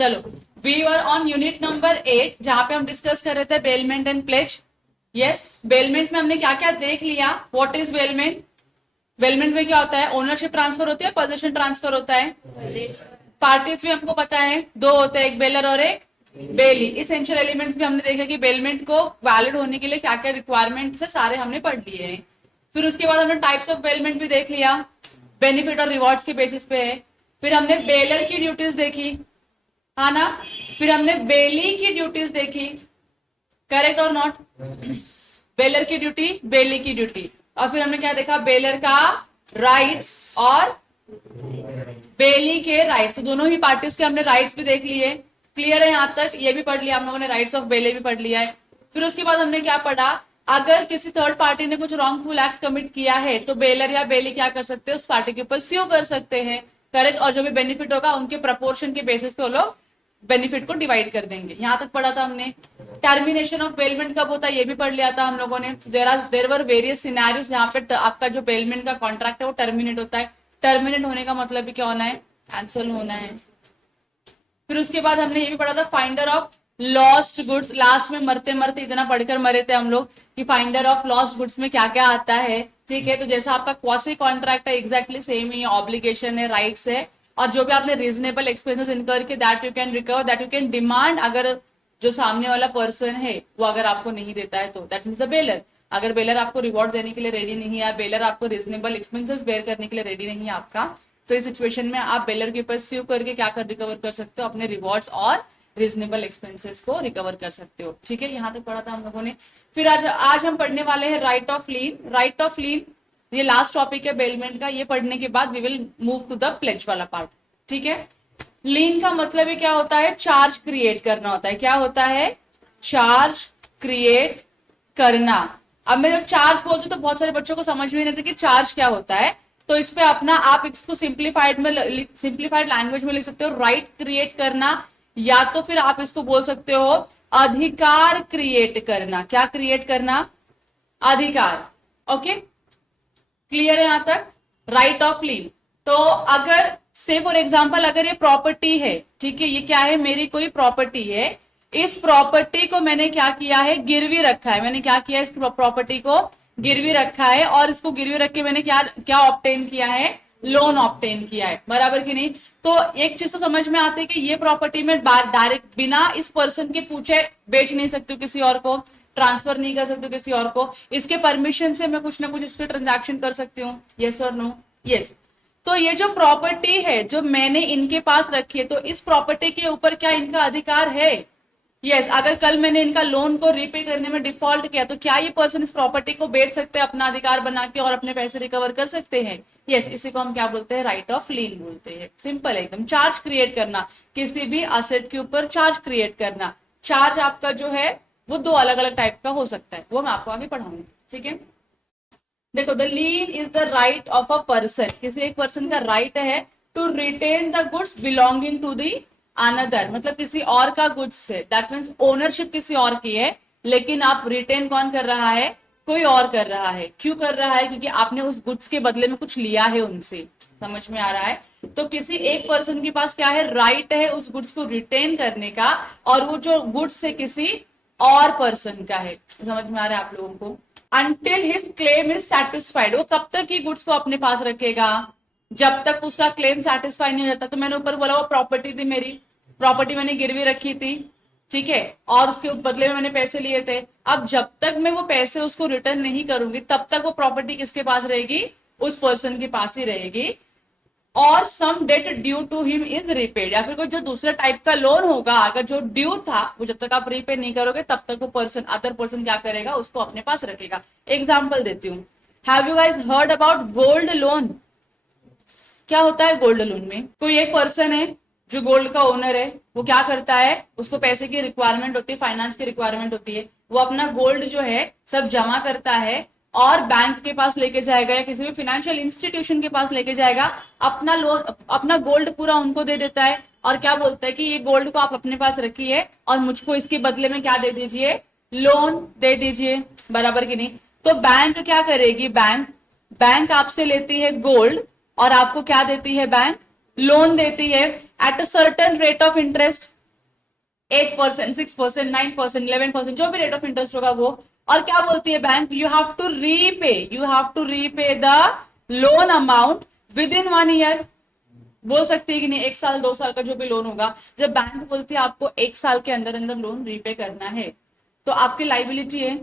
चलो, we were on unit number 8 जहां पे हम डिस्कस कर रहे थे bailment and pledge. Yes, bailment में हमने क्या क्या देख लिया। What is bailment? बेलमेंट में क्या होता है? ओनरशिप ट्रांसफर होती है, पोजीशन ट्रांसफर होता है। पार्टीज भी हमको पता है, दो होते हैं, एक बेलर और एक बेली। इसेंशियल एलिमेंट्स भी हमने देखा कि बेलमेंट को वैलिड होने के लिए क्या क्या रिक्वायरमेंट्स है, सारे हमने पढ़ लिए हैं। फिर उसके बाद हमने टाइप्स ऑफ बेलमेंट भी देख लिया, बेनिफिट और रिवॉर्ड्स के बेसिस पे है। फिर हमने बेलर की ड्यूटीज देखी, हाँ ना। फिर हमने बेली की ड्यूटीज देखी, करेक्ट और नॉट? बेलर की ड्यूटी, बेली की ड्यूटी। और फिर हमने क्या देखा? बेलर का राइट्स और बेली के राइट्स, तो दोनों ही पार्टीज के हमने राइट्स भी देख लिए। क्लियर है यहां तक? ये भी पढ़ लिया हम लोगों ने, राइट्स ऑफ बेले भी पढ़ लिया है। फिर उसके बाद हमने क्या पढ़ा? अगर किसी थर्ड पार्टी ने कुछ रॉन्गफुल एक्ट कमिट किया है तो बेलर या बेली क्या कर सकते हैं? उस पार्टी के ऊपर स्यू कर सकते हैं, करेक्ट। और जो भी बेनिफिट होगा उनके प्रपोर्शन के बेसिस पे वो लोग बेनिफिट को डिवाइड कर देंगे। यहां तक पढ़ा था हमने। टर्मिनेशन ऑफ बेलमेंट कब होता है ये भी पढ़ लिया था हम लोगों ने। देयर वर वेरियस सिनेरियोस जहां पे आपका जो बेलमेंट का कॉन्ट्रैक्ट है वो टर्मिनेट होता है। टर्मिनेट होने का मतलब भी क्या होना है? कैंसिल होना है। फिर उसके बाद हमने ये भी पढ़ा था finder of lost goods. Last में मरते मरते इतना पढ़कर मरे थे हम लोग कि फाइंडर ऑफ लॉस्ट गुड्स में क्या क्या आता है, ठीक है। तो जैसा आपका क्वासी कॉन्ट्रैक्ट है, एग्जैक्टली सेम ही ऑब्लिगेशन है, राइट्स है। और जो भी आपने रीजनेबल एक्सपेंसेस इनकर के that you can recover, that you can demand, अगर जो सामने वाला पर्सन है वो अगर आपको नहीं देता है तो दैट मीन्स द बेलर। अगर बेलर आपको रिवॉर्ड देने के लिए रेडी नहीं है, बेलर आपको रीजनेबल एक्सपेंसेस बेयर करने के लिए रेडी नहीं है आपका, तो इस सिचुएशन में आप बेलर के ऊपर स्यू करके क्या कर रिकवर कर सकते हो? अपने रिवॉर्ड्स और रीजनेबल एक्सपेंसेस को रिकवर कर सकते हो, ठीक है। यहाँ तक पढ़ा था हम लोगों ने। फिर आज हम पढ़ने वाले हैं right of lien. Right of lien ये लास्ट टॉपिक है बेलमेंट का। ये पढ़ने के बाद we will move to the pledge वाला पार्ट, ठीक है। लीन का मतलब ही क्या होता है? चार्ज क्रिएट करना होता है। क्या होता है? चार्ज क्रिएट करना। अब मैं जब चार्ज बोलती हूँ तो बहुत सारे बच्चों को समझ में नहीं आता कि चार्ज क्या होता है। तो इस पे अपना आप इसको सिंप्लीफाइड लैंग्वेज में लिख सकते हो, राइट क्रिएट करना, या तो फिर आप इसको बोल सकते हो अधिकार क्रिएट करना। क्या क्रिएट करना? अधिकार। ओके, क्लियर है यहां तक? राइट ऑफ लीन। तो अगर से फॉर एग्जाम्पल अगर ये प्रॉपर्टी है, ठीक है, ये क्या है? मेरी कोई प्रॉपर्टी है। इस प्रॉपर्टी को मैंने क्या किया है? गिरवी रखा है। मैंने क्या किया? इस प्रॉपर्टी को गिरवी रखा है, और इसको गिरवी रख के मैंने क्या क्या ऑब्टेन किया है? लोन ऑब्टेन किया है, बराबर कि नहीं। तो एक चीज तो समझ में आती है कि ये प्रॉपर्टी में डायरेक्ट बिना इस पर्सन के पूछे बेच नहीं सकती हूँ किसी और को, ट्रांसफर नहीं कर सकती हूँ किसी और को। इसके परमिशन से मैं कुछ ना कुछ इस पर ट्रांजैक्शन कर सकती हूँ, यस और नो? यस। तो ये जो प्रॉपर्टी है जो मैंने इनके पास रखी है, तो इस प्रॉपर्टी के ऊपर क्या इनका अधिकार है? यस। अगर कल मैंने इनका लोन को रीपे करने में डिफॉल्ट किया तो क्या ये पर्सन इस प्रॉपर्टी को बेच सकते हैं अपना अधिकार बना के और अपने पैसे रिकवर कर सकते हैं? यस। इसी को हम क्या बोलते हैं? राइट ऑफ लीन बोलते हैं। सिंपल है एकदम। चार्ज क्रिएट करना, किसी भी असेट के ऊपर चार्ज क्रिएट करना। चार्ज आपका जो है वो दो अलग अलग टाइप का हो सकता है, वो मैं आपको आगे पढ़ाऊंगी, ठीक है। देखो, the lien is the right of a person. किसी एक पर्सन का राइट है to retain the goods belonging to the another, मतलब किसी और का गुड्स से। दैट मीन्स ओनरशिप किसी और की है, लेकिन आप रिटेन कौन कर रहा है? कोई और कर रहा है। क्यों कर रहा है? क्योंकि आपने उस गुड्स के बदले में कुछ लिया है उनसे। समझ में आ रहा है? तो किसी एक पर्सन के पास क्या है? राइट है उस गुड्स को रिटेन करने का, और वो जो गुड्स है किसी और पर्सन का है। समझ में आ रहा है आप लोगों को? Until his claim is satisfied, वो कब तक ही गुड्स को अपने पास रखेगा? जब तक उसका क्लेम सेटिस्फाई नहीं हो जाता। तो मैंने ऊपर बोला वो प्रॉपर्टी थी, मेरी प्रॉपर्टी मैंने गिरवी रखी थी, ठीक है, और उसके बदले में मैंने पैसे लिए थे। अब जब तक मैं वो पैसे उसको रिटर्न नहीं करूंगी तब तक वो प्रॉपर्टी किसके पास रहेगी? उस पर्सन के पास ही रहेगी। और some debt due to him is repaid, या फिर कोई जो दूसरा टाइप का लोन होगा अगर जो ड्यू था वो जब तक आप रीपे नहीं करोगे तब तक वो पर्सन, अदर पर्सन क्या करेगा? उसको अपने पास रखेगा। एग्जांपल देती हूँ। Have you guys heard about gold loan? क्या होता है गोल्ड लोन में? कोई एक पर्सन है जो गोल्ड का ओनर है, वो क्या करता है? उसको पैसे की रिक्वायरमेंट होती है, फाइनेंस की रिक्वायरमेंट होती है। वो अपना गोल्ड जो है सब जमा करता है और बैंक के पास लेके जाएगा या किसी भी फाइनेंशियल इंस्टीट्यूशन के पास लेके जाएगा। अपना लोन, अपना गोल्ड पूरा उनको दे देता है, और क्या बोलता है कि ये गोल्ड को आप अपने पास रखिए और मुझको इसके बदले में क्या दे दीजिए? लोन दे दीजिए, बराबर की नहीं। तो बैंक क्या करेगी? बैंक आपसे लेती है गोल्ड, और आपको क्या देती है बैंक? लोन देती है at a certain rate of interest, 8%, 6%, 9%, 11%, जो भी रेट ऑफ इंटरेस्ट होगा वो। और क्या बोलती है bank, you have to repay the loan amount within 1 year. बोल सकती है कि नहीं, 1 साल 2 साल का जो भी लोन होगा, जब बैंक बोलती है आपको 1 साल के अंदर अंदर लोन रीपे करना है, तो आपकी लाइबिलिटी है,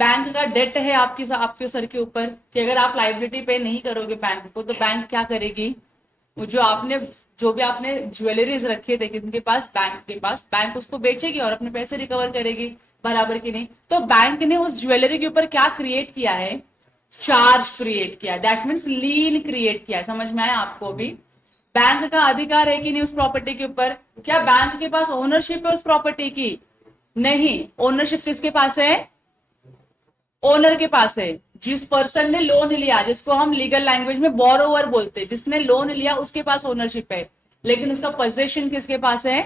बैंक का डेट है आपके सर के ऊपर, कि अगर आप लाइबिलिटी पे नहीं करोगे बैंक को, तो बैंक क्या करेगी, वो जो भी आपने ज्वेलरीज रखे थे किसके पास, बैंक के पास, बैंक उसको बेचेगी और अपने पैसे रिकवर करेगी, बराबर की नहीं। तो बैंक ने उस ज्वेलरी के ऊपर क्या क्रिएट किया है, चार्ज क्रिएट किया, दैट मीन्स लीन क्रिएट किया है। समझ में आया आपको भी? बैंक का अधिकार है कि नहीं उस प्रॉपर्टी के ऊपर? क्या बैंक के पास ओनरशिप है उस प्रॉपर्टी की? नहीं, ओनरशिप किसके पास है, ओनर के पास है। जिस पर्सन ने लोन लिया, जिसको हम लीगल लैंग्वेज में बोरोवर बोलते हैं, जिसने लोन लिया उसके पास ओनरशिप है, लेकिन उसका पोजेशन किसके पास है,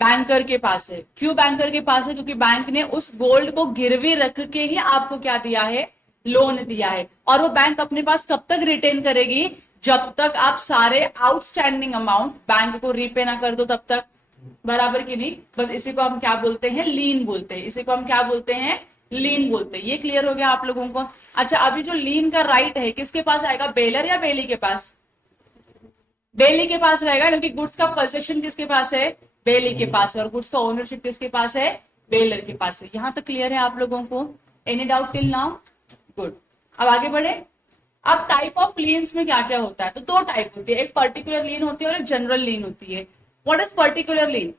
बैंकर के पास है। क्यों बैंकर के पास है? क्योंकि बैंक ने उस गोल्ड को गिरवी रख के ही आपको क्या दिया है, लोन दिया है। और वो बैंक अपने पास कब तक रिटेन करेगी, जब तक आप सारे आउटस्टैंडिंग अमाउंट बैंक को रीपे ना कर दो तब तक, बराबर की नहीं। बस इसी को हम क्या बोलते हैं, लीन बोलते हैं। इसी को हम क्या बोलते हैं, लीन बोलते हैं। ये क्लियर हो गया आप लोगों को? अच्छा, अभी जो लीन का राइट है किसके पास आएगा, बेलर या बेली के पास? बेली के पास रहेगा, क्योंकि गुड्स का पोजेशन किसके पास है, बेली के पास है, और गुड्स का ओनरशिप किसके पास है, बेलर के पास है। यहां तक क्लियर है आप लोगों को? Any doubt till now? Good. अब आगे बढ़े। अब टाइप ऑफ लीन्स में क्या क्या होता है, तो 2 टाइप होती है, एक पर्टिकुलर लीन होती है और एक जनरल लीन होती है। What is particular lien,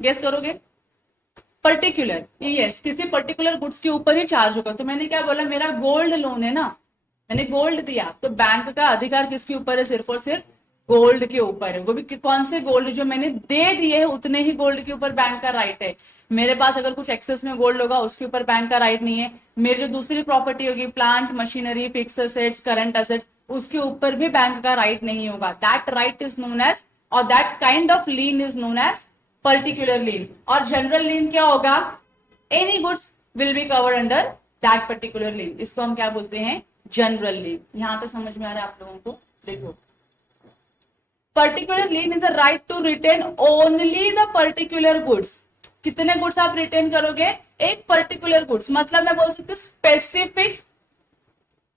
guess करोगे? पर्टिकुलर, यस, किसी पर्टिकुलर गुड्स के ऊपर ही चार्ज होगा। तो मैंने क्या बोला, मेरा गोल्ड लोन है ना, मैंने गोल्ड दिया, तो बैंक का अधिकार किसके ऊपर है, सिर्फ और सिर्फ गोल्ड के ऊपर है। वो भी कौन से गोल्ड, जो मैंने दे दिए है उतने ही गोल्ड के ऊपर बैंक का राइट है। मेरे पास अगर कुछ एक्सेस में गोल्ड होगा उसके ऊपर बैंक का राइट नहीं है। मेरी जो दूसरी प्रॉपर्टी होगी, plant machinery, fix assets, current assets, उसके ऊपर भी बैंक का राइट नहीं होगा। That right is known as, और that kind of lien is known as particular lien. और जनरल लीन क्या होगा, any goods will be covered under that particular lien. इसको हम क्या बोलते हैं, जनरल लीन। यहां तक समझ में आ रहा है आप लोगों को? देखो, particular lien is a right to retain only the particular goods. कितने गुड्स आप रिटेन करोगे, एक पर्टिकुलर गुड्स, मतलब मैं बोल सकती हूँ स्पेसिफिक,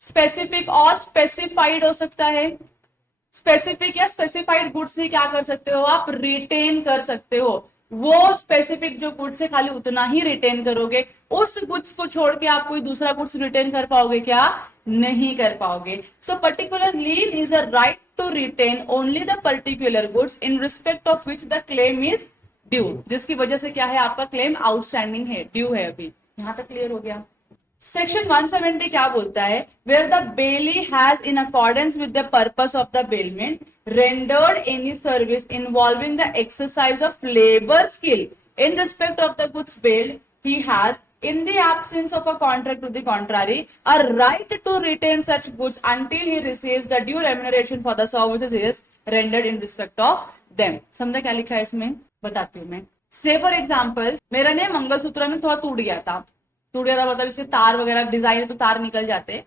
स्पेसिफिक और स्पेसिफाइड हो सकता है। स्पेसिफिक या स्पेसिफाइड गुड्स ही क्या कर सकते हो, आप रिटेन कर सकते हो। वो स्पेसिफिक जो गुड्स है खाली उतना ही रिटेन करोगे, उस गुड्स को छोड़ के आप कोई दूसरा गुड्स रिटेन कर पाओगे क्या, नहीं कर पाओगे। So particular lien is a right to retain only the particular goods in respect of which the claim is due, जिसकी वजह से क्या है, आपका क्लेम आउटस्टैंडिंग है, ड्यू है। अभी यहां तक क्लियर हो गया? सेक्शन 170 क्या बोलता है, where the bailee has in accordance with the purpose of the bailment rendered any service involving the exercise of labour skill in respect of the goods bailed, he has in the absence of a contract to the contrary a right to retain such goods until he receives the due remuneration for the services he is rendered in respect of them। समझा क्या लिखा है इसमें, बताती हूँ मैं। से for example, मेरा ने मंगलसूत्र में थोड़ा टूट गया था, टूट गया था मतलब इसके तार वगैरह डिजाइन तो तार निकल जाते,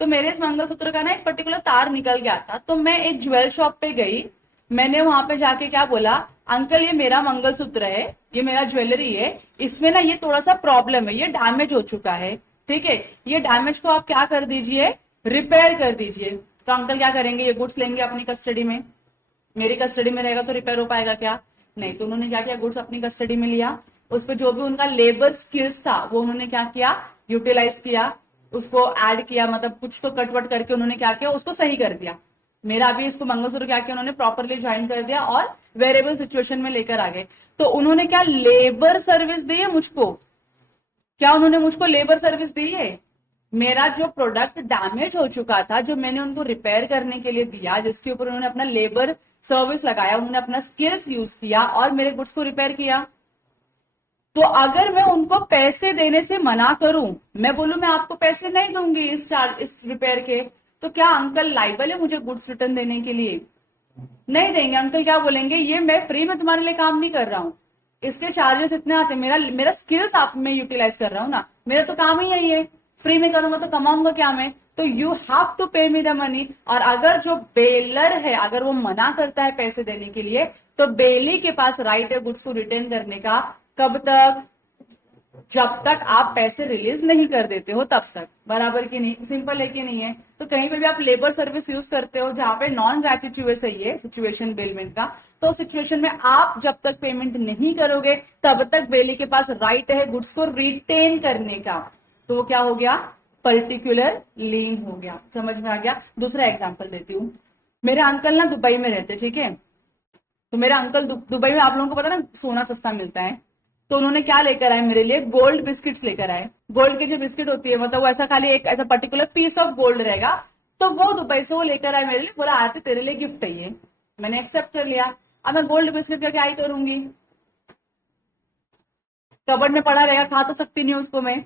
तो मेरे इस मंगलसूत्र का ना एक पर्टिकुलर तार निकल गया था। तो मैं एक ज्वेल शॉप पे गई, मैंने वहां पे जाके क्या बोला, अंकल ये मेरा मंगलसूत्र है, ये मेरा ज्वेलरी है, इसमें ना ये थोड़ा सा प्रॉब्लम है, ये डैमेज हो चुका है, ठीक है, ये डैमेज को आप क्या कर दीजिए, रिपेयर कर दीजिए। तो अंकल क्या करेंगे, ये गुड्स लेंगे अपनी कस्टडी में, मेरी कस्टडी में रहेगा तो रिपेयर हो पाएगा क्या, नहीं। तो उन्होंने क्या किया, गुड्स अपनी कस्टडी में लिया, उस पर जो भी उनका लेबर स्किल्स था वो उन्होंने क्या किया, यूटिलाइज किया, उसको ऐड किया, मतलब कुछ तो कटवट करके उन्होंने क्या किया, उसको सही कर दिया। मेरा अभी इसको मंगलसूत्र क्या किया, उन्होंने प्रॉपरली ज्वाइन कर दिया और वेरिएबल सिचुएशन में लेकर आ गए। तो उन्होंने क्या लेबर सर्विस दी है मुझको, क्या उन्होंने मुझको लेबर सर्विस दी है? मेरा जो प्रोडक्ट डैमेज हो चुका था, जो मैंने उनको रिपेयर करने के लिए दिया, जिसके ऊपर उन्होंने अपना लेबर सर्विस लगाया, उन्होंने अपना स्किल्स यूज किया और मेरे गुड्स को रिपेयर किया। तो अगर मैं उनको पैसे देने से मना करूं, मैं बोलूं मैं आपको पैसे नहीं दूंगी इस रिपेयर के, तो क्या अंकल लाइबल है मुझे गुड्स रिटर्न देने के लिए? नहीं देंगे। अंकल क्या बोलेंगे, ये मैं फ्री में तुम्हारे लिए काम नहीं कर रहा हूँ, इसके चार्जेस इतने आते हैं, मेरा स्किल्स आप में यूटिलाइज कर रहा हूँ ना, मेरा तो काम ही यही है, फ्री में करूंगा तो कमाऊंगा क्या मैं? तो यू हैव टू पे मी द मनी। और अगर जो बेलर है अगर वो मना करता है पैसे देने के लिए, तो बेली के पास राइट है गुड्स को रिटर्न करने का। कब तक? जब तक आप पैसे रिलीज नहीं कर देते हो तब तक। बराबर की नहीं? सिंपल है कि नहीं है? तो कहीं पे भी आप लेबर सर्विस यूज करते हो जहां पे नॉन ग्रेचुइटस है ये सिचुएशन बेलमेंट का, तो सिचुएशन में आप जब तक पेमेंट नहीं करोगे तब तक बेली के पास राइट है गुड्स को रिटेन करने का। तो वो क्या हो गया? पर्टिकुलर लीन हो गया। समझ में आ गया? दूसरा एग्जाम्पल देती हूँ। मेरे अंकल ना दुबई में रहते, ठीक है? तो मेरा अंकल दुबई में, आप लोगों को पता ना सोना सस्ता मिलता है, तो उन्होंने क्या लेकर आए मेरे लिए? गोल्ड बिस्किट्स लेकर आए। गोल्ड की जो बिस्किट होती है, मतलब वो ऐसा खाली एक ऐसा पर्टिकुलर पीस ऑफ गोल्ड रहेगा, तो वो दुबई से वो लेकर आए मेरे लिए। बोला आरती तेरे लिए गिफ्ट है ये। मैंने एक्सेप्ट कर लिया। अब मैं गोल्ड बिस्किट का क्या ही करूंगी? कबर्ड में पड़ा रहेगा, खा तो सकती नहीं उसको मैं।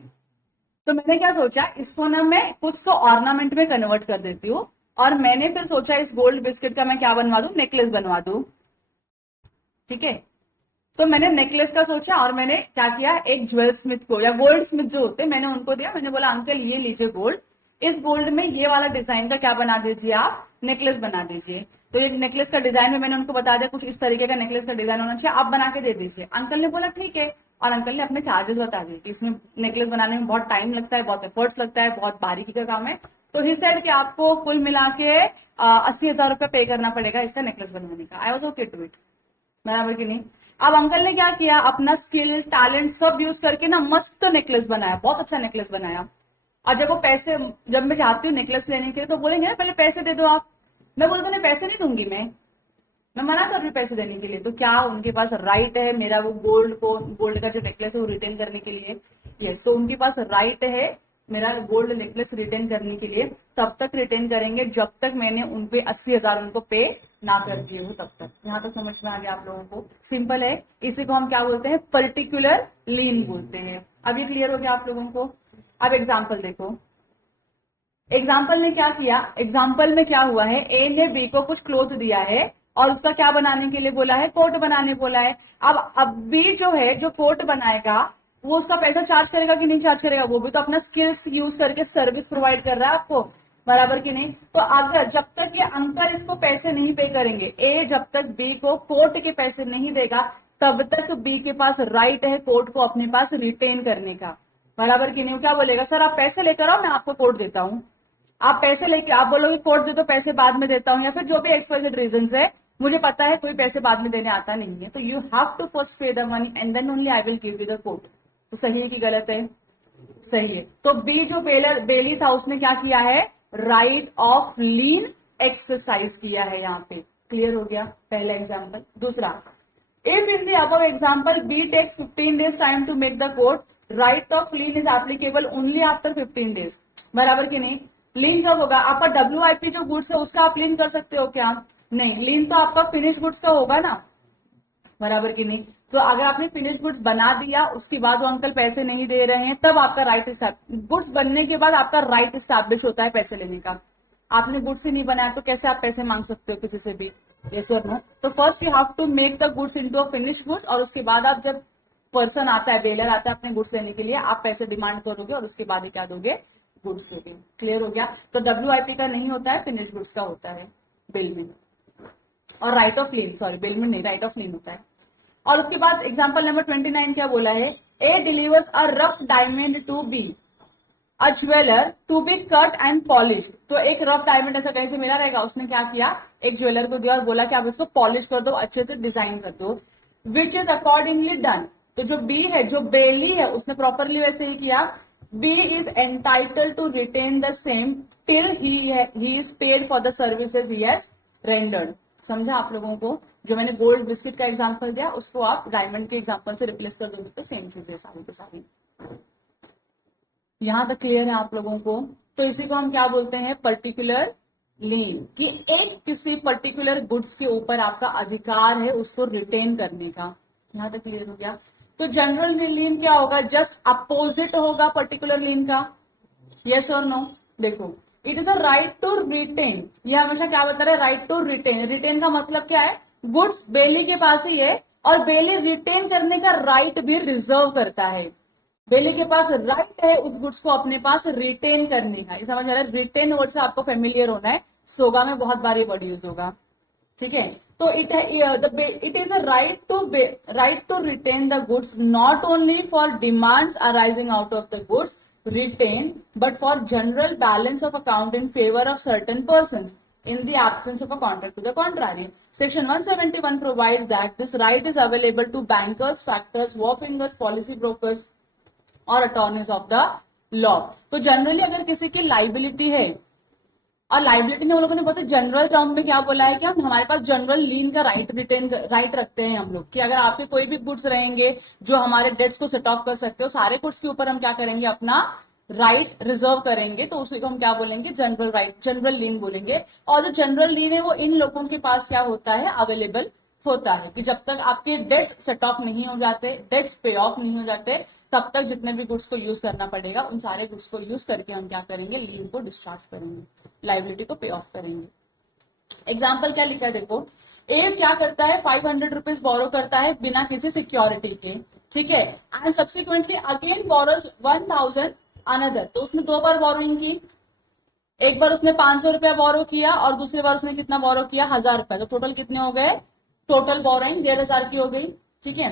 तो मैंने क्या सोचा, इसको ना मैं कुछ तो ऑर्नामेंट में कन्वर्ट कर देती हूँ। और मैंने फिर सोचा इस गोल्ड बिस्किट का मैं क्या बनवा दूं? नेकलेस बनवा दूं। ठीक है? तो मैंने नेकलेस का सोचा और मैंने क्या किया, एक ज्वेल स्मिथ को या गोल्ड स्मिथ जो होते हैं मैंने उनको दिया। मैंने बोला अंकल ये लीजिए गोल्ड, इस गोल्ड में ये वाला डिजाइन का क्या बना दीजिए आप? नेकलेस बना दीजिए। तो ये नेकलेस का डिजाइन में मैंने उनको बता दिया कुछ इस तरीके का नेकलेस का डिजाइन होना चाहिए, आप बना के दे दीजिए। अंकल ने बोला ठीक है। और अंकल ने अपने चार्जेस बता दिए कि इसमें नेकलेस बनाने में बहुत टाइम लगता है, बहुत एफर्ट्स लगता है, बहुत बारीकी का काम है। तो ही सेड कि आपको कुल मिला के 80,000 रुपया पे करना पड़ेगा इसका नेकलेस बनवाने का। I was okay to it. बराबर की नहीं? अब अंकल ने क्या किया, अपना स्किल टैलेंट सब यूज करके ना मस्त नेकलेस बनाया, बहुत अच्छा नेकलेस बनाया। और जब वो पैसे, जब मैं चाहती हूँ नेकलेस लेने के लिए तो बोलेंगे ना पहले पैसे दे दो आप। मैं बोलती हूँ पैसे नहीं दूंगी, मैं मना कर रही हूँ पैसे देने के लिए। तो क्या उनके पास राइट है मेरा वो गोल्ड का जो नेकलेस है वो रिटर्न करने के लिए? यस। तो उनके पास राइट है मेरा गोल्ड नेकलेस रिटर्न करने के लिए। तब तक रिटर्न करेंगे जब तक मैंने उनपे 80,000 उनको पे ना कर दिए हो तब तक। यहां तक समझ में आ गया आप लोगों को? सिंपल है। इसी को हम क्या बोलते हैं? पर्टिकुलर लीन बोलते हैं। अब ये क्लियर हो गया आप लोगों को? अब एग्जाम्पल देखो। एग्जाम्पल ने क्या किया, एग्जाम्पल में क्या हुआ है, ए ने बी को कुछ क्लोथ दिया है और उसका क्या बनाने के लिए बोला है? कोट बनाने बोला है। अब बी जो है जो कोट बनाएगा वो उसका पैसा चार्ज करेगा कि नहीं चार्ज करेगा? वो भी तो अपना स्किल्स यूज करके सर्विस प्रोवाइड कर रहा है आपको। बराबर की नहीं? तो अगर जब तक ये अंकल इसको पैसे नहीं पे करेंगे, ए जब तक बी को कोट के पैसे नहीं देगा तब तक बी के पास राइट है कोट को अपने पास रिटेन करने का। बराबर की नहीं? क्या बोलेगा, सर आप पैसे लेकर आओ मैं आपको कोट देता हूं। आप पैसे लेके आप बोलोगे कोट दे दो पैसे बाद में देता हूं, या फिर जो भी एक्सवाइजेड रीजन है, मुझे पता है कोई पैसे बाद में देने आता नहीं है, तो you have to first pay the money and then only I will give you the quote. तो सही है कि गलत है? सही है। तो बी जो बेली था उसने क्या किया है? राइट ऑफ लीन एक्सरसाइज किया है यहाँ पे। क्लियर हो गया पहला एग्जाम्पल। दूसरा, if in the above example B takes 15 days time to make the quote, right of lien is applicable only after 15 days। बराबर की नहीं? लीन कब होगा? आपका WIP जो गुड्स है उसका आप लीन कर सकते हो क्या? नहीं, लीन तो आपका फिनिश गुड्स का होगा ना। बराबर की नहीं? तो अगर आपने फिनिश गुड्स बना दिया उसके बाद वो अंकल पैसे नहीं दे रहे हैं तब आपका राइट गुड्स बनने के बाद आपका राइट स्टैब्लिश होता है पैसे लेने का। आपने गुड्स ही नहीं बनाया तो कैसे आप पैसे मांग सकते हो किसी से भी? यस और नो? तो first you have to make the goods into a finish goods, और उसके बाद आप जब पर्सन आता है, बेलर आता है अपने गुड्स लेने के लिए, आप पैसे डिमांड करोगे और उसके बाद ही क्या दोगे? गुड्स दोगे। क्लियर हो गया? तो WIP का नहीं होता है, फिनिश गुड्स का होता है बेलमेंट। और right of lean, sorry bailment नहीं, राइट ऑफ लीन होता है। और उसके बाद एग्जांपल नंबर 29 क्या बोला है? A delivers a rough diamond to B a jeweller to be cut and polish. तो एक रफ डायमंड ऐसा कहीं से मिला रहेगा, उसने क्या किया, एक ज्वेलर को दिया और बोला कि आप इसको पॉलिश कर दो, अच्छे से डिजाइन कर दो, विच इज अकॉर्डिंगली डन। तो जो बी है, जो बेली है, उसने प्रॉपरली वैसे ही किया। B is entitled to retain the same till he is paid for the services he has rendered. समझा आप लोगों को? जो मैंने गोल्ड बिस्किट का एग्जांपल दिया उसको आप डायमंड के एग्जांपल से रिप्लेस कर दोगे तो सेम चीज है सारी की सारी। यहां तक क्लियर है आप लोगों को? तो इसी को हम क्या बोलते हैं? पर्टिकुलर लीन। कि एक किसी पर्टिकुलर गुड्स के ऊपर आपका अधिकार है उसको रिटेन करने का। यहां तक क्लियर हो गया? तो जनरल लीन क्या होगा? जस्ट अपोजिट होगा पर्टिकुलर लीन का। यस और नो? देखो, it is a right to retain. ये हमेशा क्या बता रहा है? Right to retain. रिटेन का मतलब क्या है? गुड्स बेली के पास ही है और बेली रिटेन करने का राइट भी रिजर्व करता है। बेली के पास राइट है उस गुड्स को अपने पास रिटेन करने का। ये समझ में आ रहा है? रिटेन वर्ड से आपको फेमिलियर होना है, सोगा में बहुत बारी वर्ड यूज होगा, ठीक है। तो it is a right to retain the goods not only for demands arising out of the goods retain but for general balance of account in favour of certain person in the absence of a contract to the contrary. Section 171 provides that this right is available to bankers, factors, warfingers, policy brokers और attorneys of the law. तो generally अगर किसी की liability है, और liability में उन लोगों ने बहुत जनरल टर्म में क्या बोला है कि हम हमारे पास जनरल लीन का राइट रखते हैं हम लोग, कि अगर आपके कोई भी गुड्स रहेंगे जो हमारे डेट्स को सेट ऑफ कर सकते हो, सारे गुड्स के ऊपर हम क्या करेंगे, अपना राइट रिजर्व करेंगे, तो उसको हम क्या बोलेंगे, जनरल राइट, जनरल लीन बोलेंगे। और जो जनरल लीन है वो इन लोगों के पास क्या होता है, अवेलेबल होता है, कि जब तक आपके डेट्स सेट ऑफ नहीं हो जाते, डेट्स पे ऑफ नहीं हो जाते, तब तक जितने भी गुड्स को यूज करना पड़ेगा उन सारे गुड्स को यूज करके हम क्या करेंगे, लीन को डिस्चार्ज करेंगे, लाइबिलिटी को पे ऑफ करेंगे। एग्जाम्पल क्या लिखा है देखो, ए क्या करता है, 500 रुपीज बोरो करता है बिना किसी सिक्योरिटी के, ठीक है, and subsequently again borrows 1000 another. तो उसने 2 बार बोरोइंग की, एक बार उसने 500 रुपया बोरो किया और दूसरी बार उसने कितना बोरो किया, 1000 रुपया। तो टोटल कितने हो गए, टोटल बोरोइंग 1500 की हो गई, ठीक है।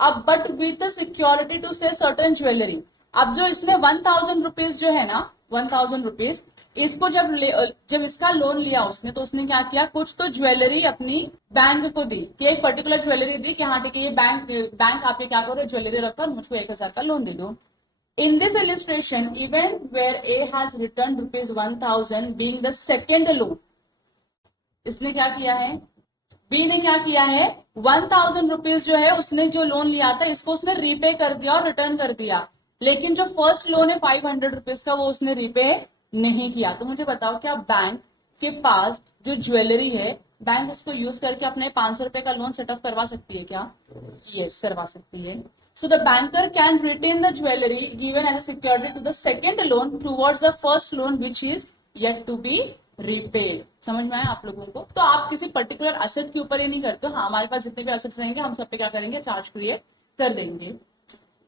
अब बट विथ सिक्योरिटी टू से सर्टेन ज्वेलरी। अब जो इसने 1000 रुपीज जो है ना, 1000 रुपीज इसको जब इसका लोन लिया उसने, तो उसने क्या किया, कुछ तो ज्वेलरी अपनी बैंक को दी, कि एक पर्टिकुलर ज्वेलरी दी कि हाँ ठीक है, ये बैंक आप क्या करो, ज्वेलरी रखकर मुझको 1000 का लोन दे दो। In this illustration, even where A has returned rupees 1000 being the second loan, इसने क्या किया है, B ने क्या किया है, 1000 रुपीज जो है उसने जो लोन लिया था इसको उसने रीपे कर दिया और रिटर्न कर दिया, लेकिन जो फर्स्ट लोन है 500 रुपीज का वो उसने रीपे नहीं किया। तो मुझे बताओ, क्या बैंक के पास जो ज्वेलरी है, बैंक उसको यूज करके अपने 500 रुपए का लोन सेटअप करवा सकती है क्या? यस, करवा सकती है। So the banker can retain the jewelry given as a security to the second loan towards the first loan which is yet to be repaid. समझ में आया आप लोगों को? तो आप किसी पर्टिकुलर एसेट के ऊपर ही नहीं करते, हाँ हमारे पास जितने भी एसेट्स रहेंगे हम सब पे क्या करेंगे, चार्ज क्रिएट कर देंगे।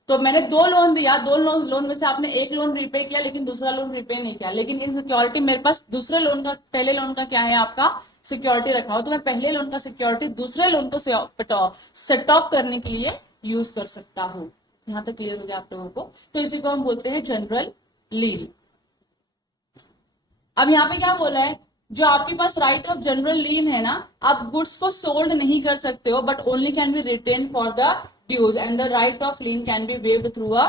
तो मैंने 2 लोन दिया, 2 लोन में से आपने एक लोन रिपे किया लेकिन दूसरा लोन रिपे नहीं किया, लेकिन इन सिक्योरिटी मेरे पास दूसरे लोन का, पहले लोन का क्या है आपका सिक्योरिटी रखा हो, तो मैं पहले लोन का सिक्योरिटी दूसरे लोन को सेट ऑफ करने के लिए यूज कर सकता हूं। यहां तक क्लियर हो गया आप लोगों को? तो इसी को हम बोलते हैं जनरल लीन। अब यहाँ पे क्या बोला है, जो आपके पास राइट ऑफ जनरल लीन है ना, आप गुड्स को सोल्ड नहीं कर सकते हो, but only can be retain for the dues and the right of lien can be waived through a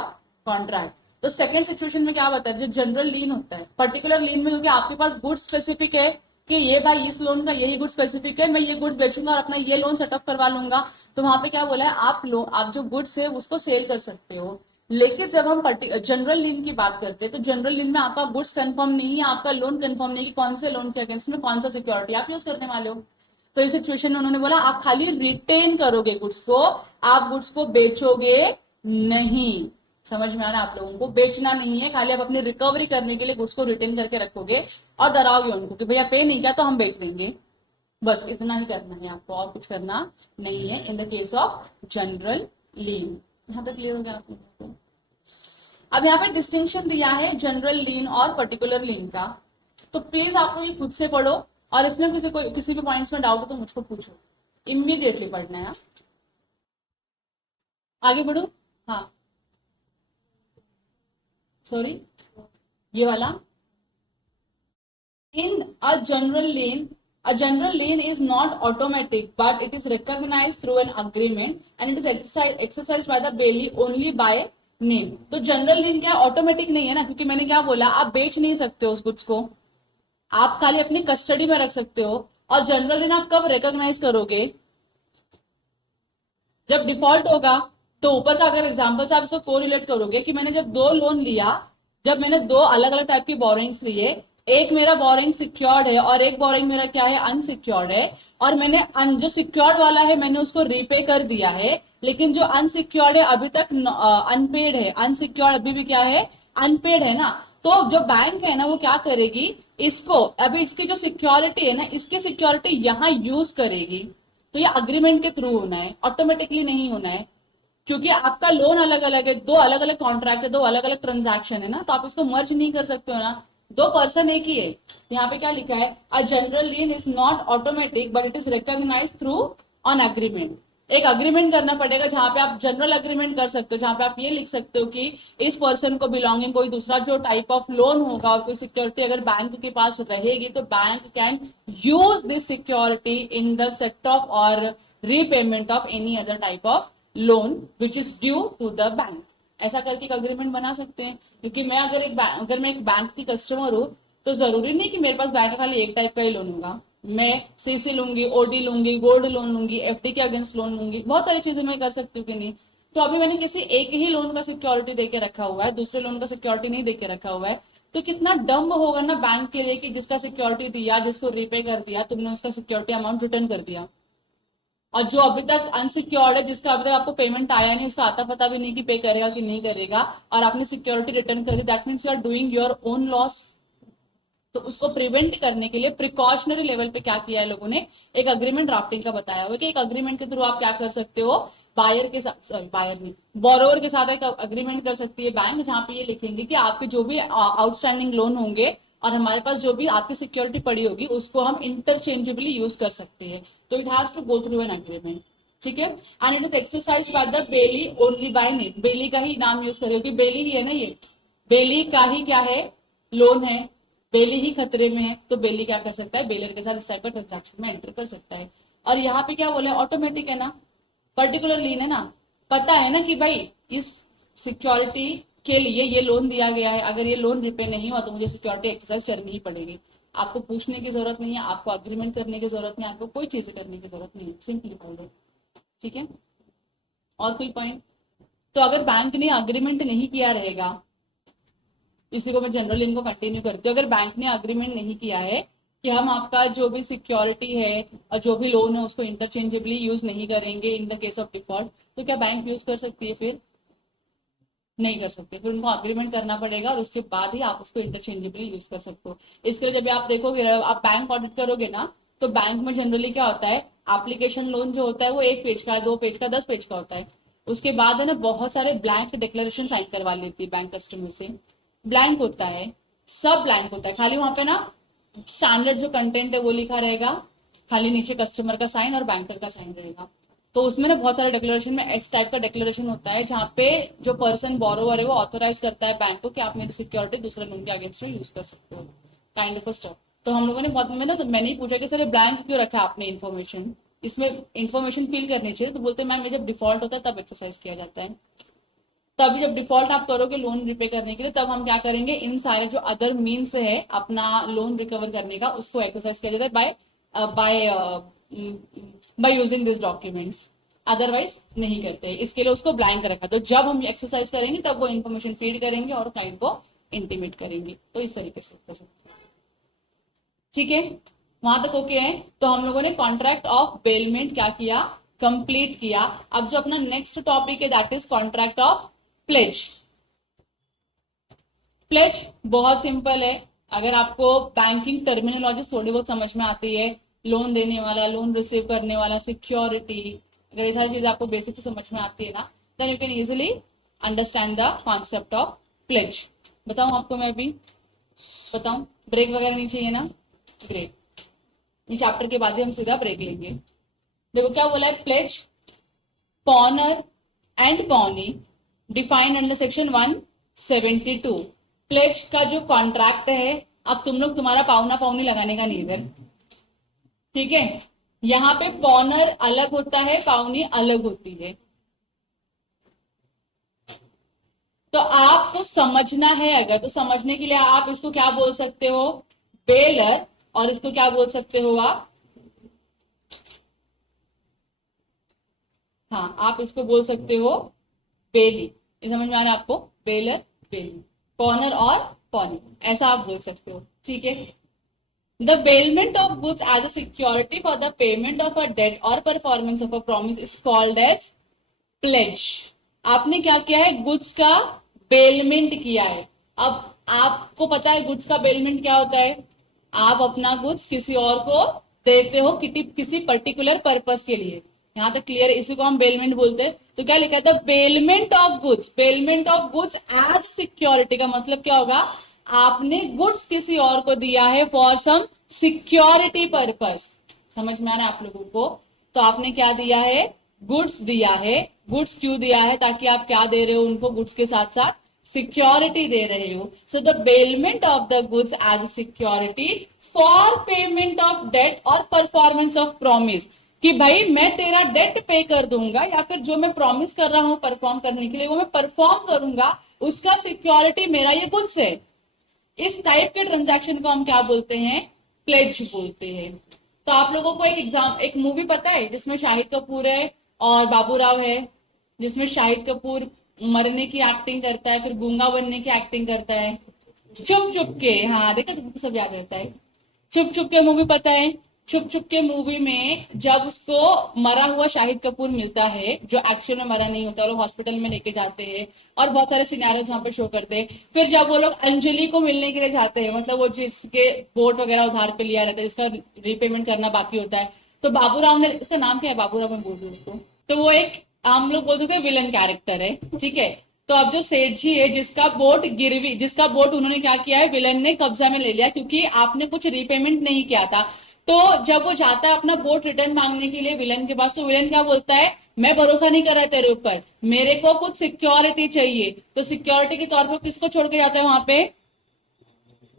contract. तो सेकंड सिचुएशन में क्या बताया, जो जनरल लीन होता है, पर्टिकुलर लीन में क्योंकि आपके पास गुड्स स्पेसिफिक है कि ये भाई इस लोन का यही गुड्स स्पेसिफिक है, मैं ये गुड्स बेचूंगा और अपना ये लोन सेटअप करवा लूंगा, तो वहां पे क्या बोला है, आप जो गुड्स है उसको सेल कर सकते हो। लेकिन जब हम जनरल लीन की बात करते हैं, तो जनरल लीन में आपका गुड्स कंफर्म नहीं है, आपका लोन कंफर्म नहीं है कि कौन से लोन के अगेंस्ट में कौन सा सिक्योरिटी आप यूज करने वाले हो। तो इस सिचुएशन में उन्होंने बोला आप खाली रिटेन करोगे गुड्स को, आप गुड्स को बेचोगे नहीं। समझ में आ रहा है आप लोगों को? बेचना नहीं है, खाली आप अपनी रिकवरी करने के लिए गुड्स को रिटेन करके रखोगे और डराओगे उनको कि भैया पे नहीं किया तो हम बेच देंगे। बस इतना ही करना है आपको, और कुछ करना नहीं है in the case of general lien. यहां तक क्लियर हो गया आप लोगों को? अब यहाँ पे डिस्टिंक्शन दिया है जनरल लीन और पर्टिकुलर लीन का, तो प्लीज आप लोग ये खुद से पढ़ो, और इसमें किसी भी पॉइंट्स में डाउट हो तो मुझको पूछो, इमीडिएटली पढ़ना है। आगे बढ़ो। हाँ सॉरी, ये वाला, इन अ general lien is not automatic but it is recognized through an agreement and it is exercised by the bailey only by name। तो जनरल लीन क्या ऑटोमेटिक नहीं है ना, क्योंकि मैंने क्या बोला, आप बेच नहीं सकते हो उस गुड्स को, आप खाली अपनी कस्टडी में रख सकते हो। और जनरल लीन आप कब रिकॉग्नाइज करोगे, जब डिफॉल्ट होगा। तो ऊपर का अगर एग्जांपल से आप इसको कोरिलेट करोगे कि मैंने जब 2 लोन लिया, जब मैंने 2 अलग अलग टाइप की बोरिंग्स लिए, एक मेरा बोरिंग सिक्योर्ड है और एक बोरिंग मेरा क्या है, अनसिक्योर्ड है, और मैंने जो सिक्योर्ड वाला है मैंने उसको रीपे कर दिया है, लेकिन जो अनसिक्योर्ड है अभी तक अनपेड है, अनसिक्योर्ड अभी भी क्या है, अनपेड है ना। तो जो बैंक है ना वो क्या करेगी, इसको अभी इसकी जो सिक्योरिटी है ना, इसकी सिक्योरिटी यहां यूज करेगी। तो ये अग्रीमेंट के थ्रू होना है, ऑटोमेटिकली नहीं होना है। क्योंकि आपका लोन अलग अलग है, दो अलग अलग कॉन्ट्रैक्ट है, दो अलग अलग ट्रांजैक्शन है ना, तो आप इसको मर्ज नहीं कर सकते हो ना, दो पर्सन एक ही है। यहाँ पे क्या लिखा है, a general lien is not automatic but it is recognise through on agreement. एक अग्रीमेंट करना पड़ेगा जहां पे आप जनरल अग्रीमेंट कर सकते हो, जहां पे आप ये लिख सकते हो कि इस पर्सन को बिलोंगिंग कोई दूसरा जो टाइप ऑफ लोन होगा और कोई सिक्योरिटी अगर बैंक के पास रहेगी तो bank can use this security in the set off और repayment of any other type of loan which is due to the bank. ऐसा करके एक अग्रीमेंट बना सकते हैं, क्योंकि मैं अगर मैं एक बैंक की कस्टमर हूं तो जरूरी नहीं कि मेरे पास बैंक का खाली एक टाइप का ही लोन होगा। मैं सीसी लूंगी, ओडी लूंगी, गोल्ड लोन लूंगी, एफडी के अगेंस्ट लोन लूंगी, बहुत सारी चीजें मैं कर सकती हूँ कि नहीं। तो अभी मैंने किसी एक ही लोन का सिक्योरिटी देके रखा हुआ है, दूसरे लोन का सिक्योरिटी नहीं देके रखा हुआ है, तो कितना डम्ब होगा ना बैंक के लिए कि जिसका सिक्योरिटी दिया, जिसको रिपे कर दिया, तुमने उसका सिक्योरिटी अमाउंट रिटर्न कर दिया, और जो अभी तक अनसिक्योर्ड है, जिसका अभी तक आपको पेमेंट आया नहीं, उसका आता पता भी नहीं कि पे करेगा कि नहीं करेगा, और आपने सिक्योरिटी रिटर्न कर दी, that means you are doing your own loss. तो उसको प्रिवेंट करने के लिए प्रिकॉशनरी लेवल पे क्या किया है लोगों ने, एक अग्रीमेंट ड्राफ्टिंग का बताया हुआ कि एक अग्रीमेंट के थ्रू आप क्या कर सकते हो, बायर के साथ, सॉरी बायर नहीं, बोरोवर के साथ एक अग्रीमेंट कर सकती है बैंक, जहां पे ये लिखेंगे कि आपके जो भी आउटस्टैंडिंग लोन होंगे और हमारे पास जो भी आपकी सिक्योरिटी पड़ी होगी उसको हम इंटरचेंजेबली यूज कर सकते हैं। तो it has to go through an agreement, ठीक है। And it is exercise by the bailee only by name, bailee का ही नाम यूज करेगा क्योंकि बेली ही है ना, ये बेली का ही क्या है, लोन है, बेली ही खतरे में है, तो बेली क्या कर सकता है, बेलर के साथ इस टाइप का ट्रांजैक्शन में एंटर कर सकता है। और यहाँ पे क्या बोले, ऑटोमेटिक है ना, पर्टिकुलर लीन है ना, पता है ना कि भाई इस सिक्योरिटी के लिए ये लोन दिया गया है, अगर ये लोन रिपे नहीं हुआ तो मुझे सिक्योरिटी एक्सरसाइज करनी ही पड़ेगी। आपको पूछने की जरूरत नहीं है, आपको अग्रीमेंट करने की जरूरत नहीं है, आपको कोई चीजें करने की जरूरत नहीं है, सिंपली बोल दो, ठीक है। और कोई पॉइंट? तो अगर बैंक ने अग्रीमेंट नहीं किया रहेगा, इसी को मैं जनरल इनको कंटिन्यू करती हूँ, अगर बैंक ने अग्रीमेंट नहीं किया है कि हम आपका जो भी सिक्योरिटी है और जो भी लोन है उसको इंटरचेंजेबली यूज नहीं करेंगे इन द केस ऑफ डिफॉल्ट, तो क्या बैंक यूज कर सकती है? फिर नहीं कर सकते, फिर उनको अग्रीमेंट करना पड़ेगा और उसके बाद ही आप उसको इंटरचेंजेबली यूज कर सकते हो। इसके लिए जब आप देखोगे, आप बैंक ऑडिट करोगे ना, तो बैंक में जनरली क्या होता है, एप्लीकेशन लोन जो होता है वो 1 पेज का, 2 पेज का, 10 पेज का होता है। उसके बाद है ना बहुत सारे ब्लैंक डिक्लेरेशन साइन करवा लेती है बैंक कस्टमर से, ब्लैंक होता है, सब ब्लैंक होता है, खाली वहां पे ना स्टैंडर्ड जो कंटेंट है वो लिखा रहेगा, खाली नीचे कस्टमर का साइन और बैंकर का साइन रहेगा। तो उसमें ना बहुत सारे डिक्लेरेशन में इस टाइप का डिक्लेरेशन होता है जहां पे जो पर्सन बोरोवर है वो ऑथोराइज करता है बैंक को कि आप मेरी सिक्योरिटी दूसरे लोन के अगेंस्ट में यूज कर सकते हो, काइंड ऑफ स्टफ। तो हम लोगों ने बहुत में ना, तो मैंने ही पूछा कि सर ये ब्लैंक क्यों रखा आपने इन्फॉर्मेशन, इसमें इन्फॉर्मेशन फिल करनी चाहिए। तो बोलते मैम ये जब डिफॉल्ट होता है तब एक्सरसाइज किया जाता है, तभी जब डिफॉल्ट आप करोगे लोन रिपे करने के लिए, तब हम क्या करेंगे, इन सारे जो अदर मीन्स है अपना लोन रिकवर करने का उसको एक्सरसाइज किया जाता है by by by using this documents, otherwise नहीं करते। इसके लिए उसको ब्लैंक रखा, तो जब हम एक्सरसाइज करेंगे तब वो इन्फॉर्मेशन फीड करेंगे और क्लाइंट को इंटीमेट करेंगे। तो इस तरीके से होता है, ठीक है। वहां तक ओके है। तो हम लोगों ने कॉन्ट्रैक्ट ऑफ बेलमेंट क्या किया, कंप्लीट किया। अब जो अपना नेक्स्ट टॉपिक है that is contract of pledge. Pledge बहुत सिंपल है, अगर आपको बैंकिंग टर्मिनोलॉजी थोड़ी बहुत समझ में आती है, लोन देने वाला, लोन रिसीव करने वाला, सिक्योरिटी, अगर ये सारी चीजें आपको बेसिक से समझ में आती है ना, then you can easily understand the concept of pledge. बताऊं आपको, मैं भी बताऊं, ब्रेक वगैरह नहीं चाहिए ना? ग्रेट, ये चैप्टर के बाद ही हम सीधा ब्रेक लेंगे। देखो क्या बोला है, pledge, pawnor and pawnee defined under section 172। Pledge का जो कॉन्ट्रैक्ट है, अब तुम लोग तुम्हारा पावना पावनी लगाने का नहीं इधर, ठीक है। यहां पे पॉनर अलग होता है, पावनी अलग होती है। तो आपको समझना है, अगर तो समझने के लिए आप इसको क्या बोल सकते हो, बेलर, और इसको क्या बोल सकते हो आप, हाँ आप इसको बोल सकते हो बेली। ये समझ में आ रहा है आपको, बेलर बेली, पॉनर और पॉनी, ऐसा आप बोल सकते हो, ठीक है। The bailment of goods as a security for the payment of a debt or performance of a promise is called as pledge। आपने क्या किया है, गुड्स का बेलमेंट किया है। अब आपको पता है गुड्स का बेलमेंट क्या होता है, आप अपना गुड्स किसी और को देते हो किसी पर्टिकुलर पर्पस के लिए, यहाँ तक क्लियर है? इसी को हम बेलमेंट बोलते हैं। तो क्या लिखा है? The bailment of goods, bailment of goods as security का मतलब क्या होगा? आपने गुड्स किसी और को दिया है फॉर सम सिक्योरिटी पर्पस। समझ में आ रहा है आप लोगों को? तो आपने क्या दिया है? गुड्स दिया है। गुड्स क्यों दिया है? ताकि आप क्या दे रहे हो उनको? गुड्स के साथ साथ सिक्योरिटी दे रहे हो। So the bailment of the goods as security for payment of debt और परफॉर्मेंस ऑफ प्रॉमिस, कि भाई मैं तेरा डेट पे कर दूंगा या फिर जो मैं प्रॉमिस कर रहा हूं परफॉर्म करने के लिए वो मैं परफॉर्म करूंगा, उसका सिक्योरिटी मेरा ये गुड्स है। इस टाइप के ट्रांजैक्शन को हम क्या बोलते हैं? प्लेज बोलते हैं। तो आप लोगों को एक मूवी पता है जिसमें शाहिद कपूर है और बाबूराव है, जिसमें शाहिद कपूर मरने की एक्टिंग करता है, फिर गूंगा बनने की एक्टिंग करता है, चुप चुप के। हाँ देखा, तुमको सब याद रहता है। चुप चुप के मूवी पता है? चुप चुप के मूवी में जब उसको मरा हुआ शाहिद कपूर मिलता है, जो एक्चुअल में मरा नहीं होता, लोग हॉस्पिटल में लेके जाते हैं और बहुत सारे सिनेरियोज वहां पे शो करते हैं। फिर जब वो लोग अंजलि को मिलने के लिए जाते हैं, मतलब वो जिसके बोट वगैरह उधार पे लिया रहता है, जिसका रीपेमेंट करना बाकी होता है, तो बाबूराव ने, उसका नाम क्या है? बाबूराव में बोल दू उसको, तो वो एक हम लोग बोल सकते हैं विलन कैरेक्टर है, ठीक है। तो अब जो सेठ जी है, जिसका बोट गिरवी, जिसका बोट उन्होंने क्या किया है? विलन ने कब्जा में ले लिया, क्योंकि आपने कुछ रीपेमेंट नहीं किया था। तो जब वो जाता है अपना बोट रिटर्न मांगने के लिए विलन के पास, तो विलन क्या बोलता है? मैं भरोसा नहीं कर रहा तेरे ऊपर, मेरे को कुछ सिक्योरिटी चाहिए। तो सिक्योरिटी के तौर पर किसको छोड़ के जाता है वहां पे?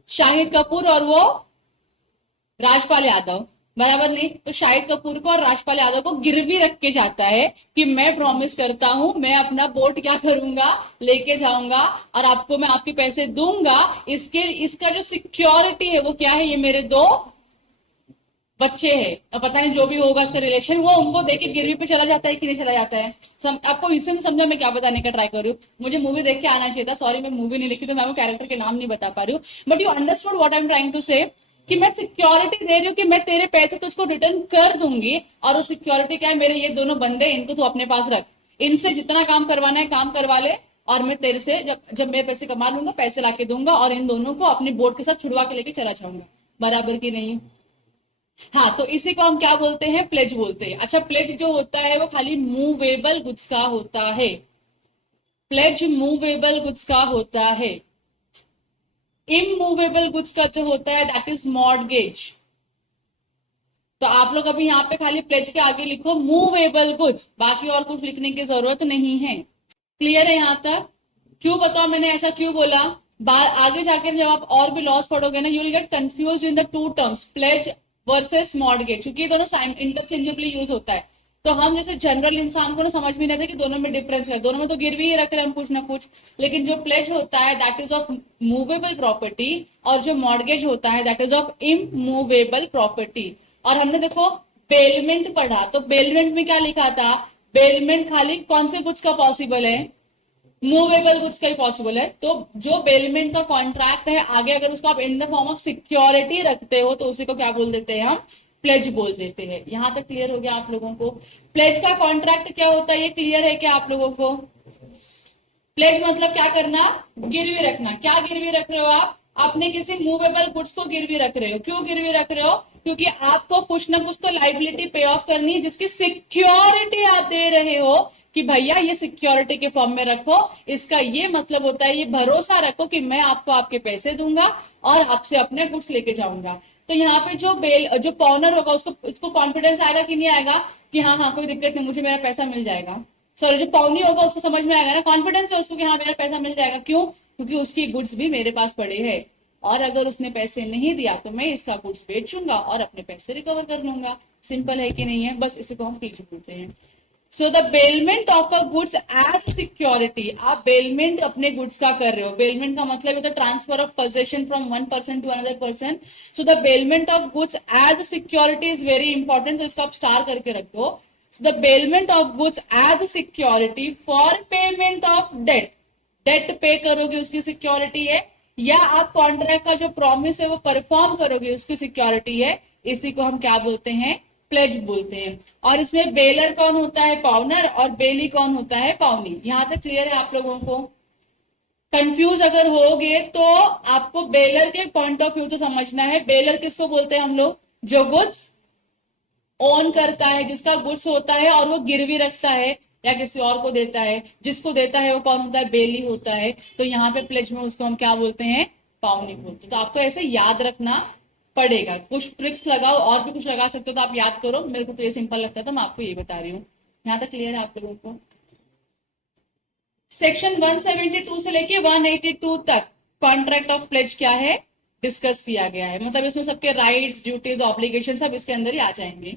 शाहिद कपूर और वो राजपाल यादव, बराबर नहीं? तो शाहिद कपूर को और राजपाल यादव को गिरवी रख के जाता है कि मैं प्रॉमिस करता हूं, मैं अपना बोट क्या करूंगा? लेके जाऊंगा और आपको मैं आपके पैसे दूंगा। इसका जो सिक्योरिटी है वो क्या है? ये मेरे दो बच्चे हैं, अब पता नहीं जो भी होगा इसका रिलेशन, वो उनको देके गिरवी पे चला जाता है कि नहीं चला जाता है? आपको इससे समझा मैं क्या बताने का ट्राई कर रही हूँ? मुझे मूवी देख के आना चाहिए था, सॉरी मैं मूवी नहीं देखी तो मैं वो कैरेक्टर के नाम नहीं बता पा रही हूँ, but you understood what I am trying to say, कि मैं सिक्योरिटी दे रही हूँ कि मैं तेरे पैसे तुझको रिटर्न कर दूंगी, और वो सिक्योरिटी क्या है? मेरे ये दोनों बंदे, इनको तू अपने पास रख, इनसे जितना काम करवाना है काम करवा ले, और मैं तेरे से जब मैं पैसे कमा लूंगा पैसे लाके दूंगा, और इन दोनों को अपनी बोट के साथ छुड़वा के लेके चला जाऊंगा। बराबर की नहीं? हाँ, तो इसी को हम क्या बोलते हैं? प्लेज बोलते हैं। अच्छा, प्लेज जो होता है वो खाली मूवेबल गुड्स का होता है। प्लेज मूवेबल गुड्स का होता है। इमूवेबल गुड्स का जो होता है दैट इज मॉर्गेज। तो आप लोग अभी यहाँ पे खाली प्लेज के आगे लिखो मूवेबल गुड्स, बाकी और कुछ लिखने की जरूरत नहीं है। क्लियर है यहाँ तक? क्यों बताओ मैंने ऐसा क्यों बोला? आगे जाकर जब आप और भी लॉस पढ़ोगे ना, you will get confuse in the two terms, pledge versus mortgage, क्योंकि ये दोनों इंटरचेंजेबली यूज होता है। तो हम जैसे जनरल इंसान को ना समझ में नहीं आता कि दोनों में डिफरेंस है, दोनों में तो गिरवी ही रख रहे हैं हम कुछ ना कुछ, लेकिन जो प्लेज होता है that is of movable property, और जो मॉर्गेज होता है that is of immovable property. और हमने देखो बेलमेंट पढ़ा, तो बेलमेंट में क्या लिखा था? बेलमेंट खाली कौन से गुड्स का पॉसिबल है? मूवेबल गुड्स का ही पॉसिबल है। तो जो बेलमेंट का कॉन्ट्रैक्ट है, आगे अगर उसको आप in the form of security रखते हो तो उसी को क्या बोल देते हैं? हम प्लेज बोल देते हैं। यहां तक क्लियर हो गया आप लोगों को? प्लेज का कॉन्ट्रैक्ट क्या होता है ये क्लियर है क्या आप लोगों को? प्लेज मतलब क्या करना? गिरवी रखना। क्या गिरवी रख रहे हो आप? अपने किसी मूवेबल गुड्स को गिरवी रख रहे हो। क्यों गिरवी रख रहे हो? क्योंकि आपको कुछ ना कुछ तो लाइबिलिटी पे ऑफ करनी है, जिसकी सिक्योरिटी आप दे रहे हो कि भैया ये सिक्योरिटी के फॉर्म में रखो। इसका ये मतलब होता है, ये भरोसा रखो कि मैं आपको आपके पैसे दूंगा और आपसे अपने गुड्स लेके जाऊंगा। तो यहाँ पे जो पॉनर होगा उसको कॉन्फिडेंस आएगा कि नहीं आएगा कि हाँ कोई दिक्कत नहीं, मुझे मेरा पैसा मिल जाएगा। सॉरी, जो पौनी होगा उसको समझ में आएगा ना, कॉन्फिडेंस है उसको कि हाँ मेरा पैसा मिल जाएगा। क्यों? क्योंकि उसकी गुड्स भी मेरे पास पड़े हैं, और अगर उसने पैसे नहीं दिया तो मैं इसका गुड्स बेचूंगा और अपने पैसे रिकवर कर लूंगा। सिंपल है कि नहीं है? बस इसी को हम प्लीज बोलते हैं। So the bailment of a goods as security, आप बेलमेंट अपने गुड्स का कर रहे हो। बेलमेंट का मतलब है transfer of possession from one person to another person. So the bailment of goods as security is very important, तो इसको आप स्टार करके रख दो। So the bailment of goods as security for payment of debt, debt पे करोगे उसकी security है, या आप कॉन्ट्रैक्ट का जो प्रॉमिस है वो परफॉर्म करोगे उसकी सिक्योरिटी है। इसी को हम क्या बोलते हैं? प्लेज बोलते हैं। और इसमें बेलर कौन होता है? पाउनर। और बेली कौन होता है? पाउनी। यहां तक क्लियर है आप लोगों को? कंफ्यूज अगर होगे तो आपको बेलर के पॉइंट ऑफ व्यू तो समझना है। बेलर किसको बोलते हैं हम लोग? जो गुड्स ओन करता है, जिसका गुड्स होता है और वो गिरवी रखता है या किसी और को देता है, जिसको देता है वो कौन होता है, बेली होता है। तो यहाँ पे प्लेज में उसको हम क्या बोलते हैं, पावनी बोलते हैं। तो आपको ऐसे याद रखना पड़ेगा, कुछ ट्रिक्स लगाओ और भी कुछ लगा सकते हो तो आप याद करो, मेरे को तो ये सिंपल लगता था, मैं आपको ये बता रही हूँ। यहाँ तक क्लियर है आप लोगों को? सेक्शन 172 से लेके 182 तक कॉन्ट्रैक्ट ऑफ प्लेज क्या है, डिस्कस किया गया है। मतलब इसमें सबके राइट्स, ड्यूटीज, ऑब्लिगेशन सब इसके अंदर ही आ जाएंगे।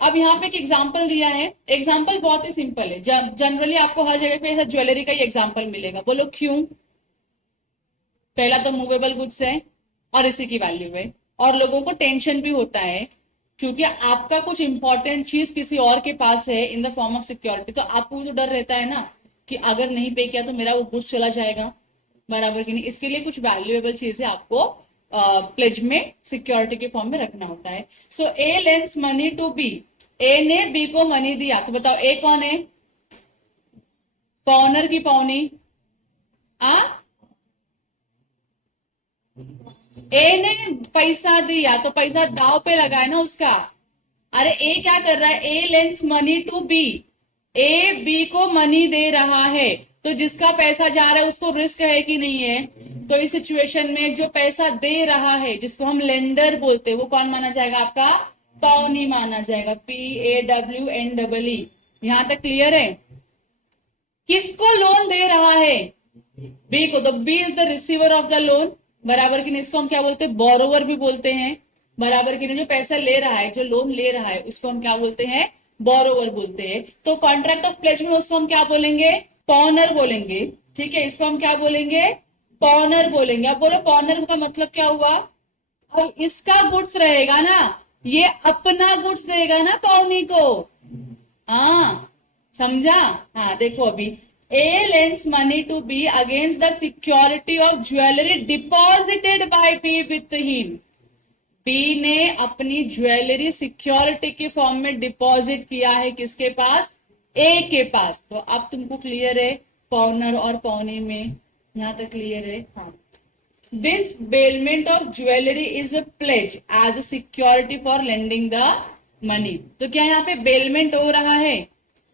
अब यहाँ पे एक एग्जांपल दिया है, एग्जांपल बहुत ही सिंपल है। जनरली आपको हर जगह पे ऐसा ज्वेलरी का ही एग्जांपल मिलेगा, बोलो क्यों? पहला तो मूवेबल गुड्स है और इसी की वैल्यू है, और लोगों को टेंशन भी होता है क्योंकि आपका कुछ इंपॉर्टेंट चीज किसी और के पास है in the form of security, तो आपको तो डर रहता है ना कि अगर नहीं पे किया तो मेरा वो गुड्स चला जाएगा, बराबर कि नहीं। इसके लिए कुछ वैल्यूएबल चीजें आपको प्लेज में सिक्योरिटी के फॉर्म में रखना होता है। So A lends money to B, A ने बी को मनी दिया, तो बताओ ए कौन है, पॉनर की पौनी? ए ने पैसा दिया तो पैसा दाव पे लगा है ना उसका। अरे ए क्या कर रहा है, A lends money to B, A B को मनी दे रहा है, तो जिसका पैसा जा रहा है उसको रिस्क है कि नहीं है? तो इस सिचुएशन में जो पैसा दे रहा है, जिसको हम लेंडर बोलते हैं, वो कौन माना जाएगा, आपका पौनी माना जाएगा, PAWNEE। यहां तक क्लियर है? किसको लोन दे रहा है, बी को, तो B is the receiver of the loan, बराबर की नहीं। इसको हम क्या बोलते हैं, बोरोवर भी बोलते हैं, बराबर की नहीं। जो पैसा ले रहा है, जो लोन ले रहा है, उसको हम क्या बोलते हैं, बोरोवर बोलते हैं। तो कॉन्ट्रैक्ट ऑफ प्लेज में उसको हम क्या बोलेंगे, पॉनर बोलेंगे, ठीक है। इसको हम क्या बोलेंगे, पॉनर बोलेंगे। अब बोलो पॉनर का मतलब क्या हुआ, अब इसका गुड्स रहेगा ना, ये अपना गुड्स देगा ना पौनी को, हाँ समझा? हाँ देखो अभी, A lends money to B against the security of jewellery deposited by B with him. B ने अपनी ज्वेलरी सिक्योरिटी के फॉर्म में डिपॉजिट किया है, किसके पास, ए के पास। तो अब तुमको क्लियर है पॉनर और पौनी में, यहां तक क्लियर है? हाँ। This bailment of jewellery is a pledge as a security for lending the money. तो क्या यहाँ पे बेलमेंट हो रहा है,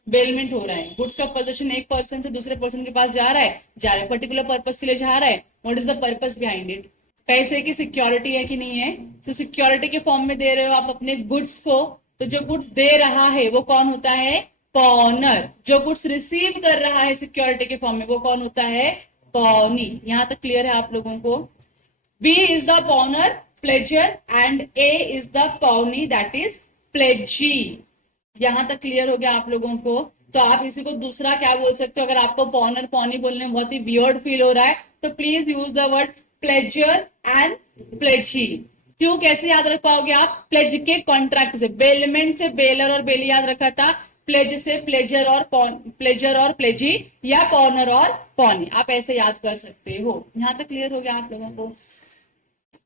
बेलमेंट हो रहा है, गुड्स का पोजीशन एक पर्सन से दूसरे पर्सन के पास जा रहा है, पर्टिकुलर पर्पस के लिए जा रहा है। What is the purpose behind it, पैसे की सिक्योरिटी है कि नहीं है? तो सिक्योरिटी के फॉर्म में दे रहे हो आप अपने गुड्स को, तो जो गुड्स दे रहा है वो कौन होता है, पॉनर। जो गुड्स रिसीव कर रहा है सिक्योरिटी के फॉर्म में वो कौन होता है, पौनी। यहां तक क्लियर है आप लोगों को? B is the pawnor pledger and A is the pawnee that is pledgee. यहां तक क्लियर हो गया आप लोगों को? तो आप इसी को दूसरा क्या बोल सकते हो, अगर आपको पॉनर पौनी बोलने में बहुत ही वियर्ड फील हो रहा है तो please use the word pleasure and प्लेजी। क्यों, कैसे याद रख पाओगे आप, प्लेज के कॉन्ट्रैक्ट से, बेलमेंट से बेलर और बेली याद रखा था, प्लेज से प्लेजर और प्लेजी, या पॉनर और पौनी, आप ऐसे याद कर सकते हो। यहां तक क्लियर हो गया आप लोगों को?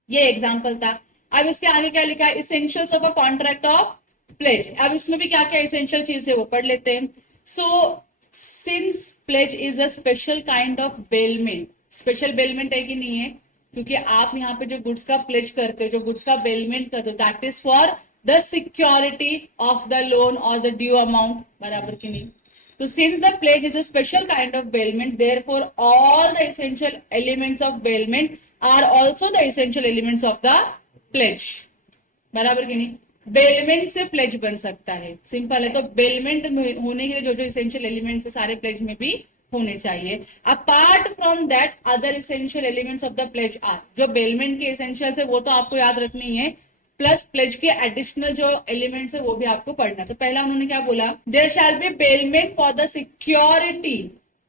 ये एग्जाम्पल था। अब इसके आगे क्या लिखा है, essentials of a contract of pledge. अब इसमें भी क्या क्या इसेंशियल चीज है वो पढ़ लेते हैं। So since pledge is a special kind of bailment, special bailment है कि नहीं है, क्योंकि आप यहाँ पे जो गुड्स का प्लेज करते हो, जो गुड्स का बेलमेंट करते हो, that is for the security of the loan और द ड्यू अमाउंट, बराबर की नहीं। तो since the pledge is a special kind of bailment, therefore all the essential elements of bailment are also the essential elements of the pledge, बराबर की नहीं। Bailment से pledge बन सकता है, सिंपल है। तो बेलमेंट होने के लिए जो जो इसेंशियल एलिमेंट्स है सारे प्लेज में भी होने चाहिए। Apart from that other essential elements of the pledge are, जो बेलमेंट के इसेंशियल है वो तो आपको याद रखनी है, प्लस प्लेज के एडिशनल जो एलिमेंट्स है वो भी आपको पढ़ना। तो पहला उन्होंने क्या बोला, there shall be bailment for the security.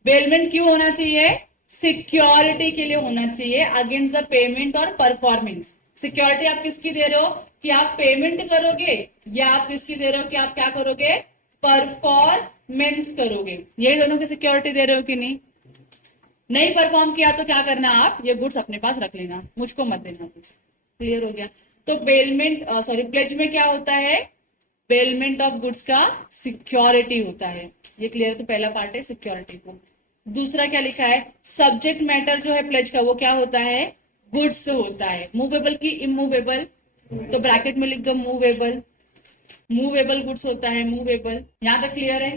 Bailment क्यों होना चाहिए, सिक्योरिटी के लिए होना चाहिए, अगेंस्ट द पेमेंट और परफॉर्मेंस। सिक्योरिटी आप किसकी दे रहे हो कि आप पेमेंट करोगे, या आप किसकी दे रहे हो कि आप क्या करोगे, परफॉर्मेंस करोगे। यही दोनों की सिक्योरिटी दे रहे हो कि नहीं? नहीं परफॉर्म किया तो क्या करना, आप ये गुड्स अपने पास रख लेना, मुझको मत देना गुड्स। क्लियर हो गया? तो बेलमेंट प्लेज में क्या होता है, बेलमेंट ऑफ गुड्स का सिक्योरिटी होता है। ये क्लियर? तो पहला पार्ट है सिक्योरिटी को। दूसरा क्या लिखा है, सब्जेक्ट मैटर जो है प्लेज का वो क्या होता है, गुड्स होता है। मूवेबल की इमूवेबल, तो ब्रैकेट में लिख दो मूवेबल, मूवेबल गुड्स होता है, मूवेबल। यहां तक क्लियर है?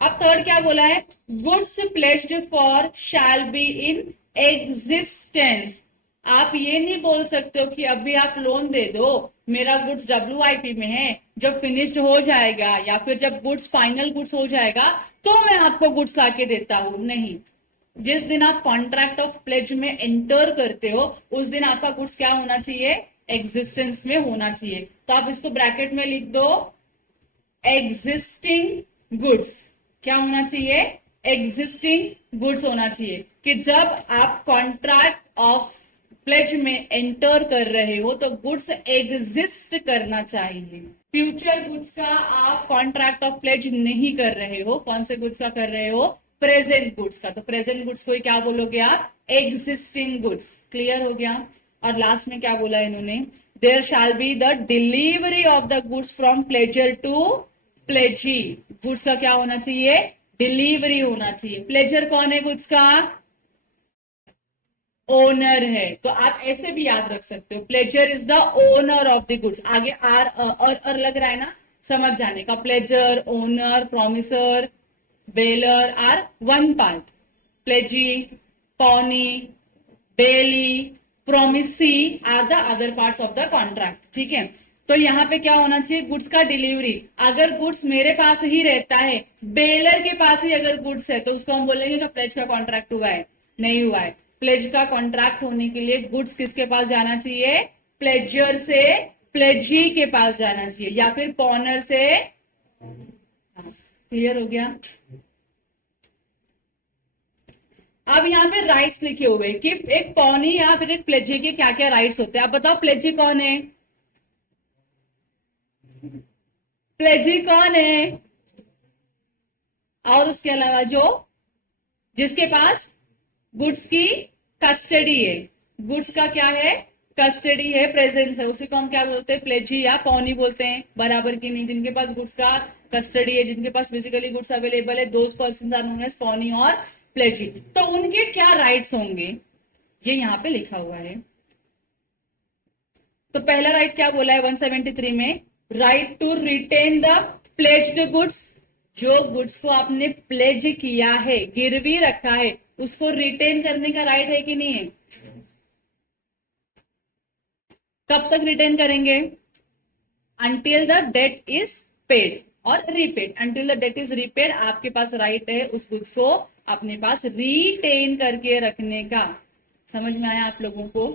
अब थर्ड क्या बोला है? Goods placed for shall be in existence. आप ये नहीं बोल सकते हो कि अभी आप लोन दे दो, मेरा गुड्स WIP में है, जब फिनिश्ड हो जाएगा या फिर जब गुड्स फाइनल गुड्स हो जाएगा तो मैं आपको गुड्स लाके देता हूं। नहीं, जिस दिन आप कॉन्ट्रैक्ट ऑफ प्लेज में एंटर करते हो उस दिन आपका गुड्स क्या होना चाहिए? एग्जिस्टेंस में होना चाहिए। तो आप इसको ब्रैकेट में लिख दो, एग्जिस्टिंग गुड्स। क्या होना चाहिए? एग्जिस्टिंग गुड्स होना चाहिए कि जब आप कॉन्ट्रैक्ट ऑफ प्लेज में एंटर कर रहे हो तो गुड्स एग्जिस्ट करना चाहिए। फ्यूचर गुड्स का आप कॉन्ट्रैक्ट ऑफ प्लेज नहीं कर रहे हो, कौन से गुड्स का कर रहे हो? प्रेजेंट गुड्स का। तो प्रेजेंट गुड्स को क्या बोलोगे आप? Existing goods. क्लियर हो गया? और लास्ट में क्या बोला इन्होंने? There shall be the delivery of the goods from pledger to pledgee. Goods का क्या होना चाहिए? डिलीवरी होना चाहिए। प्लेजर कौन है गुड्स का? ओनर है। तो आप ऐसे भी याद रख सकते हो, pledger is the owner of the goods. आगे आर और लग रहा है ना, समझ जाने का। Pledger, owner, promisor, bailor are one part. Pledgee, pawnee, bailee, promisee are the other parts of the contract. ठीक है? तो यहाँ पे क्या होना चाहिए? गुड्स का डिलीवरी। अगर गुड्स मेरे पास ही रहता है, बेलर के पास ही अगर गुड्स है, तो उसको हम बोलेंगे कि प्लेज का कॉन्ट्रैक्ट हुआ है? नहीं हुआ है। प्लेज का कॉन्ट्रैक्ट होने के लिए गुड्स किसके पास जाना चाहिए? प्लेजर से प्लेजी के पास जाना चाहिए या फिर पॉनर से। क्लियर हो गया? अब यहाँ पे राइट्स लिखे हुए कि एक पॉनी या फिर एक प्लेजी के क्या क्या राइट्स होते हैं। आप बताओ प्लेजी कौन है? प्लेजी कौन है? और उसके अलावा जो जिसके पास गुड्स की कस्टडी है, गुड्स का क्या है? कस्टडी है, प्रेजेंस है, उसी को हम क्या बोलते हैं? प्लेजी या पॉनी बोलते हैं। बराबर की नहीं? जिनके पास गुड्स का कस्टडी है, जिनके पास फिजिकली गुड्स अवेलेबल है, those person are known as pawnee और प्लेजी। तो उनके क्या राइट्स होंगे ये यहां पे लिखा हुआ है। तो पहला राइट क्या बोला है 173 में? Right to retain the pledged goods. जो गुड्स को आपने प्लेज किया है, गिरवी रखा है, उसको रिटेन करने का राइट है कि नहीं है? कब तक रिटेन करेंगे? Until the debt is paid or repaid. Until the debt is repaid आपके पास राइट है उस गुड्स को अपने पास रिटेन करके रखने का। समझ में आया आप लोगों को?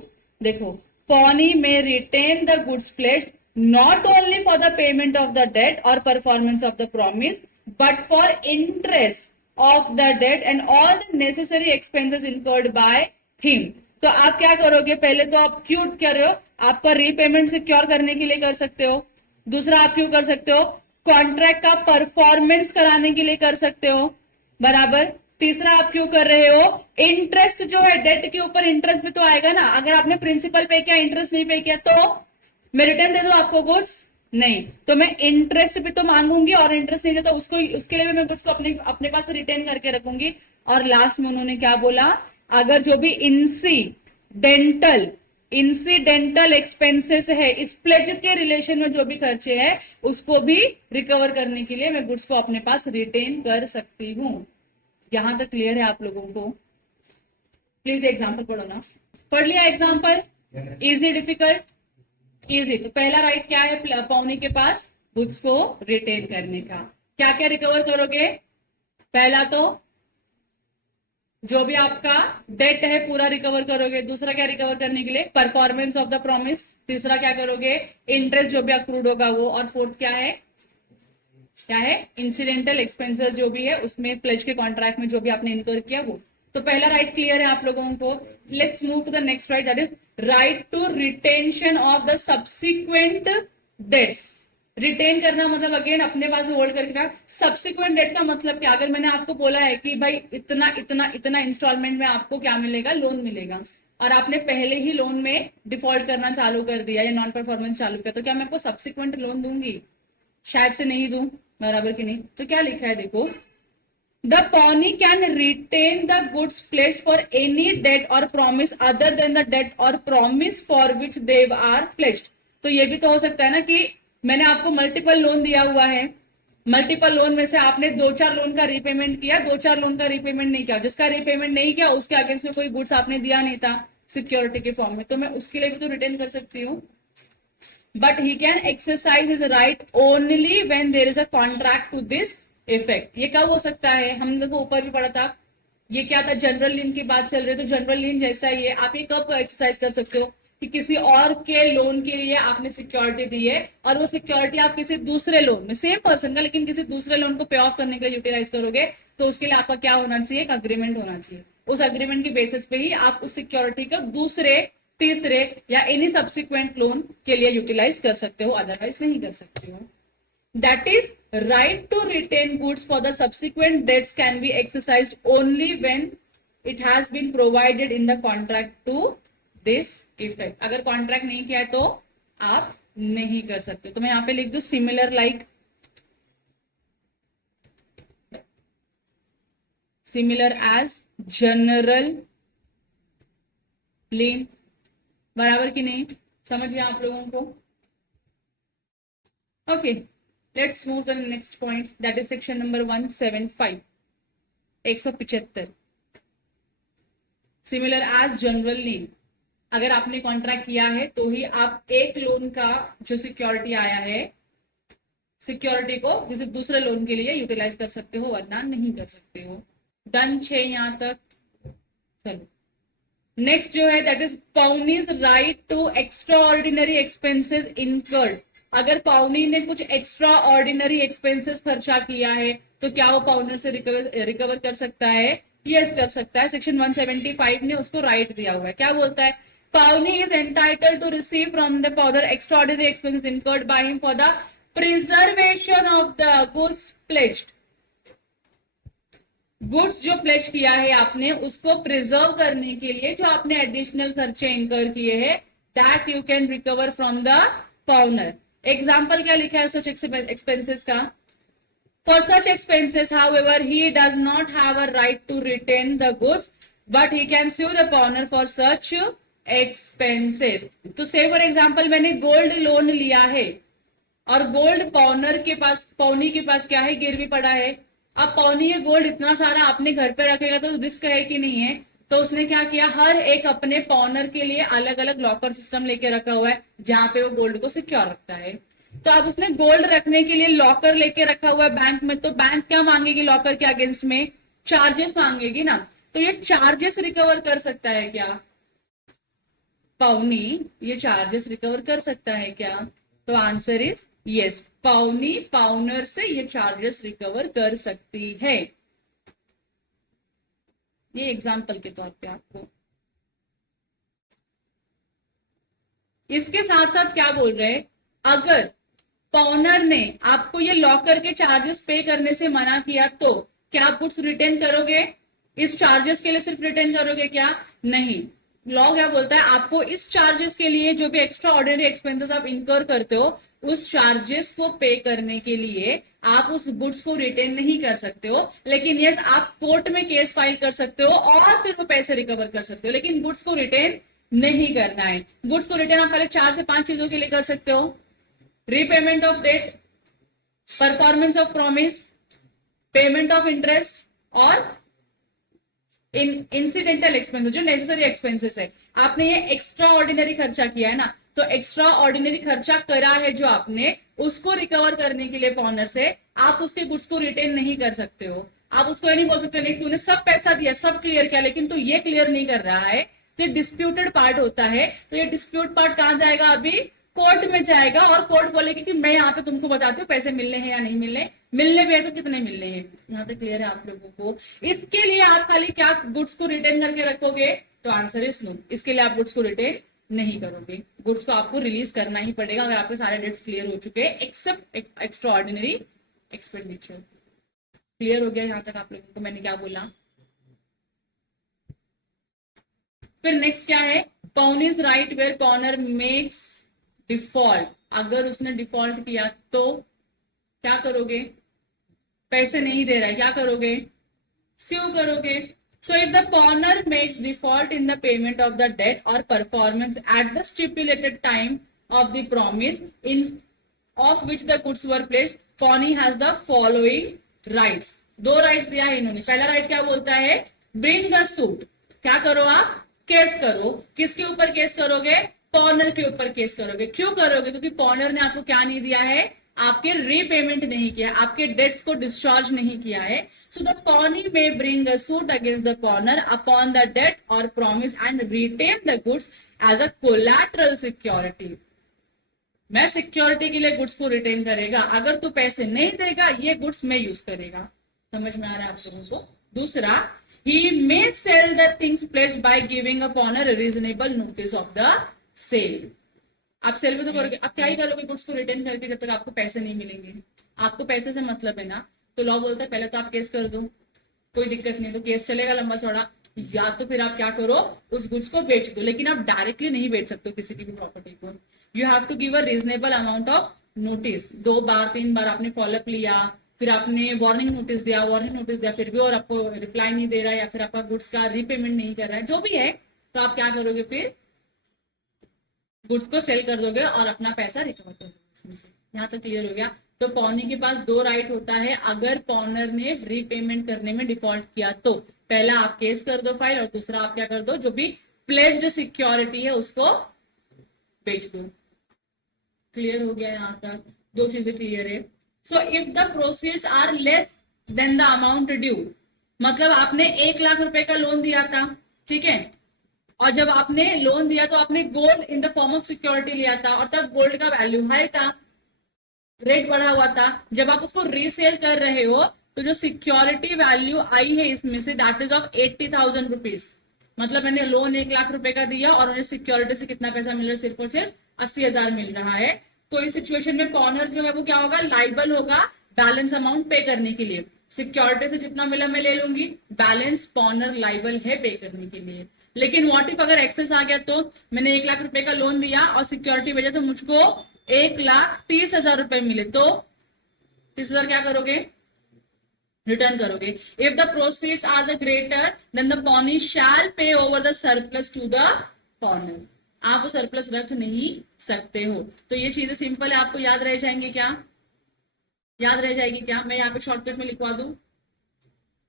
देखो, पॉनी में retain the goods placed not only for the payment of the debt or performance of the promise but for interest of the debt and all the necessary expenses incurred by him। तो आप क्या करोगे? पहले तो आप क्यों कर रहे हो? आपका रीपेमेंट सिक्योर करने के लिए कर सकते हो। दूसरा आप क्यों कर सकते हो? कॉन्ट्रैक्ट का परफॉर्मेंस कराने के लिए कर सकते हो। बराबर। तीसरा आप क्यों कर रहे हो? इंटरेस्ट जो है, डेट के ऊपर इंटरेस्ट भी तो आएगा ना। अगर आपने प्रिंसिपल पे किया, इंटरेस्ट नहीं पे किया, तो मैं रिटर्न दे दूं आपको गुड्स? नहीं। तो मैं इंटरेस्ट भी तो मांगूंगी और इंटरेस्ट नहीं देता उसको, उसके लिए भी मैं गुड्स को अपने पास रिटेन करके रखूंगी। और लास्ट में उन्होंने क्या बोला? अगर जो भी इंसिडेंटल एक्सपेंसेस है, इस प्लेज के रिलेशन में जो भी खर्चे हैं, उसको भी रिकवर करने के लिए मैं गुड्स को अपने पास रिटेन कर सकती हूं। यहां तक क्लियर है आप लोगों को? प्लीज एग्जाम्पल पढ़ो ना। पढ़ लिया एग्जाम्पल? Easy, difficult? इजी। तो पहला राइट क्या है पौनी के पास? गुड्स को रिटेन करने का। क्या क्या रिकवर करोगे? पहला तो जो भी आपका डेट है पूरा रिकवर करोगे। दूसरा क्या रिकवर करने के लिए? Performance of the promise. तीसरा क्या करोगे? इंटरेस्ट जो भी अक्रूड होगा वो। और फोर्थ क्या है? क्या है? इंसिडेंटल एक्सपेंसेस जो भी है उसमें प्लेज के कॉन्ट्रैक्ट में जो भी आपने इनकर किया वो। तो पहला राइट क्लियर है आप लोगों को? Let's move to the next right, that is right to retention of the subsequent debts. Retain करना मतलब अगेन अपने पास होल्ड करके रखना। सब्सिक्वेंट डेट का मतलब क्या? अगर मैंने आपको बोला है कि भाई इतना इतना इतना इंस्टॉलमेंट में आपको क्या मिलेगा? लोन मिलेगा, और आपने पहले ही लोन में डिफॉल्ट करना चालू कर दिया या नॉन परफॉर्मेंस चालू किया, तो क्या मैं आपको सब्सिक्वेंट लोन दूंगी? शायद से नहीं दूं। बराबर की नहीं? तो क्या लिखा है देखो, The pawnee can retain the goods placed for any debt or promise other than the debt or promise for which they are pledged। तो ये भी तो हो सकता है ना कि मैंने आपको मल्टीपल लोन दिया हुआ है, मल्टीपल लोन में से आपने 2-4 लोन का रीपेमेंट किया, 2-4 लोन का रीपेमेंट नहीं किया, जिसका रीपेमेंट नहीं किया उसके अगेंस्ट में कोई गुड्स आपने दिया नहीं था सिक्योरिटी के फॉर्म में, तो मैं उसके लिए भी तो रिटर्न कर सकती हूँ. But he can exercise his right only when there is a contract to this effect. ये कब हो सकता है, हम लोग को ऊपर भी पढ़ा था, ये क्या था, जनरल लीन की बात चल रही है, तो जनरल लीन जैसा ही है. आप ये कब एक्सरसाइज कर सकते हो कि किसी और के लोन के लिए आपने सिक्योरिटी दी है और वो सिक्योरिटी आप किसी दूसरे लोन में, सेम पर्सन का लेकिन किसी दूसरे लोन को पे ऑफ करने के लिए यूटिलाइज करोगे, तो उसके लिए आपका क्या होना चाहिए, एक अग्रीमेंट होना चाहिए. उस अग्रीमेंट की बेसिस पे ही आप उस सिक्योरिटी को दूसरे, तीसरे या एनी सब्सिक्वेंट लोन के लिए यूटिलाइज कर सकते हो, अदरवाइज नहीं कर सकते हो. That is, right to retain goods for the subsequent debts can be exercised only when it has been provided in the contract to this effect. अगर कॉन्ट्रैक्ट नहीं किया है तो आप नहीं कर सकते. तो मैं यहां पे लिख दूं similar like, similar as general lien. बराबर की नहीं, समझिए आप लोगों को. Okay, let's move to the next point, that is section number 175, 175. Similar as general lien. अगर आपने कॉन्ट्रैक्ट किया है तो ही आप एक लोन का जो सिक्योरिटी आया है, सिक्योरिटी को किसी दूसरे लोन के लिए यूटिलाइज कर सकते हो, वरना नहीं कर सकते हो. डन 6 यहां तक. चलो नेक्स्ट जो है that is pawnee's right to extraordinary expenses incurred. अगर पाउनी ने कुछ एक्स्ट्रा ऑर्डिनरी एक्सपेंसेस खर्चा किया है तो क्या वो पाउनर से रिकवर कर सकता है? यस कर सकता है. सेक्शन 175 ने उसको राइट दिया हुआ है. क्या बोलता है? Pawnee is entitled to receive from the pawnor extraordinary expenses incurred by him for the preservation of the goods pledged. Goods जो प्लेज किया है आपने उसको प्रिजर्व करने के लिए जो आपने एडिशनल खर्चे इनकर किए हैं, that you can recover from the pawnor. Example क्या लिखा है सच एक्सपेंसेस का? For such expenses however he does not have a right to retain the goods but he can sue the pawnor for such expenses. तो say for example मैंने gold loan लिया है और gold pawnor के पास, पौनी के पास क्या है, गिरवी पड़ा है. अब पौनी ये गोल्ड इतना सारा अपने घर पे रखेगा तो रिस्क है कि नहीं है? तो उसने क्या किया, हर एक अपने पॉनर के लिए अलग अलग लॉकर सिस्टम लेके रखा हुआ है जहां पे वो गोल्ड को सिक्योर रखता है. तो अब उसने गोल्ड रखने के लिए लॉकर लेके रखा हुआ है बैंक में, तो बैंक क्या मांगेगी लॉकर के अगेंस्ट में? चार्जेस मांगेगी ना. तो ये चार्जेस रिकवर कर सकता है क्या पाउनी? ये चार्जेस रिकवर कर सकता है क्या? तो answer is yes. Pauni pawnor से ये चार्जेस रिकवर कर सकती है. ये एग्जाम्पल के तौर पे आपको. इसके साथ साथ क्या बोल रहे हैं, अगर पाउनर ने आपको ये लॉकर के चार्जेस पे करने से मना किया तो क्या आप गुड्स रिटर्न करोगे? इस चार्जेस के लिए सिर्फ रिटर्न करोगे क्या? नहीं. लॉ क्या बोलता है, आपको इस चार्जेस के लिए जो भी एक्स्ट्रा ऑर्डिनरी एक्सपेंसेस आप इनकर करते हो उस चार्जेस को पे करने के लिए आप उस गुड्स को रिटेन नहीं कर सकते हो. लेकिन यस, आप कोर्ट में केस फाइल कर सकते हो और फिर वो पैसे रिकवर कर सकते हो, लेकिन गुड्स को रिटेन नहीं करना है. गुड्स को रिटेन आप पहले 4 से 5 चीजों के लिए कर सकते हो: repayment of debt, performance of promise, payment of interest और इंसिडेंटल एक्सपेंसेस, जो नेसेसरी एक्सपेंसेस है. आपने ये एक्स्ट्रा ऑर्डिनरी खर्चा किया है ना, तो एक्स्ट्रा ऑर्डिनरी खर्चा करा है जो आपने, उसको रिकवर करने के लिए पॉनर से आप उसके गुड्स को रिटेन नहीं कर सकते हो. आप उसको ये नहीं बोल सकते नहीं तूने सब पैसा दिया, सब क्लियर किया, लेकिन तू ये क्लियर नहीं कर रहा है. तो डिस्प्यूटेड पार्ट होता है. तो ये डिस्प्यूट पार्ट कहां जाएगा? अभी कोर्ट में जाएगा और कोर्ट बोलेगी कि मैं यहाँ पे तुमको बताती हूँ पैसे मिलने हैं या नहीं मिलने, मिलने भी है तो कितने मिलने हैं. यहाँ पे क्लियर है आप लोगों को? इसके लिए आप खाली क्या गुड्स को रिटेन करके रखोगे? तो आंसर इज नो. इसके लिए आप गुड्स को रिटेन नहीं करोगे. गुड्स को आपको रिलीज करना ही पड़ेगा अगर आपके सारे डेट्स क्लियर हो चुके हैं except extraordinary expenditure. Clear हो गया यहाँ तक आप लोगों को मैंने क्या बोला? फिर नेक्स्ट क्या है? Pawnee's right where pawnor makes default. अगर उसने डिफॉल्ट किया तो क्या करोगे? पैसे नहीं दे रहा है, क्या करोगे? स्यू करोगे. So if the pawner makes default in the payment of the debt or performance at the stipulated time of the promise in of which the goods were placed, pony has the following rights. दो rights दिया है इन्होंने। पहला right क्या बोलता है, bring a suit, क्या करो आप, केस करो। किसके ऊपर केस करोगे, पॉनर के ऊपर केस करोगे। क्यों करोगे, क्योंकि पॉनर ने आपको क्या नहीं दिया है, आपके रीपेमेंट नहीं किया, आपके डेट्स को डिस्चार्ज नहीं किया है। So the pawnee may bring a suit against the pawnor upon the debt or promise and retain the goods as a collateral security. मैं सिक्योरिटी के लिए गुड्स को रिटेन करेगा, अगर तू पैसे नहीं देगा ये गुड्स में यूज करेगा। समझ में आ रहा है आप लोगों को। दूसरा, he may sell the things placed by giving a pawnor reasonable notice of the sale. आप सेल भी तो करोगे, अब क्या ही करोगे गुड्स को रिटर्न करके जब तक आपको पैसे नहीं मिलेंगे। आपको पैसे से मतलब है ना, तो लॉ बोलता है पहले तो आप केस कर दो, कोई दिक्कत नहीं, तो केस चलेगा लंबा चौड़ा, या तो फिर आप क्या करो, उस गुड्स को बेच दो। लेकिन आप डायरेक्टली नहीं बेच सकते किसी की भी प्रॉपर्टी को। You have to give a reasonable amount of notice. 2 बार 3 बार आपने फॉलोअप लिया, फिर आपने वार्निंग नोटिस दिया, फिर भी और आपको रिप्लाई नहीं दे रहा है, या फिर आपका गुड्स का रीपेमेंट नहीं कर रहा है, जो भी है, तो आप क्या करोगे, फिर गुड्स को सेल कर दोगे और अपना पैसा रिकवर कर दोगे इसमें से। यहाँ तक क्लियर हो गया। तो पॉनी के पास 2 राइट होता है, अगर पॉनर ने रीपेमेंट करने में डिफॉल्ट किया तो पहला आप केस कर दो फाइल, और दूसरा आप क्या कर दो, जो भी प्लेस्ड सिक्योरिटी है उसको बेच दो। क्लियर हो गया यहाँ तक, 2 चीजें क्लियर है। So if the proceeds are less than the amount due, मतलब आपने 1 लाख रुपए का लोन दिया था, ठीक है, और जब आपने लोन दिया तो आपने gold in the form of security लिया था, और तब गोल्ड का वैल्यू हाई था, रेट बढ़ा हुआ था। जब आप उसको रीसेल कर रहे हो तो जो सिक्योरिटी वैल्यू आई है इसमें से, दैट इज ऑफ 80,000 रुपीज। मतलब मैंने लोन 1 लाख रुपए का दिया और मुझे सिक्योरिटी से कितना पैसा मिल रहा है, सिर्फ और सिर्फ 80,000 मिल रहा है। तो इस सिचुएशन में पॉनर जो है वो क्या होगा, लाइबल होगा बैलेंस अमाउंट पे करने के लिए। सिक्योरिटी से जितना मिला मैं ले लूंगी, बैलेंस पॉनर लाइबल है पे करने के लिए। लेकिन व्हाट इफ अगर एक्सेस आ गया, तो मैंने 1 लाख रुपए का लोन दिया और सिक्योरिटी भेजा, तो मुझको 1,30,000 रुपए मिले, तो 30,000 क्या करोगे, रिटर्न करोगे। If the proceeds are the greater than the pawnee shall pay over the surplus to the pawnor. आप वो सरप्लस रख नहीं सकते हो। तो ये चीजें सिंपल है, आपको याद रह जाएंगे क्या, याद रह जाएगी क्या। मैं यहाँ पे शॉर्टकट में लिखवा दूं,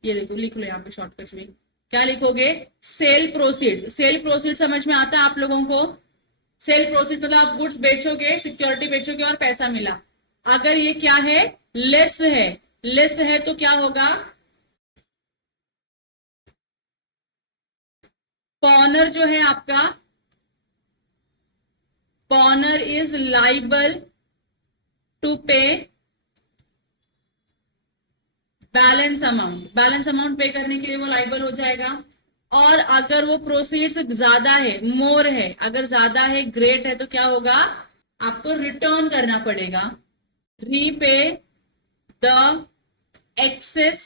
ये देखो लिख लो यहाँ पे शॉर्टकट में, क्या लिखोगे, सेल प्रोसीड। सेल प्रोसीड समझ में आता है आप लोगों को। सेल प्रोसीड मतलब आप गुड्स बेचोगे, सिक्योरिटी बेचोगे और पैसा मिला। अगर ये क्या है, लेस है, लेस है तो क्या होगा, पॉनर जो है आपका, पॉनर इज लाइबल टू पे बैलेंस अमाउंट। बैलेंस अमाउंट पे करने के लिए वो लाइबल हो जाएगा। और अगर वो प्रोसीड्स ज्यादा है, मोर है, अगर ज्यादा है, ग्रेट है, तो क्या होगा, आपको रिटर्न करना पड़ेगा। Repay the excess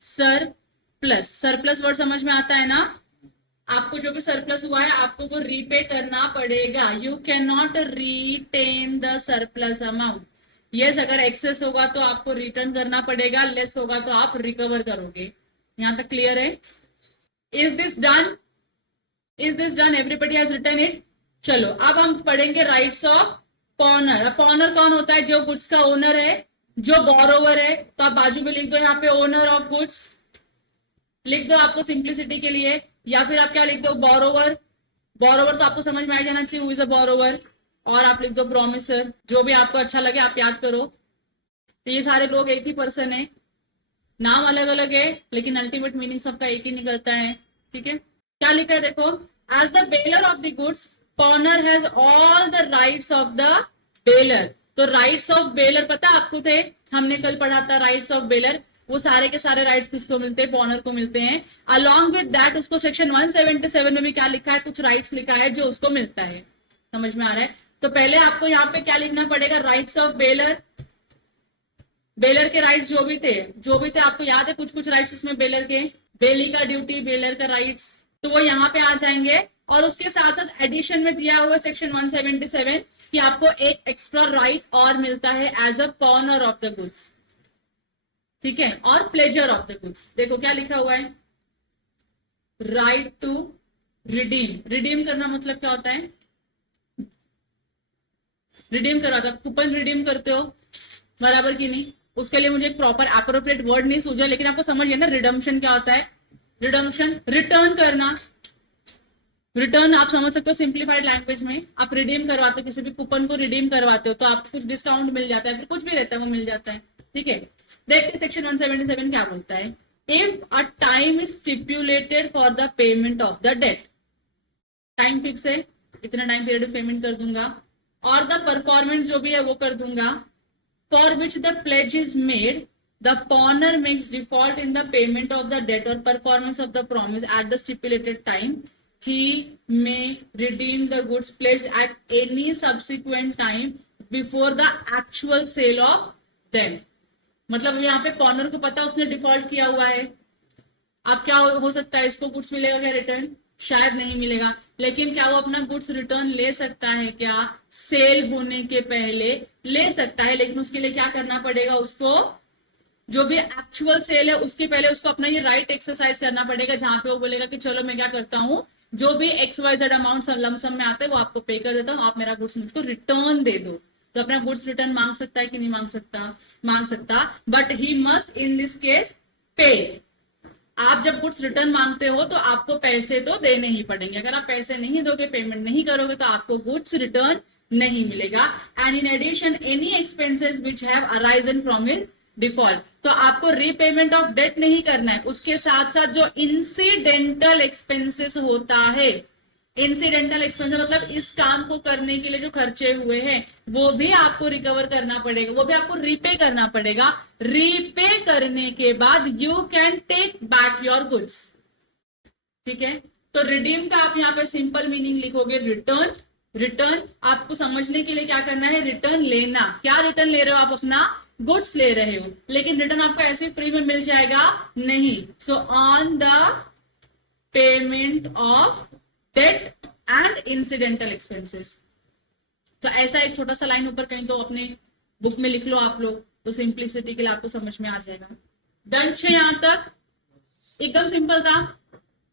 surplus. Surplus word समझ में आता है ना, आपको जो भी सरप्लस हुआ है आपको वो रीपे करना पड़ेगा। You can not retain the surplus amount. Yes, अगर एक्सेस होगा तो आपको रिटर्न करना पड़ेगा, लेस होगा तो आप रिकवर करोगे। यहां तक क्लियर है। Is this done, is this done, everybody has written it. चलो अब हम पढ़ेंगे राइट्स ऑफ पॉनर। पॉनर कौन होता है, जो गुड्स का ओनर है, जो बोरोवर है। तो आप बाजू में लिख दो यहाँ पे ओनर ऑफ गुड्स, लिख दो आपको सिंप्लिसिटी के लिए, या फिर आप क्या लिख दो, बोरोवर। बोरोवर तो आपको समझ में आ जाना चाहिए, हु इज अ बोरोवर। और आप लिख दो प्रोमिसर, जो भी आपको अच्छा लगे आप याद करो। तो ये सारे लोग एक ही पर्सन है, नाम अलग अलग है, लेकिन अल्टीमेट मीनिंग सबका एक ही निकलता है, ठीक है। क्या लिखा है देखो, as the bailor of the goods pawnor has all the rights of the bailor. तो राइट्स ऑफ बेलर पता आपको थे, हमने कल पढ़ा था राइट्स ऑफ बेलर। वो सारे के सारे राइट्स किसको मिलते हैं, पॉनर को मिलते हैं। अलॉन्ग विद दैट उसको सेक्शन 177 में भी क्या लिखा है, कुछ राइट्स लिखा है जो उसको मिलता है। समझ में आ रहा है। तो पहले आपको यहाँ पे क्या लिखना पड़ेगा, राइट्स ऑफ बेलर। बेलर के राइट्स जो भी थे आपको याद है, कुछ कुछ राइट्स इसमें बेलर के, बेली का ड्यूटी, बेलर का राइट्स, तो वो यहाँ पे आ जाएंगे। और उसके साथ साथ एडिशन में दिया हुआ सेक्शन 177 कि आपको एक एक्स्ट्रा राइट और मिलता है as a pawnor of the goods, ठीक है, और प्लेजर ऑफ द गुड्स। देखो क्या लिखा हुआ है, राइट टू रिडीम। रिडीम करना मतलब क्या होता है, रिडीम करवाते हो, कूपन रिडीम करते हो, बराबर की नहीं? उसके लिए मुझे एक प्रॉपर एप्रोप्रिएट वर्ड नहीं सूझा, लेकिन आपको समझ गया ना रिडम्पशन क्या होता है? रिडम्पशन रिटर्न करना। रिटर्न आप समझ सकते हो सिंप्लीफाइड लैंग्वेज में। आप रिडीम करवाते हो, किसी भी कूपन को रिडीम करवाते हो तो आपको कुछ डिस्काउंट मिल जाता है, फिर कुछ भी रहता है वो मिल जाता है, ठीक है? देखते सेक्शन 177 क्या बोलता है। If a time is stipulated for the payment of the debt, time fix है, इतना टाइम पीरियड पेमेंट कर दूंगा, और द परफॉर्मेंस जो भी है वो कर दूंगा, for which the pledge is made, the pawnor makes default in the payment of the debt और performance of the promise at the stipulated time, he may redeem the goods pledged at any subsequent time before the actual sale of them। मतलब यहाँ पे पॉनर को पता उसने default किया हुआ है। अब क्या हो सकता है, इसको गुड्स मिलेगा क्या रिटर्न? शायद नहीं मिलेगा, लेकिन क्या वो अपना गुड्स रिटर्न ले सकता है क्या? सेल होने के पहले ले सकता है, लेकिन उसके लिए क्या करना पड़ेगा? उसको जो भी एक्चुअल सेल है उसके पहले उसको अपना ये राइट एक्सरसाइज करना पड़ेगा, जहां पे वो बोलेगा कि चलो मैं क्या करता हूं, जो भी XYZ अमाउंट लमसम में आते हैं वो आपको पे कर देता हूँ, आप मेरा गुड्स मुझको रिटर्न दे दो। तो अपना गुड्स रिटर्न मांग सकता है कि नहीं मांग सकता? मांग सकता, but he must in this case पे। आप जब गुड्स रिटर्न मांगते हो तो आपको पैसे तो देने ही पड़ेंगे। अगर आप पैसे नहीं दोगे, पेमेंट नहीं करोगे, तो आपको गुड्स रिटर्न नहीं मिलेगा। And in addition any expenses which have arisen from it default, तो आपको रीपेमेंट ऑफ डेट नहीं करना है, उसके साथ साथ जो इंसिडेंटल एक्सपेंसेस होता है, इंसिडेंटल एक्सपेंसेस मतलब इस काम को करने के लिए जो खर्चे हुए हैं वो भी आपको रिकवर करना पड़ेगा, वो भी आपको रीपे करना पड़ेगा। रीपे करने के बाद you can take back your goods, ठीक है? तो रिडीम का आप यहाँ पे सिंपल मीनिंग लिखोगे रिटर्न। रिटर्न आपको समझने के लिए क्या करना है? रिटर्न लेना। क्या रिटर्न ले रहे हो आप? अपना गुड्स ले रहे हो, लेकिन रिटर्न आपको ऐसे फ्री में मिल जाएगा नहीं। So on the payment of debt and incidental expenses. तो ऐसा एक छोटा सा लाइन ऊपर कहीं तो अपने बुक में लिख लो आप लोग, तो सिंप्लिसिटी के लिए आपको समझ में आ जाएगा। डन छे यहां तक? एकदम सिंपल था।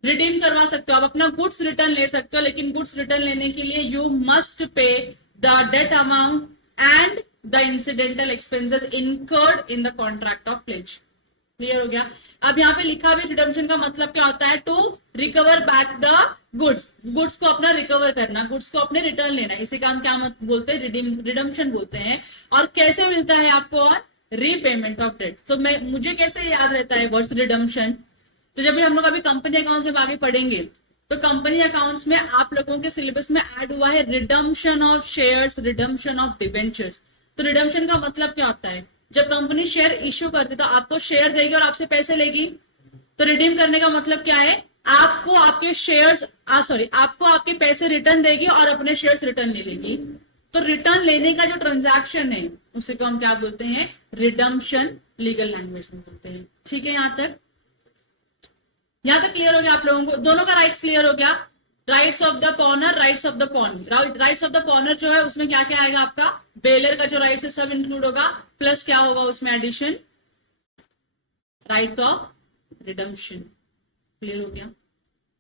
रिडीम करवा सकते हो आप, अपना गुड्स रिटर्न ले सकते हो, लेकिन गुड्स रिटर्न लेने के लिए you must pay the debt amount and the incidental expenses incurred in the contract of pledge. Clear हो गया? अब यहाँ पे लिखा भी रिडम्पशन का मतलब क्या होता है? To recover back the goods. Goods को अपना रिकवर करना, गुड्स को अपने रिटर्न लेना, इसे काम क्या बोलते हैं? रिडम्पशन बोलते हैं। और कैसे मिलता है आपको? और रीपेमेंट ऑफ डेट। तो मुझे कैसे याद रहता है वर्ड्स रिडम्पशन? तो जब भी हम लोग अभी कंपनी अकाउंट से आगे पढ़ेंगे तो कंपनी अकाउंट्स में आप लोगों के सिलेबस में ऐड हुआ है redemption of shares, redemption of debentures. तो रिडम्पशन का मतलब क्या होता है? जब कंपनी शेयर इश्यू करती तो आपको शेयर देगी और आपसे पैसे लेगी। तो रिडीम करने का मतलब क्या है? आपको आपके शेयर्स आपको आपके पैसे रिटर्न देगी और अपने शेयर्स रिटर्न ले लेगी। तो रिटर्न लेने का जो ट्रांजैक्शन है उसे को हम क्या बोलते हैं? रिडम्पशन, लीगल लैंग्वेज में बोलते हैं। ठीक है? यहां तक क्लियर हो गया आप लोगों को? दोनों का राइट्स क्लियर हो गया? Rights of the pawnor, rights of the pawn. Rights of the pawnor जो है उसमें क्या क्या आएगा आपका? बेलर का जो राइट्स है सब इंक्लूड होगा, प्लस क्या होगा उसमें addition? Rights of redemption. Clear हो गया?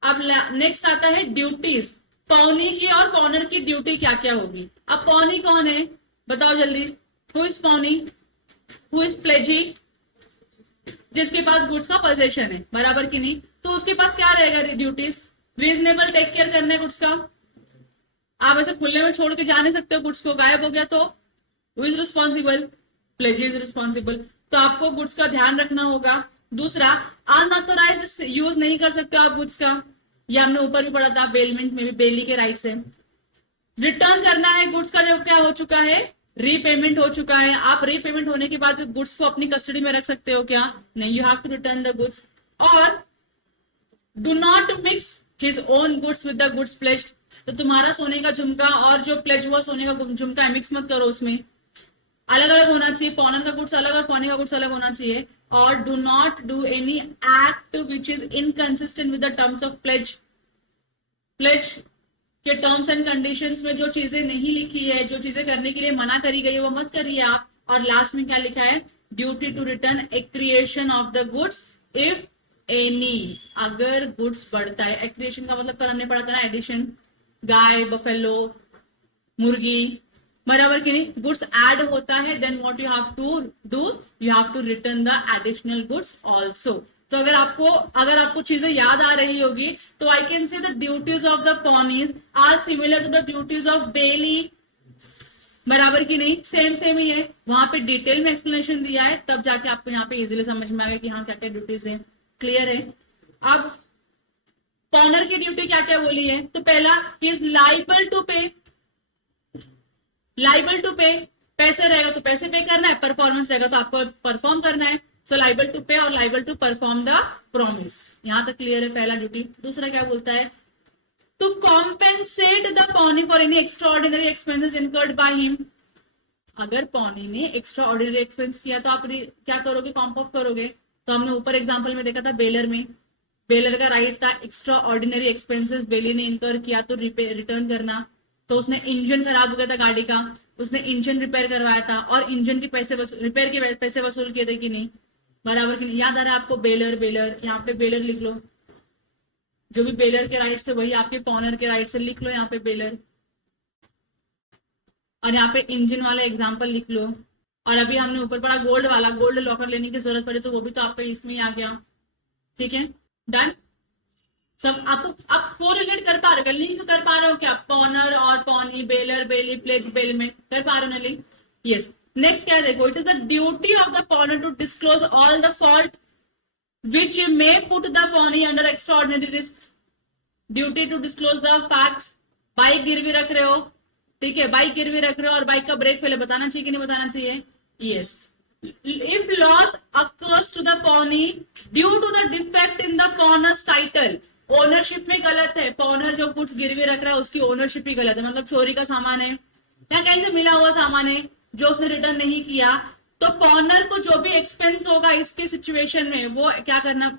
अब नेक्स्ट आता है ड्यूटीज। पौनी की और पॉनर की ड्यूटी क्या क्या होगी? अब पौनी कौन है बताओ जल्दी? Who is pawnee? Who is pledgee? जिसके पास गुड्स का पोजेशन है, बराबर की नहीं? तो उसके पास क्या रहेगा ड्यूटीज? रीजनेबल टेक केयर करना है गुड्स का। आप ऐसे खुले में छोड़ के जा नहीं सकते हो गुड्स को, गायब हो गया तो who is responsible? प्लेजी is responsible. तो आपको गुड्स का ध्यान रखना होगा। दूसरा, अनऑथोराइज्ड यूज नहीं कर सकते आप गुड्स का, ये हमने ऊपर भी पढ़ा था, बेलमेंट में भी बेली के राइट्स है। रिटर्न करना है गुड्स का जब क्या हो चुका है? रीपेमेंट हो चुका है। आप रीपेमेंट होने के बाद गुड्स को अपनी कस्टडी में रख सकते हो क्या? नहीं, you have to return the goods. और do not mix his own goods with the goods pledged. तो तुम्हारा सोने का झुमका और जो प्लेज हुआ सोने का झुमका है, मिक्स मत करो, उसमें अलग अलग होना चाहिए। पॉनर का गुड्स अलग और पौनी का गुड्स अलग होना चाहिए। और do not do any act which is inconsistent with the terms of pledge. Pledge के टर्म्स एंड कंडीशंस में जो चीजें नहीं लिखी है, जो चीजें करने के लिए मना करी गई है, वो मत करिए आप। और लास्ट में क्या लिखा है? Duty to return accretion of the goods if any. अगर गुड्स बढ़ता है, एक्रिएशन का मतलब कल हमने पढ़ा था ना, एडिशन। गाय, बफेलो, मुर्गी, बराबर कि नहीं, गुड्स ऐड होता है, then what you have to do, you have to return the additional goods also. तो अगर आपको चीजें याद आ रही होगी तो I can say the duties of the pawnees are similar to the duties of bailee, बराबर की नहीं, सेम ही है। वहां पे डिटेल में एक्सप्लेनेशन दिया है, तब जाके आपको यहाँ पे इजीली समझ में आ गया कि हाँ क्या क्या ड्यूटीज है। क्लियर है। अब पॉनर की ड्यूटी क्या क्या बोली है, तो पहला ही इज लाइबल टू पे, लाइबल टू पे, पैसे रहेगा तो पैसे पे करना है, परफॉर्मेंस रहेगा तो आपको परफॉर्म करना है। सो लाइबल टू पे और liable to perform the promise, यहां तक क्लियर है पहला ड्यूटी। दूसरा क्या बोलता है, to compensate the pawnee for any extraordinary expenses incurred by him. अगर पॉनी ने एक्स्ट्रा ऑर्डिनरी एक्सपेंस किया तो आप क्या करोगे, कॉम्प ऑफ करोगे। तो हमने ऊपर एग्जाम्पल में देखा था बेलर में, बेलर का राइट था एक्स्ट्रा ऑर्डिनरी एक्सपेंसेस बेली ने इनकर किया तो रिटर्न करना। तो उसने इंजन खराब हो गया था गाड़ी का, उसने इंजन रिपेयर करवाया था और इंजन के पैसे रिपेयर के पैसे वसूल किए थे कि नहीं, बराबर कि नहीं। याद आ रहा है आपको, बेलर बेलर, यहाँ पे बेलर लिख लो, जो भी बेलर के राइट्स थे वही आपके पॉनर के राइट से लिख लो यहाँ पे बेलर, और यहाँ पे इंजन वाला एग्जाम्पल लिख लो। और अभी हमने ऊपर पढ़ा गोल्ड वाला, गोल्ड लॉकर लेने की जरूरत पड़े तो वो भी तो आपका इसमें ही आ गया। ठीक है, डन। सब आपको आप कोरिलेट कर पा रहे हो, लिंक कर पा रहे हो क्या, पॉनर और पॉनी, बेलर बेली, प्लेज बेलमेंट, कर पा रहे हो ना लिंक। यस। नेक्स्ट क्या है देखो, it is the duty of the pawnor to disclose all the fault which may put the pawnee under extraordinary risk, duty to disclose the facts. Bike गिरवी रख रहे हो, ठीक है, बाइक गिरवी रख रहे हो और बाइक का ब्रेक फेल बताना चाहिए कि नहीं बताना चाहिए, yes. If loss occurs to the pawnee due to the defect in the pawnor's title, ownership में गलत है, पॉनर जो गुड्स गिरवी रख रहा है उसकी ओनरशिप ही गलत है, मतलब चोरी का सामान है या कहीं से मिला हुआ सामान है जो उसने रिटर्न नहीं किया, तो पॉनर को जो भी एक्सपेंस होगा इसके सिचुएशन में वो क्या करना,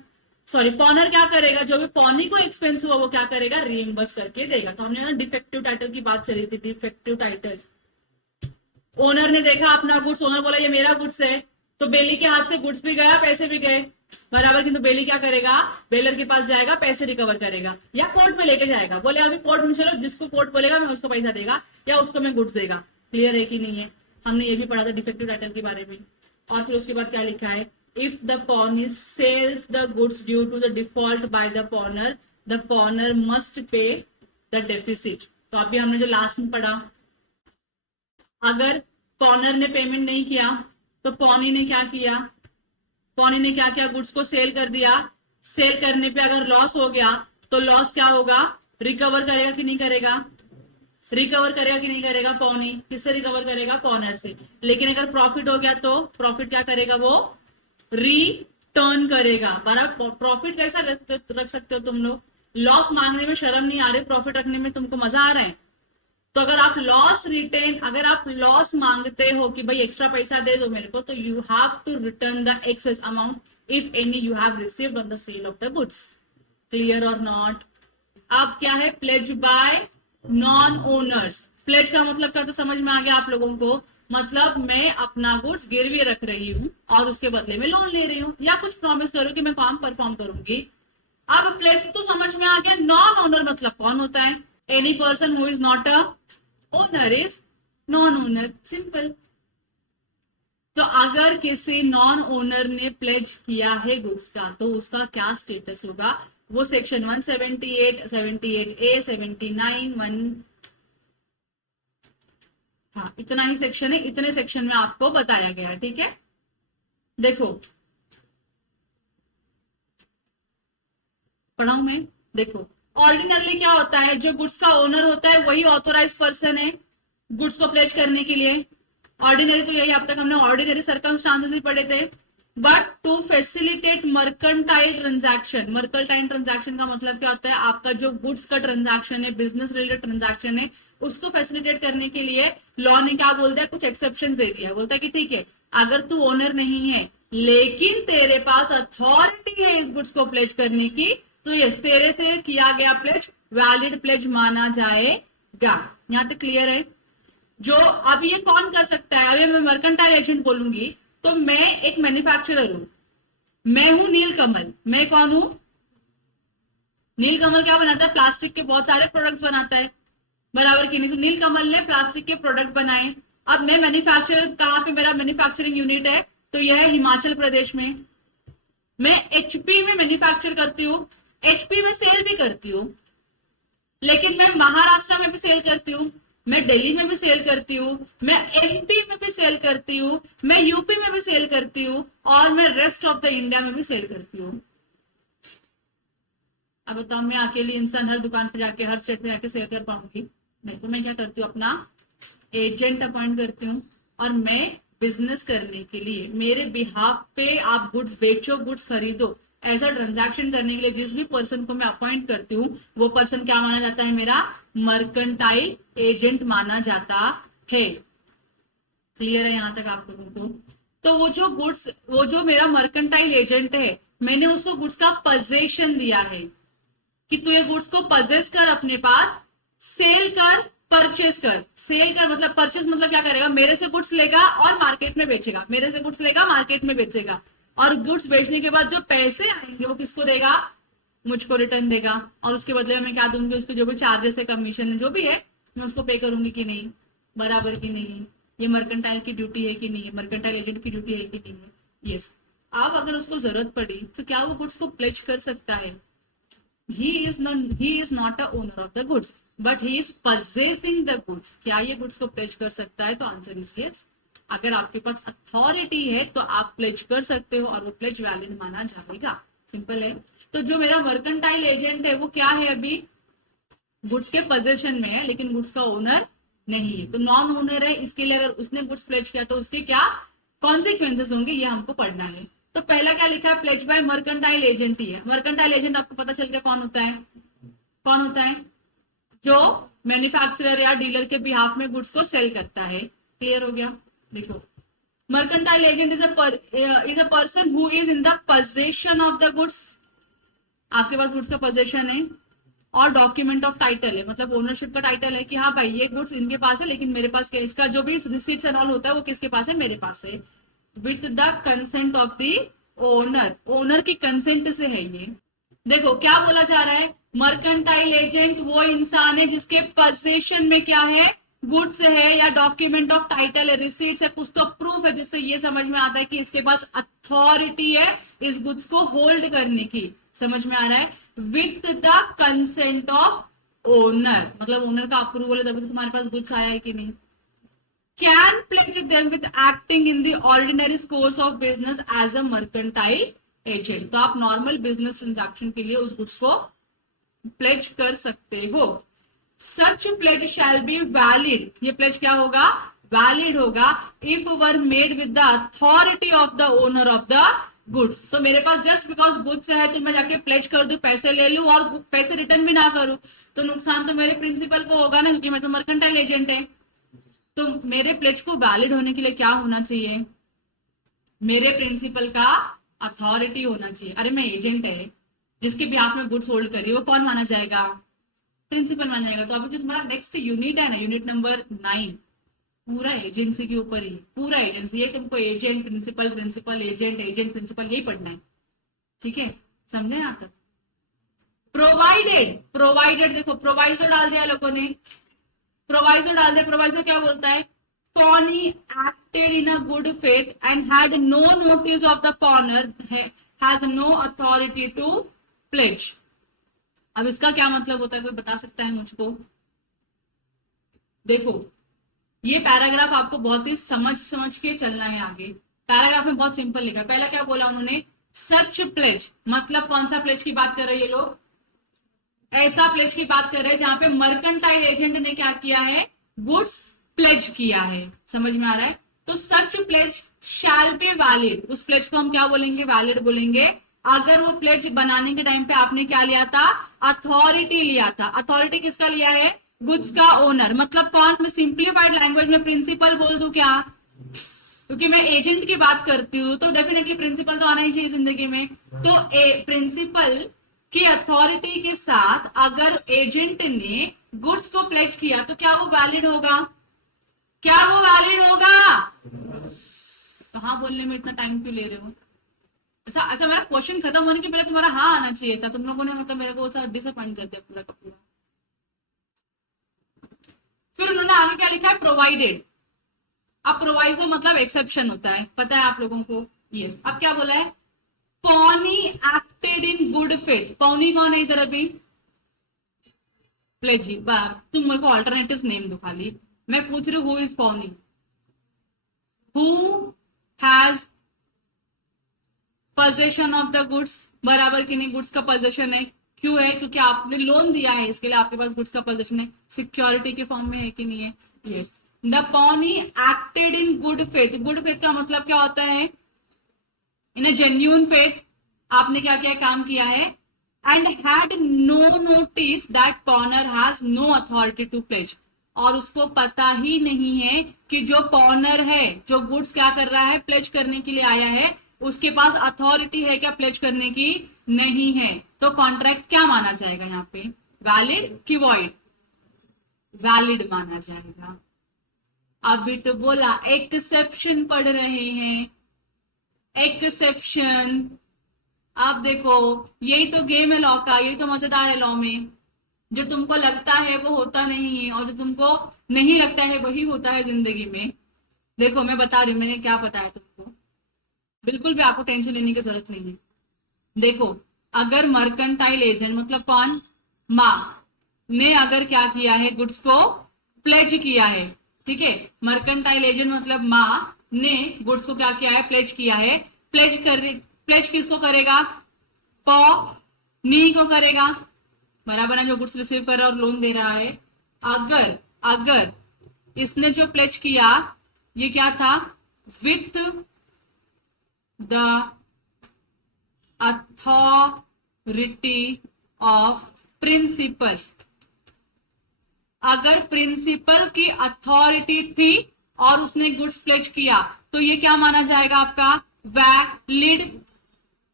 सॉरी पॉनर क्या करेगा, जो भी पॉनी को एक्सपेंस हुआ वो क्या करेगा, रीइंबर्स करके देगा। तो हमने ना डिफेक्टिव टाइटल की बात चली थी, डिफेक्टिव टाइटल। ओनर ने देखा अपना गुड्स, ओनर बोला ये मेरा गुड्स है, तो बेली के हाथ से गुड्स भी गया पैसे भी गए, बराबर। किंतु बेली क्या करेगा, बेलर के पास जाएगा, पैसे रिकवर करेगा या कोर्ट में लेके जाएगा, बोले अभी कोर्ट में चलो, जिसको कोर्ट बोलेगा मैं उसको पैसा देगा या उसको मैं गुड्स देगा। क्लियर है कि नहीं है, हमने ये भी पढ़ा था डिफेक्टिव टाइटल के बारे में। और फिर उसके बाद क्या लिखा है, if the pawnee sells the goods due to the default by the pawner must pay the deficit। तो अभी हमने जो लास्ट में पढ़ा, अगर पॉनर ने पेमेंट नहीं किया तो पॉनी ने क्या किया, पॉनी ने क्या किया, गुड्स को सेल कर दिया, सेल करने पे अगर लॉस हो गया तो लॉस क्या होगा, रिकवर करेगा कि नहीं करेगा, रिकवर करेगा कि नहीं करेगा, पॉनी किससे रिकवर करेगा, पॉनर से। लेकिन अगर प्रॉफिट हो गया तो प्रॉफिट क्या करेगा, वो रिटर्न करेगा। बराबर, प्रॉफिट कैसा रख सकते हो तुम लोग, लॉस मांगने में शर्म नहीं आ रही, प्रॉफिट रखने में तुमको मजा आ रहा है। तो अगर आप लॉस रिटेन, अगर आप लॉस मांगते हो कि भाई एक्स्ट्रा पैसा दे दो मेरे को, तो you have to return the excess amount if any you have received on the sale of the goods. Clear और नॉट। अब क्या है, pledge by non owners. Pledge का मतलब क्या, तो समझ में आ गया आप लोगों को, मतलब मैं अपना गुड्स गिरवी रख रही हूँ और उसके बदले में लोन ले रही हूँ या कुछ प्रॉमिस करूँ कि मैं काम परफॉर्म करूंगी। अब प्लेज तो समझ में आ गया, नॉन ओनर मतलब कौन होता है, any person who is not a owner is non owner, simple. तो अगर किसी नॉन ओनर ने प्लेज किया है गुड्स का तो उसका क्या स्टेटस होगा, वो सेक्शन 178, 78A, 79, हाँ इतना ही सेक्शन है, इतने सेक्शन में आपको बताया गया है। ठीक है, देखो पढ़ाऊं मैं, देखो ऑर्डिनरली क्या होता है, जो गुड्स का ओनर होता है वही ऑथोराइज पर्सन है गुड्स को प्लेज करने के लिए। ऑर्डिनरी तो यही, अब तक हमने ऑर्डिनरी सर्कमस्टांसेस ही पढ़े थे। But to facilitate mercantile transaction, mercantile transaction का मतलब क्या होता है, आपका जो गुड्स का ट्रांजैक्शन है, बिजनेस रिलेटेड ट्रांजैक्शन है, उसको फैसिलिटेट करने के लिए लॉ ने क्या बोलता है, कुछ एक्सेप्शंस दे दिया। बोलता है कि ठीक है, अगर तू ओनर नहीं है लेकिन तेरे पास अथॉरिटी है इस गुड्स को प्लेज करने की, तो यस तेरे से किया गया प्लेज वैलिड प्लेज माना जाएगा। यहां तक क्लियर है। जो अब ये कौन कर सकता है, अभी मैं मर्केंटाइल एजेंट बोलूंगी तो मैं एक मैन्युफैक्चरर हूं, मैं हूं नीलकमल। मैं कौन हूं, नीलकमल क्या बनाता है, प्लास्टिक के बहुत सारे प्रोडक्ट्स बनाता है। बराबर की नहीं। तो नीलकमल ने प्लास्टिक के प्रोडक्ट बनाए। अब मैं मैन्युफैक्चर, कहाँ पे मेरा मैन्युफैक्चरिंग यूनिट है, तो यह है हिमाचल प्रदेश में। मैं एचपी में मैन्युफैक्चर करती हूँ, एचपी में सेल भी करती हूँ, लेकिन मैं महाराष्ट्र में भी सेल करती हूँ, मैं दिल्ली में भी सेल करती हूँ, मैं एमपी में भी सेल करती हूँ, मैं यूपी में भी सेल करती हूँ, और मैं रेस्ट ऑफ द इंडिया में भी सेल करती हूँ। अब बताओ, मैं अकेली इंसान हर दुकान पे जाके, हर स्टेट में जाके सेल कर पाऊंगी? नहीं। तो मैं क्या करती हूँ, अपना एजेंट अपॉइंट करती हूँ, और मैं बिजनेस करने के लिए मेरे बिहाफ पे आप गुड्स बेचो, गुड्स खरीदो, ऐसा ट्रांजैक्शन करने के लिए जिस भी पर्सन को मैं अपॉइंट करती हूँ, वो पर्सन क्या माना जाता है, मेरा मर्केंटाइल एजेंट माना जाता है। क्लियर है यहां तक आप लोगों को? तो वो जो मेरा मर्केंटाइल एजेंट है, मैंने उसको गुड्स का पोजेशन दिया है कि तू ये गुड्स को पजेस कर, अपने पास सेल कर, परचेस कर। सेल कर मतलब, परचेस मतलब क्या करेगा, मेरे से गुड्स लेगा और मार्केट में बेचेगा, मेरे से गुड्स लेगा, मार्केट में बेचेगा, और गुड्स बेचने के बाद जो पैसे आएंगे वो किसको देगा, मुझको रिटर्न देगा, और उसके बदले में मैं क्या दूंगी, उसके जो भी चार्जेस है, कमीशन है, जो भी है, मैं उसको पे करूंगी कि नहीं, बराबर की नहीं। ये मर्केंटाइल की ड्यूटी है कि नहीं है, मर्केंटाइल एजेंट की ड्यूटी है कि नहीं है? यस। अब अगर उसको जरूरत पड़ी तो क्या वो गुड्स को प्लेज कर सकता है? he is not a owner of the goods, but he is possessing the goods. क्या ये गुड्स को प्लेज कर सकता है? तो आंसर इज यस। अगर आपके पास अथॉरिटी है तो आप प्लेज कर सकते हो, और वो प्लेज वैलिड माना जाएगा। सिंपल है। तो जो मेरा मर्केंटाइल एजेंट है वो क्या है, अभी गुड्स के पोजेशन में है, लेकिन गुड्स का ओनर नहीं है, तो नॉन ओनर है। इसके लिए अगर उसने गुड्स प्लेज किया तो उसके क्या कॉन्सिक्वेंसेस होंगे, ये हमको पढ़ना है। तो पहला क्या लिखा है, प्लेज बाय मर्केंटाइल एजेंट ही है। मर्केंटाइल एजेंट आपको पता चल गया कौन होता है, कौन होता है, जो मैन्युफैक्चरर या डीलर के बिहाफ में गुड्स को सेल करता है। क्लियर हो गया? देखो, mercantile agent is a person who is in the possession of the goods. आपके पास गुड्स का पोजेशन है और डॉक्यूमेंट ऑफ टाइटल है, मतलब ओनरशिप का टाइटल है कि हाँ भाई ये गुड्स इनके पास है, लेकिन मेरे पास क्या, इसका जो भी रिसीट्स एंड ऑल होता है वो किसके पास है, मेरे पास है, with the consent of the owner. Owner की कंसेंट से है ये। देखो क्या बोला जा रहा है, मर्केंटाइल एजेंट वो इंसान है जिसके पोजेशन में क्या है, गुड्स है, या डॉक्यूमेंट ऑफ टाइटल है, रिसीट्स है, कुछ तो प्रूफ है जिससे ये समझ में आता है कि इसके पास अथॉरिटी है इस गुड्स को होल्ड करने की। समझ में आ रहा है? With the consent of owner, मतलब ओनर का अप्रूवल है तभी तो तुम्हारे पास गुड्स आया है कि नहीं। Can pledge them with acting in the ordinary course of business as a mercantile agent। तो आप नॉर्मल बिजनेस ट्रांजैक्शन के लिए उस गुड्स को प्लेज कर सकते हो। सच प्लेज शैल बी वैलिड, ये प्लेज क्या होगा, वैलिड होगा, if were made with the authority of the owner of the goods. तो मेरे पास जस्ट बिकॉज गुड्स है तो मैं जाके प्लेज कर दू, पैसे ले लू और पैसे रिटर्न भी ना करूं, तो नुकसान तो मेरे प्रिंसिपल को होगा ना, क्योंकि मैं तो मर्केंटाइल एजेंट है। तो मेरे प्लेज को वैलिड होने के लिए क्या होना चाहिए, मेरे प्रिंसिपल का अथॉरिटी होना चाहिए। अरे मैं एजेंट है जिसके बिहाफ में गुड्स होल्ड करी, वो कौन माना जाएगा, प्रिंसिपल माना जाएगा। तो अभी जो तुम्हारा नेक्स्ट यूनिट है ना, यूनिट नंबर 9, पूरा एजेंसी के ऊपर ही, पूरा एजेंसी, ये तुमको agent principal, principal agent, agent principal, यही पढ़ना है। ठीक है, समझे यहाँ तक? प्रोवाइडेड, प्रोवाइडेड देखो प्रोवाइजो डाल दिया लोगों ने, प्रोवाइजो डाल दिया। प्रोवाइजो क्या बोलता है, pawnee acted in a good faith and had no notice of the pawnor has no authority to pledge. अब इसका क्या मतलब होता है, कोई बता सकता है मुझको? देखो ये पैराग्राफ आपको बहुत ही समझ के चलना है आगे। पैराग्राफ में बहुत सिंपल लिखा। पहला क्या बोला उन्होंने, सच प्लेज, मतलब कौन सा प्लेज की बात कर रहे हैं ये लोग, ऐसा प्लेज की बात कर रहे हैं जहां पे मर्केंटाइल एजेंट ने क्या किया है, गुड्स प्लेज किया है। समझ में आ रहा है? तो सच प्लेज शैल बी वैलिड, उस प्लेज को हम क्या बोलेंगे, वैलिड बोलेंगे, अगर वो प्लेज बनाने के टाइम पे आपने क्या लिया था, अथॉरिटी लिया था। अथॉरिटी किसका लिया है, गुड्स का ओनर, मतलब कौन, मैं सिंप्लीफाइड लैंग्वेज में प्रिंसिपल बोल दूं क्या, क्योंकि मैं एजेंट की बात करती हूँ तो डेफिनेटली प्रिंसिपल तो आना ही चाहिए जिंदगी में। तो प्रिंसिपल की अथॉरिटी के साथ अगर एजेंट ने गुड्स को प्लेज किया तो क्या वो वैलिड होगा, क्या वो वैलिड होगा? कहाँ बोलने में इतना टाइम क्यों ले रहे हो? ऐसा ऐसा मेरा क्वेश्चन खत्म होने के पहले तुम्हारा हाँ आना चाहिए था। तुम लोगों ने मतलब मेरे को डिसअपॉइंट कर दिया पूरा का पूरा। फिर उन्होंने आगे क्या लिखा है, प्रोवाइडेड। अब प्रोवाइजो मतलब एक्सेप्शन होता है, पता है आप लोगों को, यस। अब क्या बोला है, pawnee acted in good faith. Pony कौन है इधर अभी, प्लेजी। तुम मेरे को ऑल्टरनेटिव्स नेम दो खाली, मैं पूछ रही हूँ who is pony, who has possession of the goods, बराबर कि नहीं, गुड्स का पोजेशन है, क्यों है, क्योंकि आपने लोन दिया है, इसके लिए आपके पास गुड्स का पोजेशन है, सिक्योरिटी के फॉर्म में है कि नहीं है, yes. The pony acted in good faith. Good faith का मतलब क्या होता है, इन अ जेन्यून फेथ, आपने क्या क्या काम किया है, and had no notice that pawnor has no authority to pledge, और उसको पता ही नहीं है कि जो पॉनर है, जो गुड्स क्या कर रहा है, प्लेज करने के लिए आया है, उसके पास अथॉरिटी है क्या प्लेज करने की, नहीं है। तो कॉन्ट्रैक्ट क्या माना जाएगा यहाँ पे, वैलिड कि वॉइड, वैलिड माना जाएगा। अभी तो बोला एक्सेप्शन पढ़ रहे हैं, एक्सेप्शन। आप देखो, यही तो गेम है लॉ का, यही तो मजेदार है लॉ में, जो तुमको लगता है वो होता नहीं है, और जो तुमको नहीं लगता है वही होता है जिंदगी में। देखो मैं बता रही हूँ मैंने क्या बताया तुमको, बिल्कुल भी आपको टेंशन लेने की जरूरत नहीं है। देखो, अगर मर्केंटाइल एजेंट मतलब कौन, माँ ने अगर क्या किया है, गुड्स को प्लेज किया है, ठीक है, मर्केंटाइल एजेंट मतलब माँ ने गुड्स को क्या किया है, प्लेज किया है। प्लेज किसको करेगा, नी को करेगा, बराबर है, जो गुड्स रिसीव कर रहा है और लोन दे रहा है। अगर इसने जो प्लेज किया ये क्या था, with the authority of principal, अगर प्रिंसिपल की अथॉरिटी थी और उसने गुड्स प्लेज किया, तो ये क्या माना जाएगा आपका, वैलिड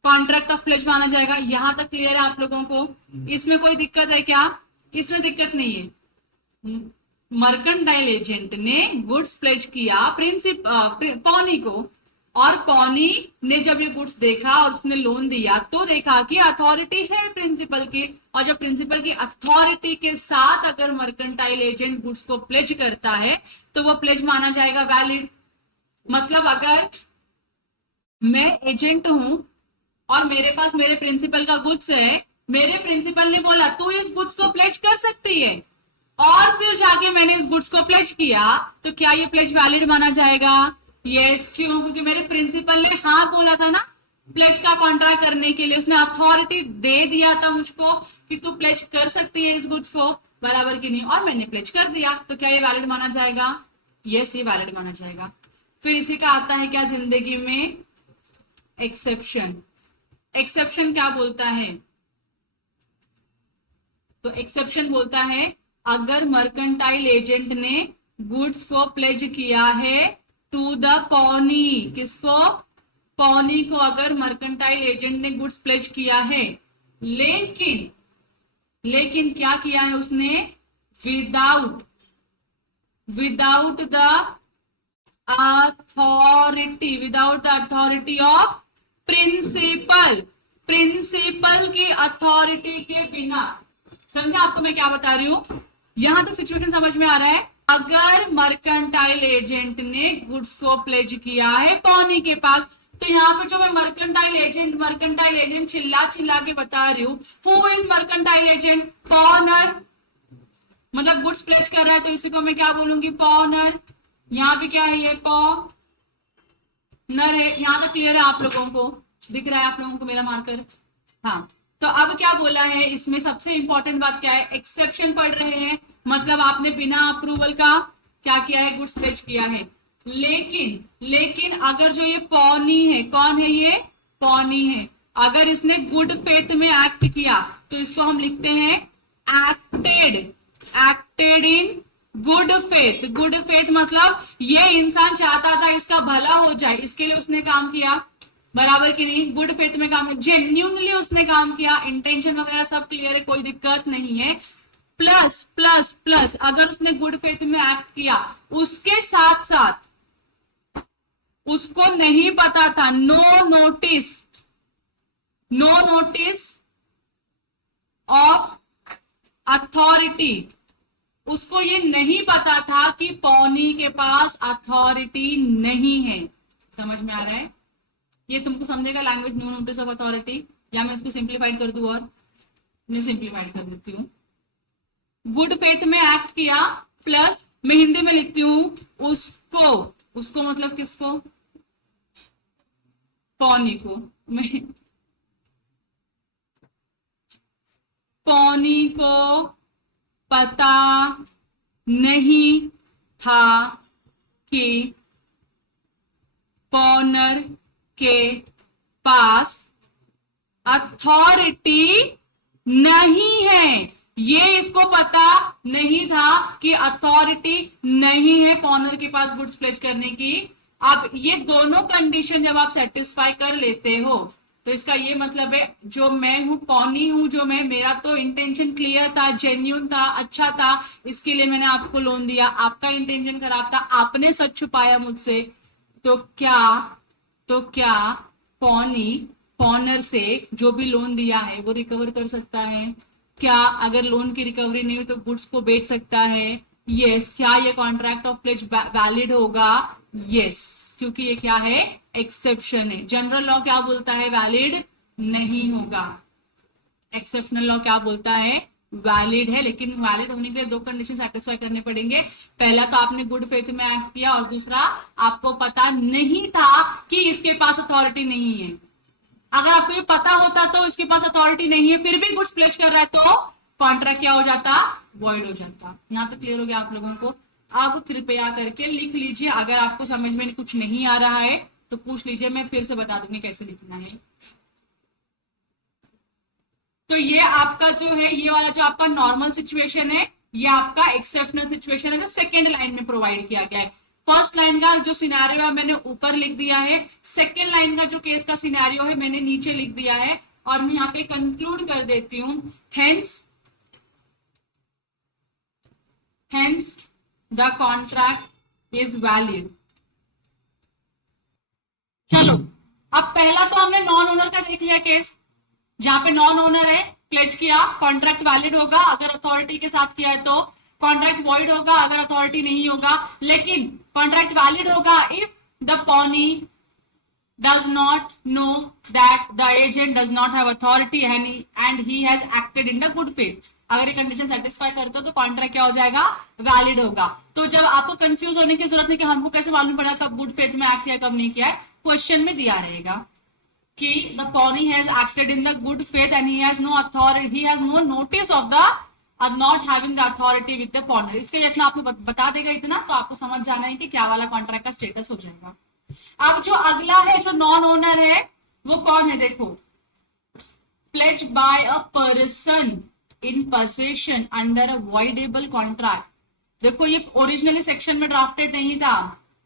कॉन्ट्रैक्ट ऑफ प्लेज माना जाएगा। यहां तक क्लियर है आप लोगों को, इसमें कोई दिक्कत है क्या, इसमें दिक्कत नहीं है। मर्केंटाइल एजेंट ने गुड्स प्लेज किया पॉनी को, और पॉनी ने जब ये गुड्स देखा और उसने लोन दिया तो देखा कि अथॉरिटी है प्रिंसिपल की, और जब प्रिंसिपल की अथॉरिटी के साथ अगर मर्केंटाइल एजेंट गुड्स को प्लेज करता है तो वो प्लेज माना जाएगा वैलिड। मतलब अगर मैं एजेंट हूं और मेरे पास मेरे प्रिंसिपल का गुड्स है, मेरे प्रिंसिपल ने बोला तू इस गुड्स को प्लेज कर सकती है, और फिर जाके मैंने इस गुड्स को प्लेज किया, तो क्या ये प्लेज वैलिड माना जाएगा, यस। क्यों, क्योंकि मेरे प्रिंसिपल ने हाँ बोला था ना प्लेज का कॉन्ट्रैक्ट करने के लिए, उसने अथॉरिटी दे दिया था मुझको कि तू प्लेज कर सकती है इस गुड्स को, बराबर की नहीं, और मैंने प्लेज कर दिया, तो क्या ये वैलिड माना जाएगा, यस ये वैलिड माना जाएगा। फिर इसी का आता है क्या जिंदगी में, एक्सेप्शन। एक्सेप्शन क्या बोलता है, तो एक्सेप्शन बोलता है अगर मर्केंटाइल एजेंट ने गुड्स को प्लेज किया है टू द पॉनी, किसको, पॉनी को अगर मर्केंटाइल एजेंट ने गुड्स प्लेज किया है, लेकिन क्या किया है उसने, without the authority of principal की अथॉरिटी के बिना। समझा आपको मैं क्या बता रही हूं, यहां तक सिचुएशन समझ में आ रहा है। अगर मर्केंटाइल एजेंट ने गुड्स को प्लेज किया है पॉनी के पास, तो यहाँ पे जो मैं मर्केंटाइल एजेंट चिल्ला के बता रही हूँ, हु इज मर्केंटाइल एजेंट, पॉनर, मतलब गुड्स प्लेज कर रहा है तो इसी को मैं क्या बोलूंगी, पॉनर। यहाँ पे क्या है, ये पॉनर है। यहाँ तक क्लियर है आप लोगों को, दिख रहा है आप लोगों को मेरा मार्कर, हाँ। तो अब क्या बोला है इसमें, सबसे इंपॉर्टेंट बात क्या है, एक्सेप्शन पढ़ रहे हैं, मतलब आपने बिना अप्रूवल का क्या किया है, गुड्स प्लेज किया है। लेकिन अगर जो ये पॉनी है, कौन है ये, पॉनी है, अगर इसने गुड फेथ में एक्ट किया तो इसको हम लिखते हैं acted in good faith. Good faith मतलब ये इंसान चाहता था इसका भला हो जाए, इसके लिए उसने काम किया, बराबर की नहीं, गुड फेथ में काम, जेन्यूनली उसने काम किया, इंटेंशन वगैरह सब क्लियर है, कोई दिक्कत नहीं है। प्लस प्लस प्लस अगर उसने गुड फेथ में एक्ट किया, उसके साथ साथ उसको नहीं पता था, नो नोटिस ऑफ अथॉरिटी, उसको ये नहीं पता था कि पौनी के पास अथॉरिटी नहीं है। समझ में आ रहा है? ये तुमको समझेगा language no notice of authority, या मैं इसको सिंप्लीफाइड कर दूं, और मैं सिंप्लीफाइड कर देती हूँ। गुड फेथ में एक्ट किया, प्लस मैं हिंदी में लिखती हूं उसको, उसको मतलब किसको? पौनी को। मैं पौनी को पता नहीं था कि पॉनर के पास अथॉरिटी नहीं है। ये इसको पता नहीं था कि अथॉरिटी नहीं है पॉनर के पास गुड्स प्लेज करने की। अब ये दोनों कंडीशन जब आप सेटिस्फाई कर लेते हो तो इसका ये मतलब है जो मैं हूं, पौनी हूं जो मैं, मेरा तो इंटेंशन क्लियर था, जेन्यून था, अच्छा था, इसके लिए मैंने आपको लोन दिया। आपका इंटेंशन खराब था, आपने सच छुपाया मुझसे। तो क्या पौनी पॉनर से जो भी लोन दिया है वो रिकवर कर सकता है? क्या अगर लोन की रिकवरी नहीं हुई तो गुड्स को बेच सकता है? यस। क्या ये कॉन्ट्रैक्ट ऑफ प्लेज वैलिड होगा? यस, क्योंकि ये क्या है? एक्सेप्शन है। जनरल लॉ क्या बोलता है? वैलिड नहीं होगा। एक्सेप्शनल लॉ क्या बोलता है? वैलिड है। लेकिन वैलिड होने के लिए दो कंडीशन सेटिस्फाई करने पड़ेंगे। पहला तो आपने गुड फेथ में एक्ट किया, और दूसरा आपको पता नहीं था कि इसके पास अथॉरिटी नहीं है। अगर आपको ये पता होता तो इसके पास अथॉरिटी नहीं है फिर भी गुड्स प्लेज कर रहा है तो कॉन्ट्रैक्ट क्या हो जाता? वॉइड हो जाता। यहां तक क्लियर हो गया आप लोगों को? अब कृपया करके लिख लीजिए। अगर आपको समझ में कुछ नहीं आ रहा है तो पूछ लीजिए, मैं फिर से बता दूंगी कैसे लिखना है। तो ये आपका जो है, ये वाला जो आपका नॉर्मल सिचुएशन है, ये आपका एक्सेप्शनल सिचुएशन है जो सेकेंड लाइन में प्रोवाइड किया गया है। फर्स्ट लाइन का जो सिनेरियो है मैंने ऊपर लिख दिया है, सेकेंड लाइन का जो केस का सिनेरियो है मैंने नीचे लिख दिया है, और मैं यहाँ पे कंक्लूड कर देती हूं। Hence the contract is valid. चलो, अब पहला तो हमने नॉन ओनर का देख लिया केस, जहां पे नॉन ओनर है, प्लेज किया, कॉन्ट्रैक्ट वैलिड होगा अगर अथॉरिटी के साथ किया है तो, कॉन्ट्रैक्ट वॉइड होगा अगर अथॉरिटी नहीं होगा। लेकिन कॉन्ट्रैक्ट वैलिड होगा if the pony does not know that the agent does not have authority and he has acted in the good faith. अगर ये कंडीशन सेटिस्फाई करते हो तो कॉन्ट्रैक्ट क्या हो जाएगा? वैलिड होगा। तो जब आपको कंफ्यूज होने की जरूरत नहीं कि हमको कैसे मालूम पड़ा कब गुड फेथ में एक्ट किया कब नहीं किया है, क्वेश्चन में दिया रहेगा कि the pawnee has acted in the good faith and he has no authority, he has no notice of the not having the authority with the pawnor. इसके इतना आपको बता देगा, इतना तो आपको समझ जाना है कि क्या वाला कॉन्ट्रैक्ट का स्टेटस हो जाएगा। अब जो अगला है जो नॉन ओनर है वो कौन है? देखो, pledge by a person in possession under a voidable contract. देखो ये ओरिजिनली सेक्शन में ड्राफ्टेड नहीं था,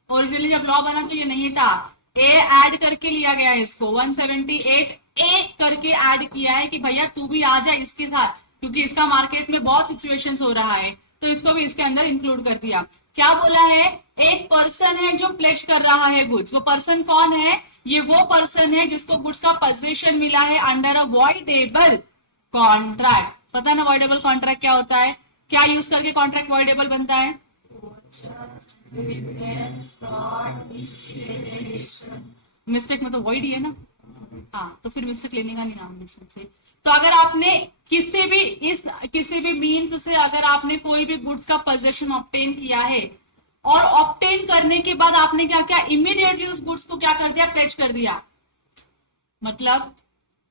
ओरिजिनली जब लॉ बना तो ये नहीं था, ए ऐड करके लिया गया है इसको, 178 ए करके ऐड किया है कि भैया तू भी आ जा इसके साथ, क्योंकि इसका मार्केट में बहुत सिचुएशंस हो रहा है तो इसको भी इसके अंदर इंक्लूड कर दिया। क्या बोला है? एक पर्सन है जो प्लेज कर रहा है गुड्स। वो पर्सन कौन है? ये वो पर्सन है जिसको गुड्स का पोजीशन मिला है अंडर अ वॉइडेबल कॉन्ट्रैक्ट। पता है ना वॉइडेबल कॉन्ट्रैक्ट क्या होता है? क्या यूज करके कॉन्ट्रैक्ट वॉइडेबल बनता है? मिस्टेक में तो वॉइड ही है ना, हाँ, तो फिर मिस्टेक लेने का नहीं नाम मिस्टेक से। तो अगर आपने किसी भी मीन्स से अगर आपने कोई भी गुड्स का पोजीशन ऑब्टेन किया है और ऑब्टेन करने के बाद आपने क्या किया? इमीडिएटली उस गुड्स को क्या कर दिया? प्लेज कर दिया, मतलब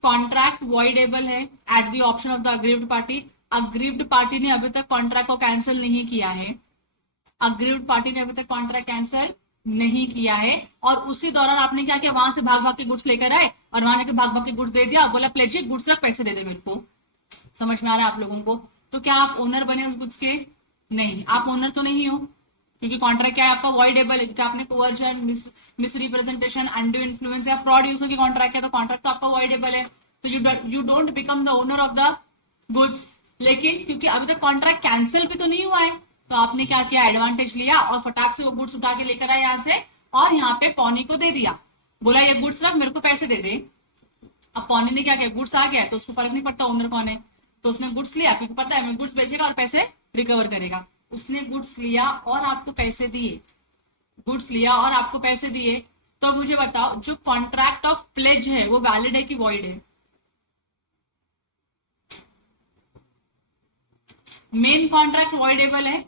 कॉन्ट्रैक्ट वॉइडेबल है at the option of the aggrieved party. Aggrieved party ने अभी तक कॉन्ट्रैक्ट को कैंसिल नहीं किया है, अग्रीव्ड पार्टी ने अभी तक कॉन्ट्रैक्ट कैंसिल नहीं किया है, और उसी दौरान आपने क्या किया? वहां से भाग भाग के गुड्स लेकर आए और वहां जाकर भाग भाग के गुड्स दे दिया, बोला प्लेज गुड्स रख, पैसे दे दे मेरे को। समझ में आ रहा है आप लोगों को? तो क्या आप ओनर बने उस गुड्स के? नहीं, आप ओनर तो नहीं हो, क्योंकि कॉन्ट्रैक्ट क्या है आपका? वॉइडेबल है, क्योंकि आपने coercion, miss representation, undue influence या फ्रॉड यूज की कॉन्ट्रैक्ट है, तो कॉन्ट्रैक्ट तो आपका वॉइडेबल है, तो you don't become the owner of the goods. लेकिन क्योंकि अभी तक कॉन्ट्रैक्ट कैंसिल भी तो नहीं हुआ है, तो आपने क्या किया? एडवांटेज लिया और फटाक से वो गुड्स उठा के लेकर आए यहाँ से और यहाँ पे पौनी को दे दिया, बोला ये गुड्स रख, मेरे को पैसे दे दे। अब पौनी ने क्या किया? गुड्स आ गया तो उसको फर्क नहीं पड़ता ओनर कौन है, तो उसने गुड्स लिया क्योंकि पता है मैं गुड्स बेचेगा और पैसे रिकवर करेगा। उसने गुड्स लिया और आपको पैसे दिए, गुड्स लिया और आपको पैसे दिए, तो मुझे बताओ जो कॉन्ट्रैक्ट ऑफ प्लेज है वो वैलिड है कि वॉइड है? मेन कॉन्ट्रैक्ट वॉइडेबल है।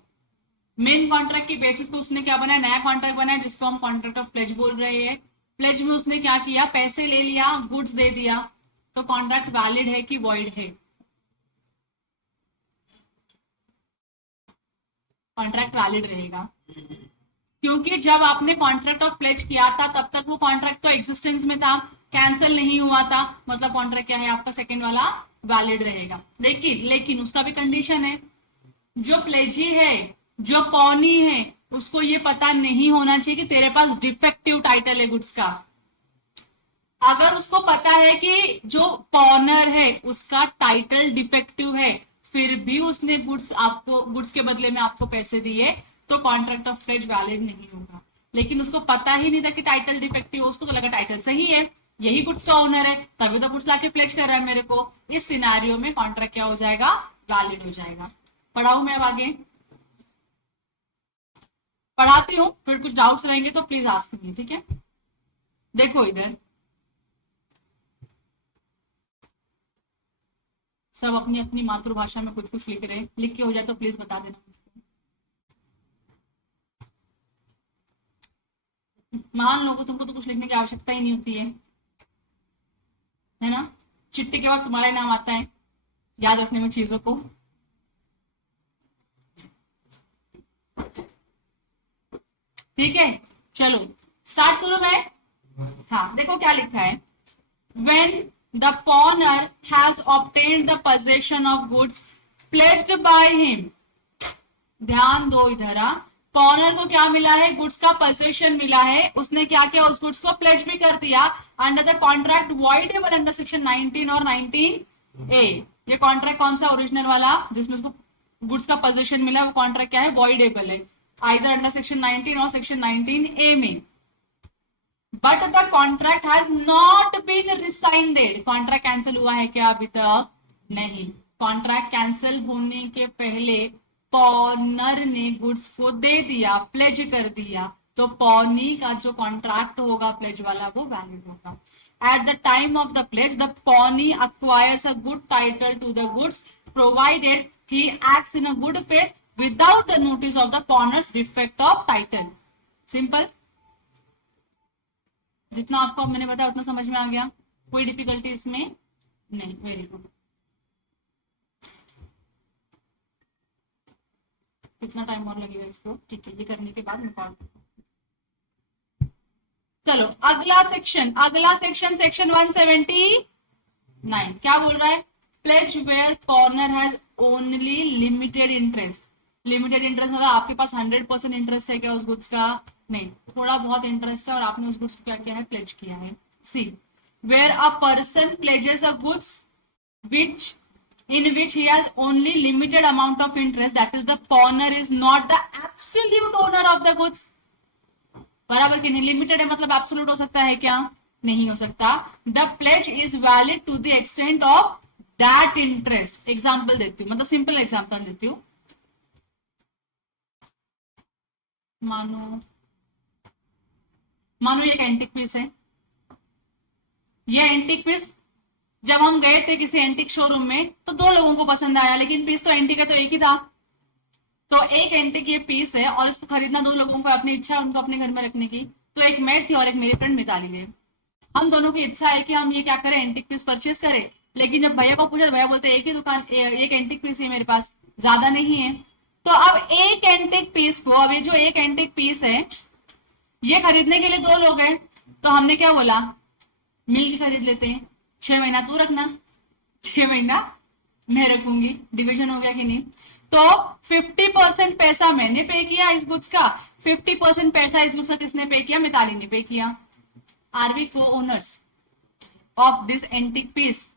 मेन कॉन्ट्रैक्ट की बेसिस पे उसने क्या बनाया, नया कॉन्ट्रैक्ट बनाया जिसको हम कॉन्ट्रैक्ट ऑफ प्लेज बोल रहे हैं। प्लेज में उसने क्या किया, पैसे ले लिया, गुड्स दे दिया, तो कॉन्ट्रैक्ट वैलिड है कि वॉइड है? कॉन्ट्रैक्ट वैलिड रहेगा, क्योंकि जब आपने कॉन्ट्रैक्ट ऑफ प्लेज किया था तब तक वो कॉन्ट्रैक्ट तो एग्जिस्टेंस में था, कैंसिल नहीं हुआ था, मतलब कॉन्ट्रैक्ट क्या है आपका सेकंड वाला वैलिड रहेगा। लेकिन उसका भी कंडीशन है, जो प्लेजी है, जो पौनी है, उसको ये पता नहीं होना चाहिए कि तेरे पास डिफेक्टिव टाइटल है गुड्स का। अगर उसको पता है कि जो पॉनर है उसका टाइटल डिफेक्टिव है, फिर भी उसने गुड्स के बदले में आपको पैसे दिए, तो कॉन्ट्रैक्ट ऑफ प्लेज वैलिड नहीं होगा। लेकिन उसको पता ही नहीं था कि टाइटल डिफेक्टिव, उसको तो लगा टाइटल सही है, यही गुड्स का ओनर है, तभी तो गुड्स लाके प्लेज कर रहा है मेरे को। इस सिनेरियो में कॉन्ट्रैक्ट क्या हो जाएगा, वैलिड हो जाएगा। पढ़ाऊं मैं अब आगे? पढ़ाती हूँ, फिर कुछ डाउट्स रहेंगे तो प्लीज आस्क मी, ठीक है? देखो इधर सब अपनी अपनी मातृभाषा में कुछ कुछ लिख रहे हैं, लिख के हो जाए तो प्लीज बता देना मुझको। मान लो तुमको तो कुछ लिखने की आवश्यकता ही नहीं होती है ना? चिट्ठी के बाद तुम्हारा ही नाम आता है याद रखने में चीजों को। ठीक है, चलो स्टार्ट करूं मैं? हाँ, देखो क्या लिखा है, when the pawner has obtained the possession of goods pledged by him। ध्यान दो इधर, पॉनर को क्या मिला है, गुड्स का पोजेशन मिला है, उसने क्या किया, उस गुड्स को प्लेज भी कर दिया under the contract voidable under section 19 और 19A। ये कॉन्ट्रैक्ट कौन सा, ओरिजिनल वाला जिसमें उसको गुड्स का पोजेशन मिला, वो कॉन्ट्रैक्ट क्या है, वॉइडेबल है, आइदर अंडर सेक्शन 19 और सेक्शन 19A में। But the contract has not been rescinded. Contract cancel हुआ है क्या अभी तक? नहीं। कॉन्ट्रैक्ट कैंसिल होने के पहले पॉनर ने गुड्स को दे दिया, प्लेज कर दिया, तो पॉनी का जो कॉन्ट्रैक्ट होगा प्लेज वाला वो वैलिड होगा। At the time of the plays the pony acquires a good title to the goods provided he acts in a good faith without the notice of the pawner's defect of title। Simple, जितना आपको मैंने बताया उतना समझ में आ गया, कोई difficulty इसमें नहीं। Very good. कितना टाइम और लगेगा इसको? ठीक है, ये करने के बाद मैं चलो अगला सेक्शन सेक्शन 179 क्या बोल रहा है, pledge where co owner has only limited interest. Limited interest मतलब आपके पास 100% इंटरेस्ट है क्या उस गुड्स का? नहीं, थोड़ा बहुत इंटरेस्ट है और आपने उस गुड्स को क्या किया है, प्लेज किया है। See where a person pledges a goods which in which he has only limited amount of interest, that is the pawner is not the absolute owner of the goods। बराबर कि नहीं? Limited है मतलब absolute हो सकता है क्या? नहीं हो सकता। The pledge is valid to the extent of that interest. Example देती हूँ, मतलब सिंपल एग्जाम्पल देती हूँ। मानो ये एक एंटिक पीस है। ये एंटिक पीस जब हम गए थे किसी एंटिक शोरूम में तो दो लोगों को पसंद आया, लेकिन पीस तो एंटिक है तो एक ही था। तो एक एंटिक ये पीस है और इसको खरीदना दो लोगों को, अपनी इच्छा है उनको अपने घर में रखने की। तो एक मैं थी और एक मेरी फ्रेंड मिताली थी। हम दोनों की इच्छा है कि हम ये क्या करें, एंटिक पीस परचेज करें। लेकिन जब भैया को पूछा, भैया बोलते एक ही दुकान, एक एंटिक पीस है मेरे पास, ज्यादा नहीं है। तो अब एक एंटिक पीस को, अब ये जो एक एंटिक पीस है ये खरीदने के लिए दो लोग हैं, तो हमने क्या बोला, मिल के खरीद लेते हैं। 6 महीना तू रखना, 6 महीना मैं रखूंगी, डिवीजन हो गया कि नहीं? तो 50% पैसा मैंने पे किया इस गुड्स का, 50% पैसा इस गुड्स का किसने पे किया, मिताली ने पे किया। Are we co owners of this antique piece?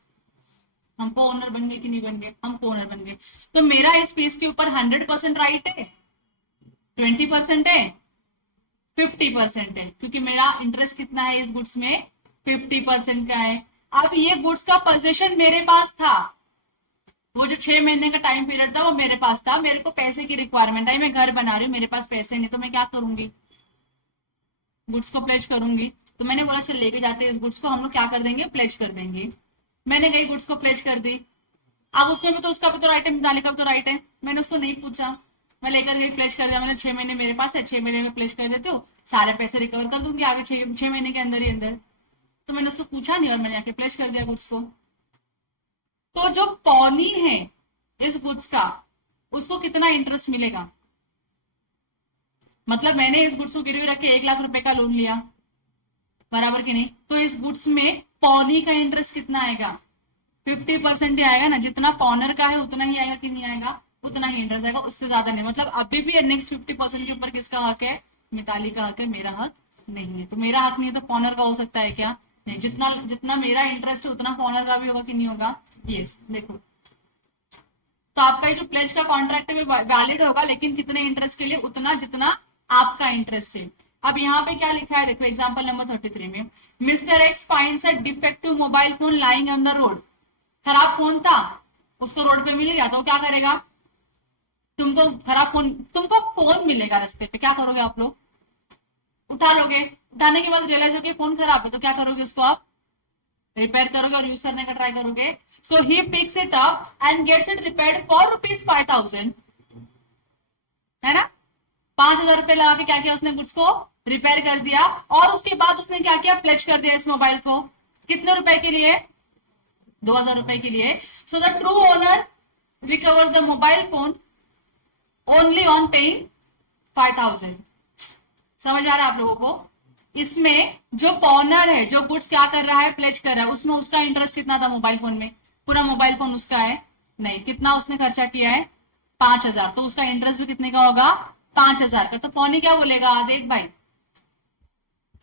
हम को ओनर बन गए कि नहीं बन गए? हम को ओनर बन गए। तो मेरा इस पीस के ऊपर 100% राइट है, 20% है, 50% है, क्योंकि मेरा इंटरेस्ट कितना है इस गुड्स में, 50% का है। अब ये गुड्स का पोजीशन मेरे पास था, वो जो 6 महीने का टाइम पीरियड था वो मेरे पास था, मेरे को पैसे की रिक्वायरमेंट आई, मैं घर बना रही हूँ, मेरे पास पैसे नहीं, तो मैं क्या करूंगी, गुड्स को प्लेज करूंगी। तो मैंने बोला चल लेके जाते हैं इस गुड्स को, हम लोग क्या कर देंगे, प्लेज कर देंगे। मैंने गई गुड्स को प्लेज कर दी। अब उसमें भी तो उसका भी तो राइट है, निकालने का भी तो राइट है। मैंने उसको नहीं पूछा, मैं लेकर गई, प्लेज कर दिया। मैंने 6 महीने मेरे पास है, 6 महीने में प्लेज कर देती हूँ, सारे पैसे रिकवर कर दूंगी आगे 6 महीने के अंदर ही अंदर। तो मैंने उसको पूछा नहीं और मैंने आके प्लेज कर दिया गुड्स को। तो जो पौनी है इस गुड्स का, उसको कितना इंटरेस्ट मिलेगा, मतलब मैंने इस गुड्स को गिरवी रख के 1 लाख रुपए का लोन लिया, बराबर की नहीं, तो इस गुड्स में पौनी का इंटरेस्ट कितना आएगा, 50% ही आएगा ना, जितना पॉनर का है उतना ही आएगा कि नहीं आएगा, उतना ही इंटरेस्ट आएगा, उससे ज्यादा नहीं। मतलब अभी भी नेक्स्ट 50% के ऊपर किसका हक है, मिताली का हक है, मेरा हक नहीं है। तो मेरा हक नहीं है तो पॉनर का हो सकता है क्या, नहीं। जितना जितना मेरा इंटरेस्ट है उतना पॉनर का भी होगा कि नहीं होगा, यस। देखो, तो आपका जो प्लेज का कॉन्ट्रैक्ट है वो वैलिड होगा, लेकिन कितने इंटरेस्ट के लिए, उतना जितना आपका इंटरेस्ट है। अब यहाँ पे क्या लिखा है, देखो एग्जांपल नंबर 33 में, mister x finds a defective mobile phone lying on the road. खराब फोन था, उसको रोड पे मिल गया, तो क्या करेगा, तुमको खराब फोन, तुमको फोन मिलेगा रास्ते पे, क्या करोगे आप लोग, उठा लोगे। उठाने के बाद रियलाइज हो कि फोन खराब है, तो क्या करोगे, उसको आप रिपेयर करोगे और यूज करने का ट्राई करोगे। So he picks it up and gets it repaired for ₹5,000, है ना। 5,000 रुपए लगा के क्या किया उसने, गुड्स को रिपेयर कर दिया, और उसके बाद उसने क्या किया, प्लेज कर दिया इस मोबाइल को, कितने रुपए के लिए, 2,000 रुपए के लिए। So the true owner recovers the mobile phone only on paying 5,000। समझ आ रहा है आप लोगों को। इसमें जो पॉनर है, जो गुड्स क्या कर रहा है, प्लेज कर रहा है, उसमें उसका इंटरेस्ट कितना था मोबाइल फोन में, पूरा मोबाइल फोन उसका है नहीं, कितना उसने खर्चा किया है, 5,000, तो उसका इंटरेस्ट भी कितने का होगा, 5,000 का। तो पौनी क्या बोलेगा, देख भाई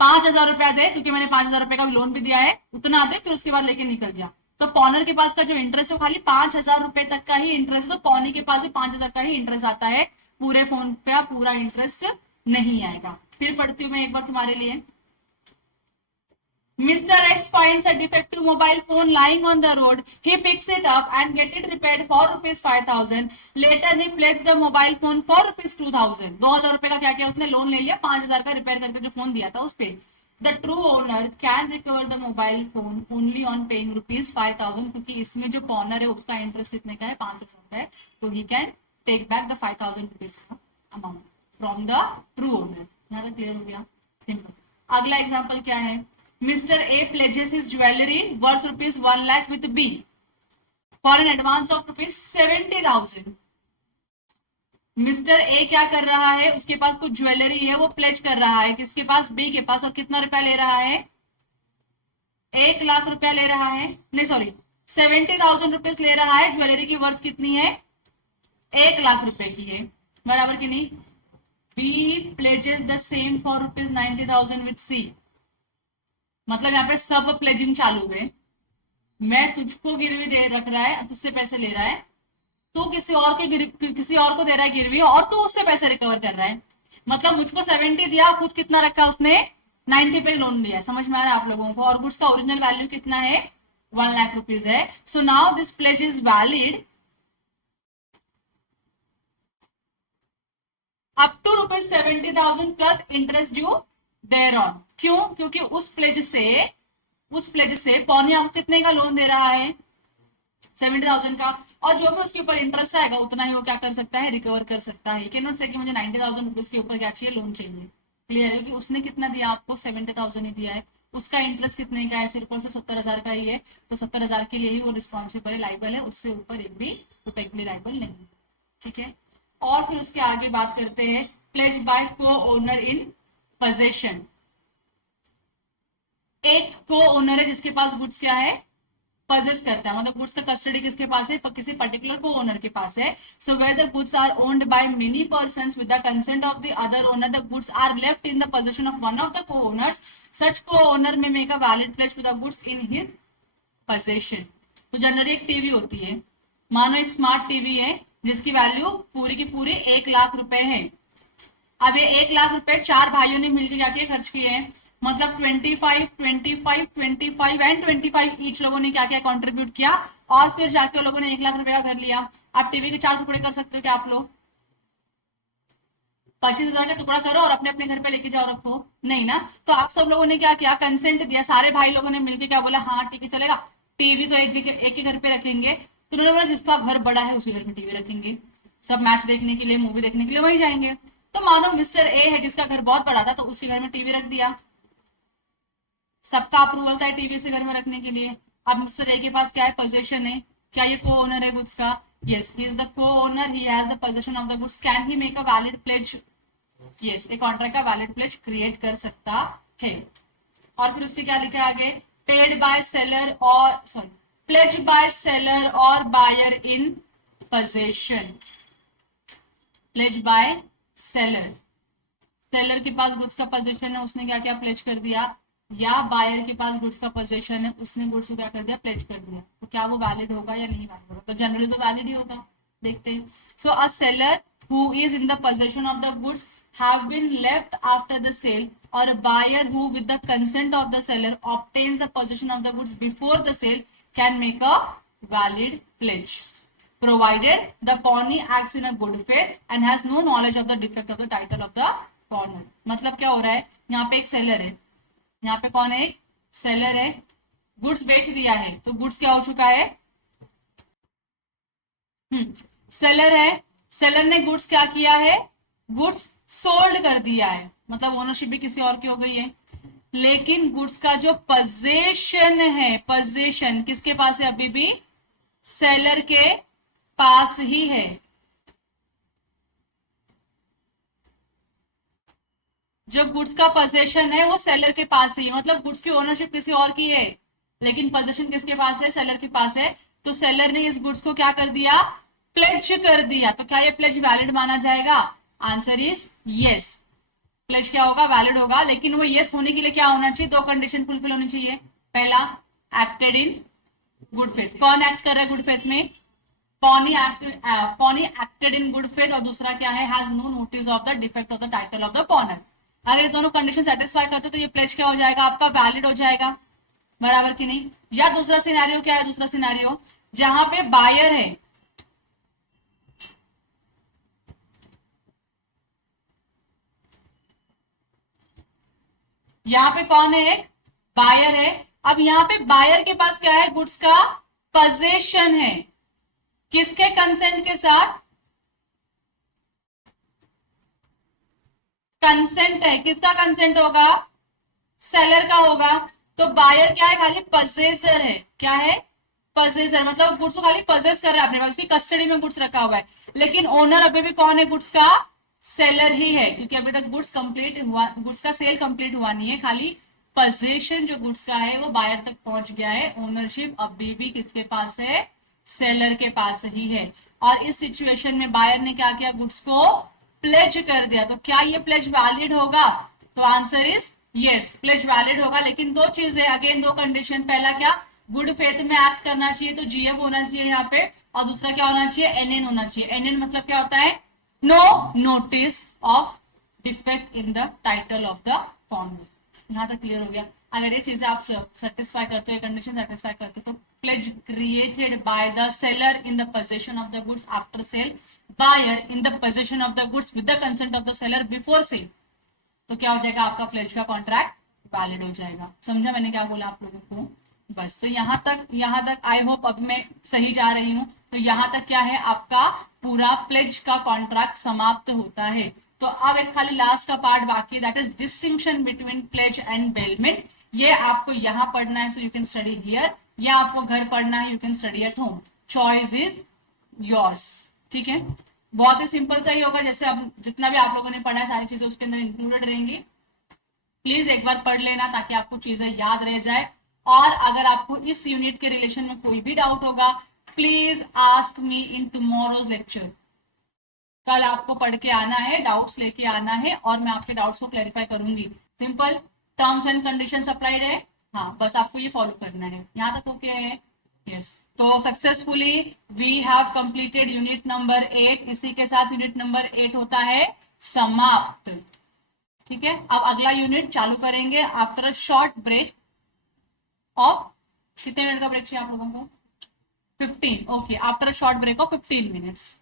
5,000 रुपया दे, क्योंकि मैंने 5,000 रुपए का लोन भी दिया है, उतना दे, फिर उसके बाद लेके निकल जा। तो पॉनर के पास का जो इंटरेस्ट है खाली 5,000 रुपए तक का ही इंटरेस्ट, तो पौनी के पास भी 5,000 का ही इंटरेस्ट आता है, पूरे फोन पे पूरा इंटरेस्ट नहीं आएगा। फिर पढ़ती हूँ मैं एक बार तुम्हारे लिए। Mr. X finds a defective mobile phone lying on the road. He picks it up and get it repaired for ₹5,000. Later he pledges the mobile phone for ₹2,000. 2,000 का क्या किया उसने, लोन ले लिया, 5,000 का रिपेयर करके जो फोन दिया था उस पे। The true owner can recover the mobile phone only on paying ₹5,000, क्योंकि इसमें जो पॉनर है उसका इंटरेस्ट कितने का है, 5,000 का है, तो he can take back the ₹5,000 का amount from the true owner. यहाँ तक क्लियर हो गया, सिंपल। अगला एग्जाम्पल क्या है, Mr. A pledges his jewelry worth ₹1 lakh with B for an advance of ₹70,000. Mister A क्या कर रहा है, उसके पास कुछ ज्वेलरी है, वो प्लेज कर रहा है किसके पास, बी के पास, और कितना रुपया ले रहा है, 1 लाख रुपया ले रहा है, नहीं सॉरी 70,000 ले रहा है। ज्वेलरी की वर्थ कितनी है, 1 लाख रुपए की है, बराबर की नहीं। B pledges the same for ₹90,000 with C. मतलब यहाँ पे सब प्लेजिंग चालू है, मैं तुझको गिरवी दे रख रहा है, तुझसे पैसे ले रहा है, तू किसी और को दे रहा है गिरवी, और तू उससे पैसे रिकवर कर रहा है। मतलब मुझको 70 दिया, खुद कितना रखा उसने, 90 पे लोन लिया। समझ में आ रहा है आप लोगों को। और गुड्स का ओरिजिनल वैल्यू कितना है, 1 लाख रुपीज है। So now this pledge is valid up to ₹70,000 plus interest due thereon. क्यों, क्योंकि उस प्लेज से पौनी हमको कितने का लोन दे रहा है, 70,000 का, और जो भी उसके ऊपर इंटरेस्ट आएगा उतना ही वो क्या कर सकता है, रिकवर कर सकता है। कैन नॉट से कि मुझे 90,000 रुपीज के ऊपर क्या चाहिए, लोन चाहिए। क्लियर है कि उसने कितना दिया आपको, 70,000 ही दिया है, उसका इंटरेस्ट कितने का है, सिर्फ और सिर्फ 70,000 का ही है, तो 70,000 के लिए ही वो रिस्पॉन्सिबल है, लाइबल है, उससे ऊपर एक भी रुपए के लिए लाइबल नहीं। ठीक है, और फिर उसके आगे बात करते हैं, प्लेज बाय को ओनर इन पोजेशन। एक को ओनर है जिसके पास गुड्स क्या है, पजेस करता है, मतलब गुड्स का कस्टडी किसके पास है, किसी पर्टिकुलर को ओनर के पास है। So where the goods are owned by many persons with the consent of the other owner, the goods are left in the position of one of the co owners, such co owner may make a valid pledge with the goods in his position. तो generally एक TV होती है, मानो एक smart TV है जिसकी value पूरी की पूरी 1 लाख रुपए है। अब ये 1 लाख रुपए 4 भाइयों ने मिलकर क्या किया, खर्च किए हैं, मतलब 25, 25, 25 एंड 25 ईच लोगों ने क्या क्या कंट्रीब्यूट किया, और फिर जाके लोगों ने 1 लाख रुपए का घर लिया। आप टीवी के 4 टुकड़े कर सकते हो क्या आप लोग? 25,000 का टुकड़ा करो और अपने अपने घर पे लेके जाओ, रखो, नहीं ना। तो आप सब लोगों ने क्या किया, कंसेंट दिया, सारे भाई लोगों ने मिलकर क्या बोला, हाँ ठीक है चलेगा, टीवी तो एक ही घर पे रखेंगे। तो उन्होंने बोला जिसका घर बड़ा है उसी घर में टीवी रखेंगे, सब मैच देखने के लिए, मूवी देखने के लिए वही जाएंगे। तो मानो मिस्टर ए है जिसका घर बहुत बड़ा था, तो उसके घर में टीवी रख दिया, सबका अप्रूवल था टीवी से घर में रखने के लिए। अब मिस्टर ए के पास क्या है, पोजीशन है, क्या ये को ओनर है गुड्स का? Yes, he is the co owner, he has the position of the goods. Can he make a valid pledge? Yes, एक कॉन्ट्रैक्ट का वैलिड प्लेज क्रिएट कर सकता है। और फिर उसके क्या लिखा है आगे, पेड बाय सेलर और सॉरी प्लेज बाय सेलर और buyer in position. Pledge by seller, seller के पास गुड्स का पोजीशन है, उसने क्या क्या प्लेज कर दिया, या बायर के पास गुड्स का पोजीशन है, उसने गुड्स को क्या कर दिया, प्लेज कर दिया। तो क्या वो वैलिड होगा या नहीं वैलिड होगा? तो जनरली तो वैलिड ही होगा, देखते हैं। So a seller who is in the position of the goods have been left after the sale, or a buyer who with the consent of the seller obtains the possession of the goods before the sale can make a valid pledge, provided the pawnee acts in a good faith and has no knowledge of the defect of the title of the pawnee। मतलब क्या हो रहा है, यहाँ पे एक seller है, यहाँ पे कौन है, सेलर है, गुड्स बेच दिया है, तो गुड्स क्या हो चुका है, सेलर है, सेलर ने गुड्स क्या किया है, गुड्स सोल्ड कर दिया है, मतलब ओनरशिप भी किसी और की हो गई है। लेकिन गुड्स का जो पोजीशन है, पोजीशन किसके पास है, अभी भी सेलर के पास ही है। जो गुड्स का पोजीशन है वो सेलर के पास ही, मतलब गुड्स की ओनरशिप किसी और की है, लेकिन पोजीशन किसके पास है, सेलर के पास है। तो सेलर ने इस गुड्स को क्या कर दिया, प्लेज कर दिया। तो क्या ये प्लेज वैलिड माना जाएगा? आंसर इज यस, प्लेज क्या होगा, वैलिड होगा। लेकिन वो यस होने के लिए क्या होना चाहिए, 2 कंडीशन फुलफिल होनी चाहिए। पहला, एक्टेड इन गुड फेथ, कौन एक्ट कर रहा है गुड फेथ में, pawnee acted in good faith. और दूसरा क्या है, has no notice of the defect of the title of the pawnor. अगर ये दोनों कंडीशन सेटिस्फाई करते तो ये प्लेज क्या हो जाएगा, आपका वैलिड हो जाएगा, बराबर की नहीं। या दूसरा सिनेरियो क्या है, दूसरा सिनेरियो जहां पे बायर है, यहाँ पे कौन है, एक बायर है। अब यहाँ पे बायर के पास क्या है, गुड्स का पोजीशन है, किसके कंसेंट के साथ, कंसेंट है, किसका कंसेंट होगा, सेलर का होगा। तो बायर क्या है, खाली पजेसर है, क्या है, पजेसर, मतलब गुड्स को खाली पजेस कर रहा है अपने पास, उसकी कस्टडी में गुड्स रखा हुआ है। लेकिन ओनर अभी भी कौन है, गुड्स का सेलर ही है, क्योंकि अभी तक गुड्स कंप्लीट हुआ, गुड्स का सेल कंप्लीट हुआ नहीं है, खाली पोजीशन जो गुड्स का है वो बायर तक पहुंच गया है। ओनरशिप अभी भी किसके पास है, सेलर के पास ही है। और इस सिचुएशन में बायर ने क्या किया, गुड्स को प्लेज कर दिया। तो क्या ये प्लेज वैलिड होगा, तो answer is yes, pledge valid होगा। लेकिन 2 चीजें, अगेन 2 कंडीशन, पहला क्या, गुड फेथ में एक्ट करना चाहिए, तो जीएफ होना चाहिए यहाँ पे, और दूसरा क्या होना चाहिए, एनएन होना चाहिए। एनएन मतलब क्या होता है, no notice of defect in the title of the form. यहां तक क्लियर हो गया। अगर ये चीजें आप सेटिस्फाई करते हो, कंडीशन सेटिस्फाई करते हो, तो pledge created by the seller in the position of the goods after sale, buyer in the position of the goods with the consent of the seller before sale, तो क्या हो जाएगा, आपका प्लेज का contract valid हो जाएगा। समझा मैंने क्या बोला आप लोगों को? बस, तो यहाँ तक आई होप अब मैं सही जा रही हूँ। तो यहाँ तक क्या है, आपका पूरा प्लेज का कॉन्ट्रैक्ट समाप्त होता है। तो अब एक खाली लास्ट का पार्ट बाकी, that is distinction between plays and bailment. ये आपको यहाँ पढ़ना है, so you can study here, या आपको घर पढ़ना है, you can study at home, choice is yours. ठीक है, बहुत ही सिंपल सा ही होगा, जैसे अब जितना भी आप लोगों ने पढ़ा है सारी चीजें उसके अंदर इंक्लूडेड रहेंगी। प्लीज एक बार पढ़ लेना ताकि आपको चीजें याद रह जाए। और अगर आपको इस यूनिट के रिलेशन में कोई भी डाउट होगा, please ask me in tomorrow's lecture. कल आपको पढ़ के आना है, डाउट्स लेके आना है, और मैं आपके डाउट्स को क्लैरिफाई करूंगी। Simple, terms and conditions applied है, हाँ बस आपको ये फॉलो करना है। यहाँ तक ओके है? यस। तो successfully we have completed unit number 8। इसी के साथ यूनिट नंबर 8 होता है समाप्त। ठीक है, अब अगला यूनिट चालू करेंगे after a short break off, कितने मिनट का ब्रेक चाहिए आप लोगों को? 15. Okay, after a short break of 15 minutes.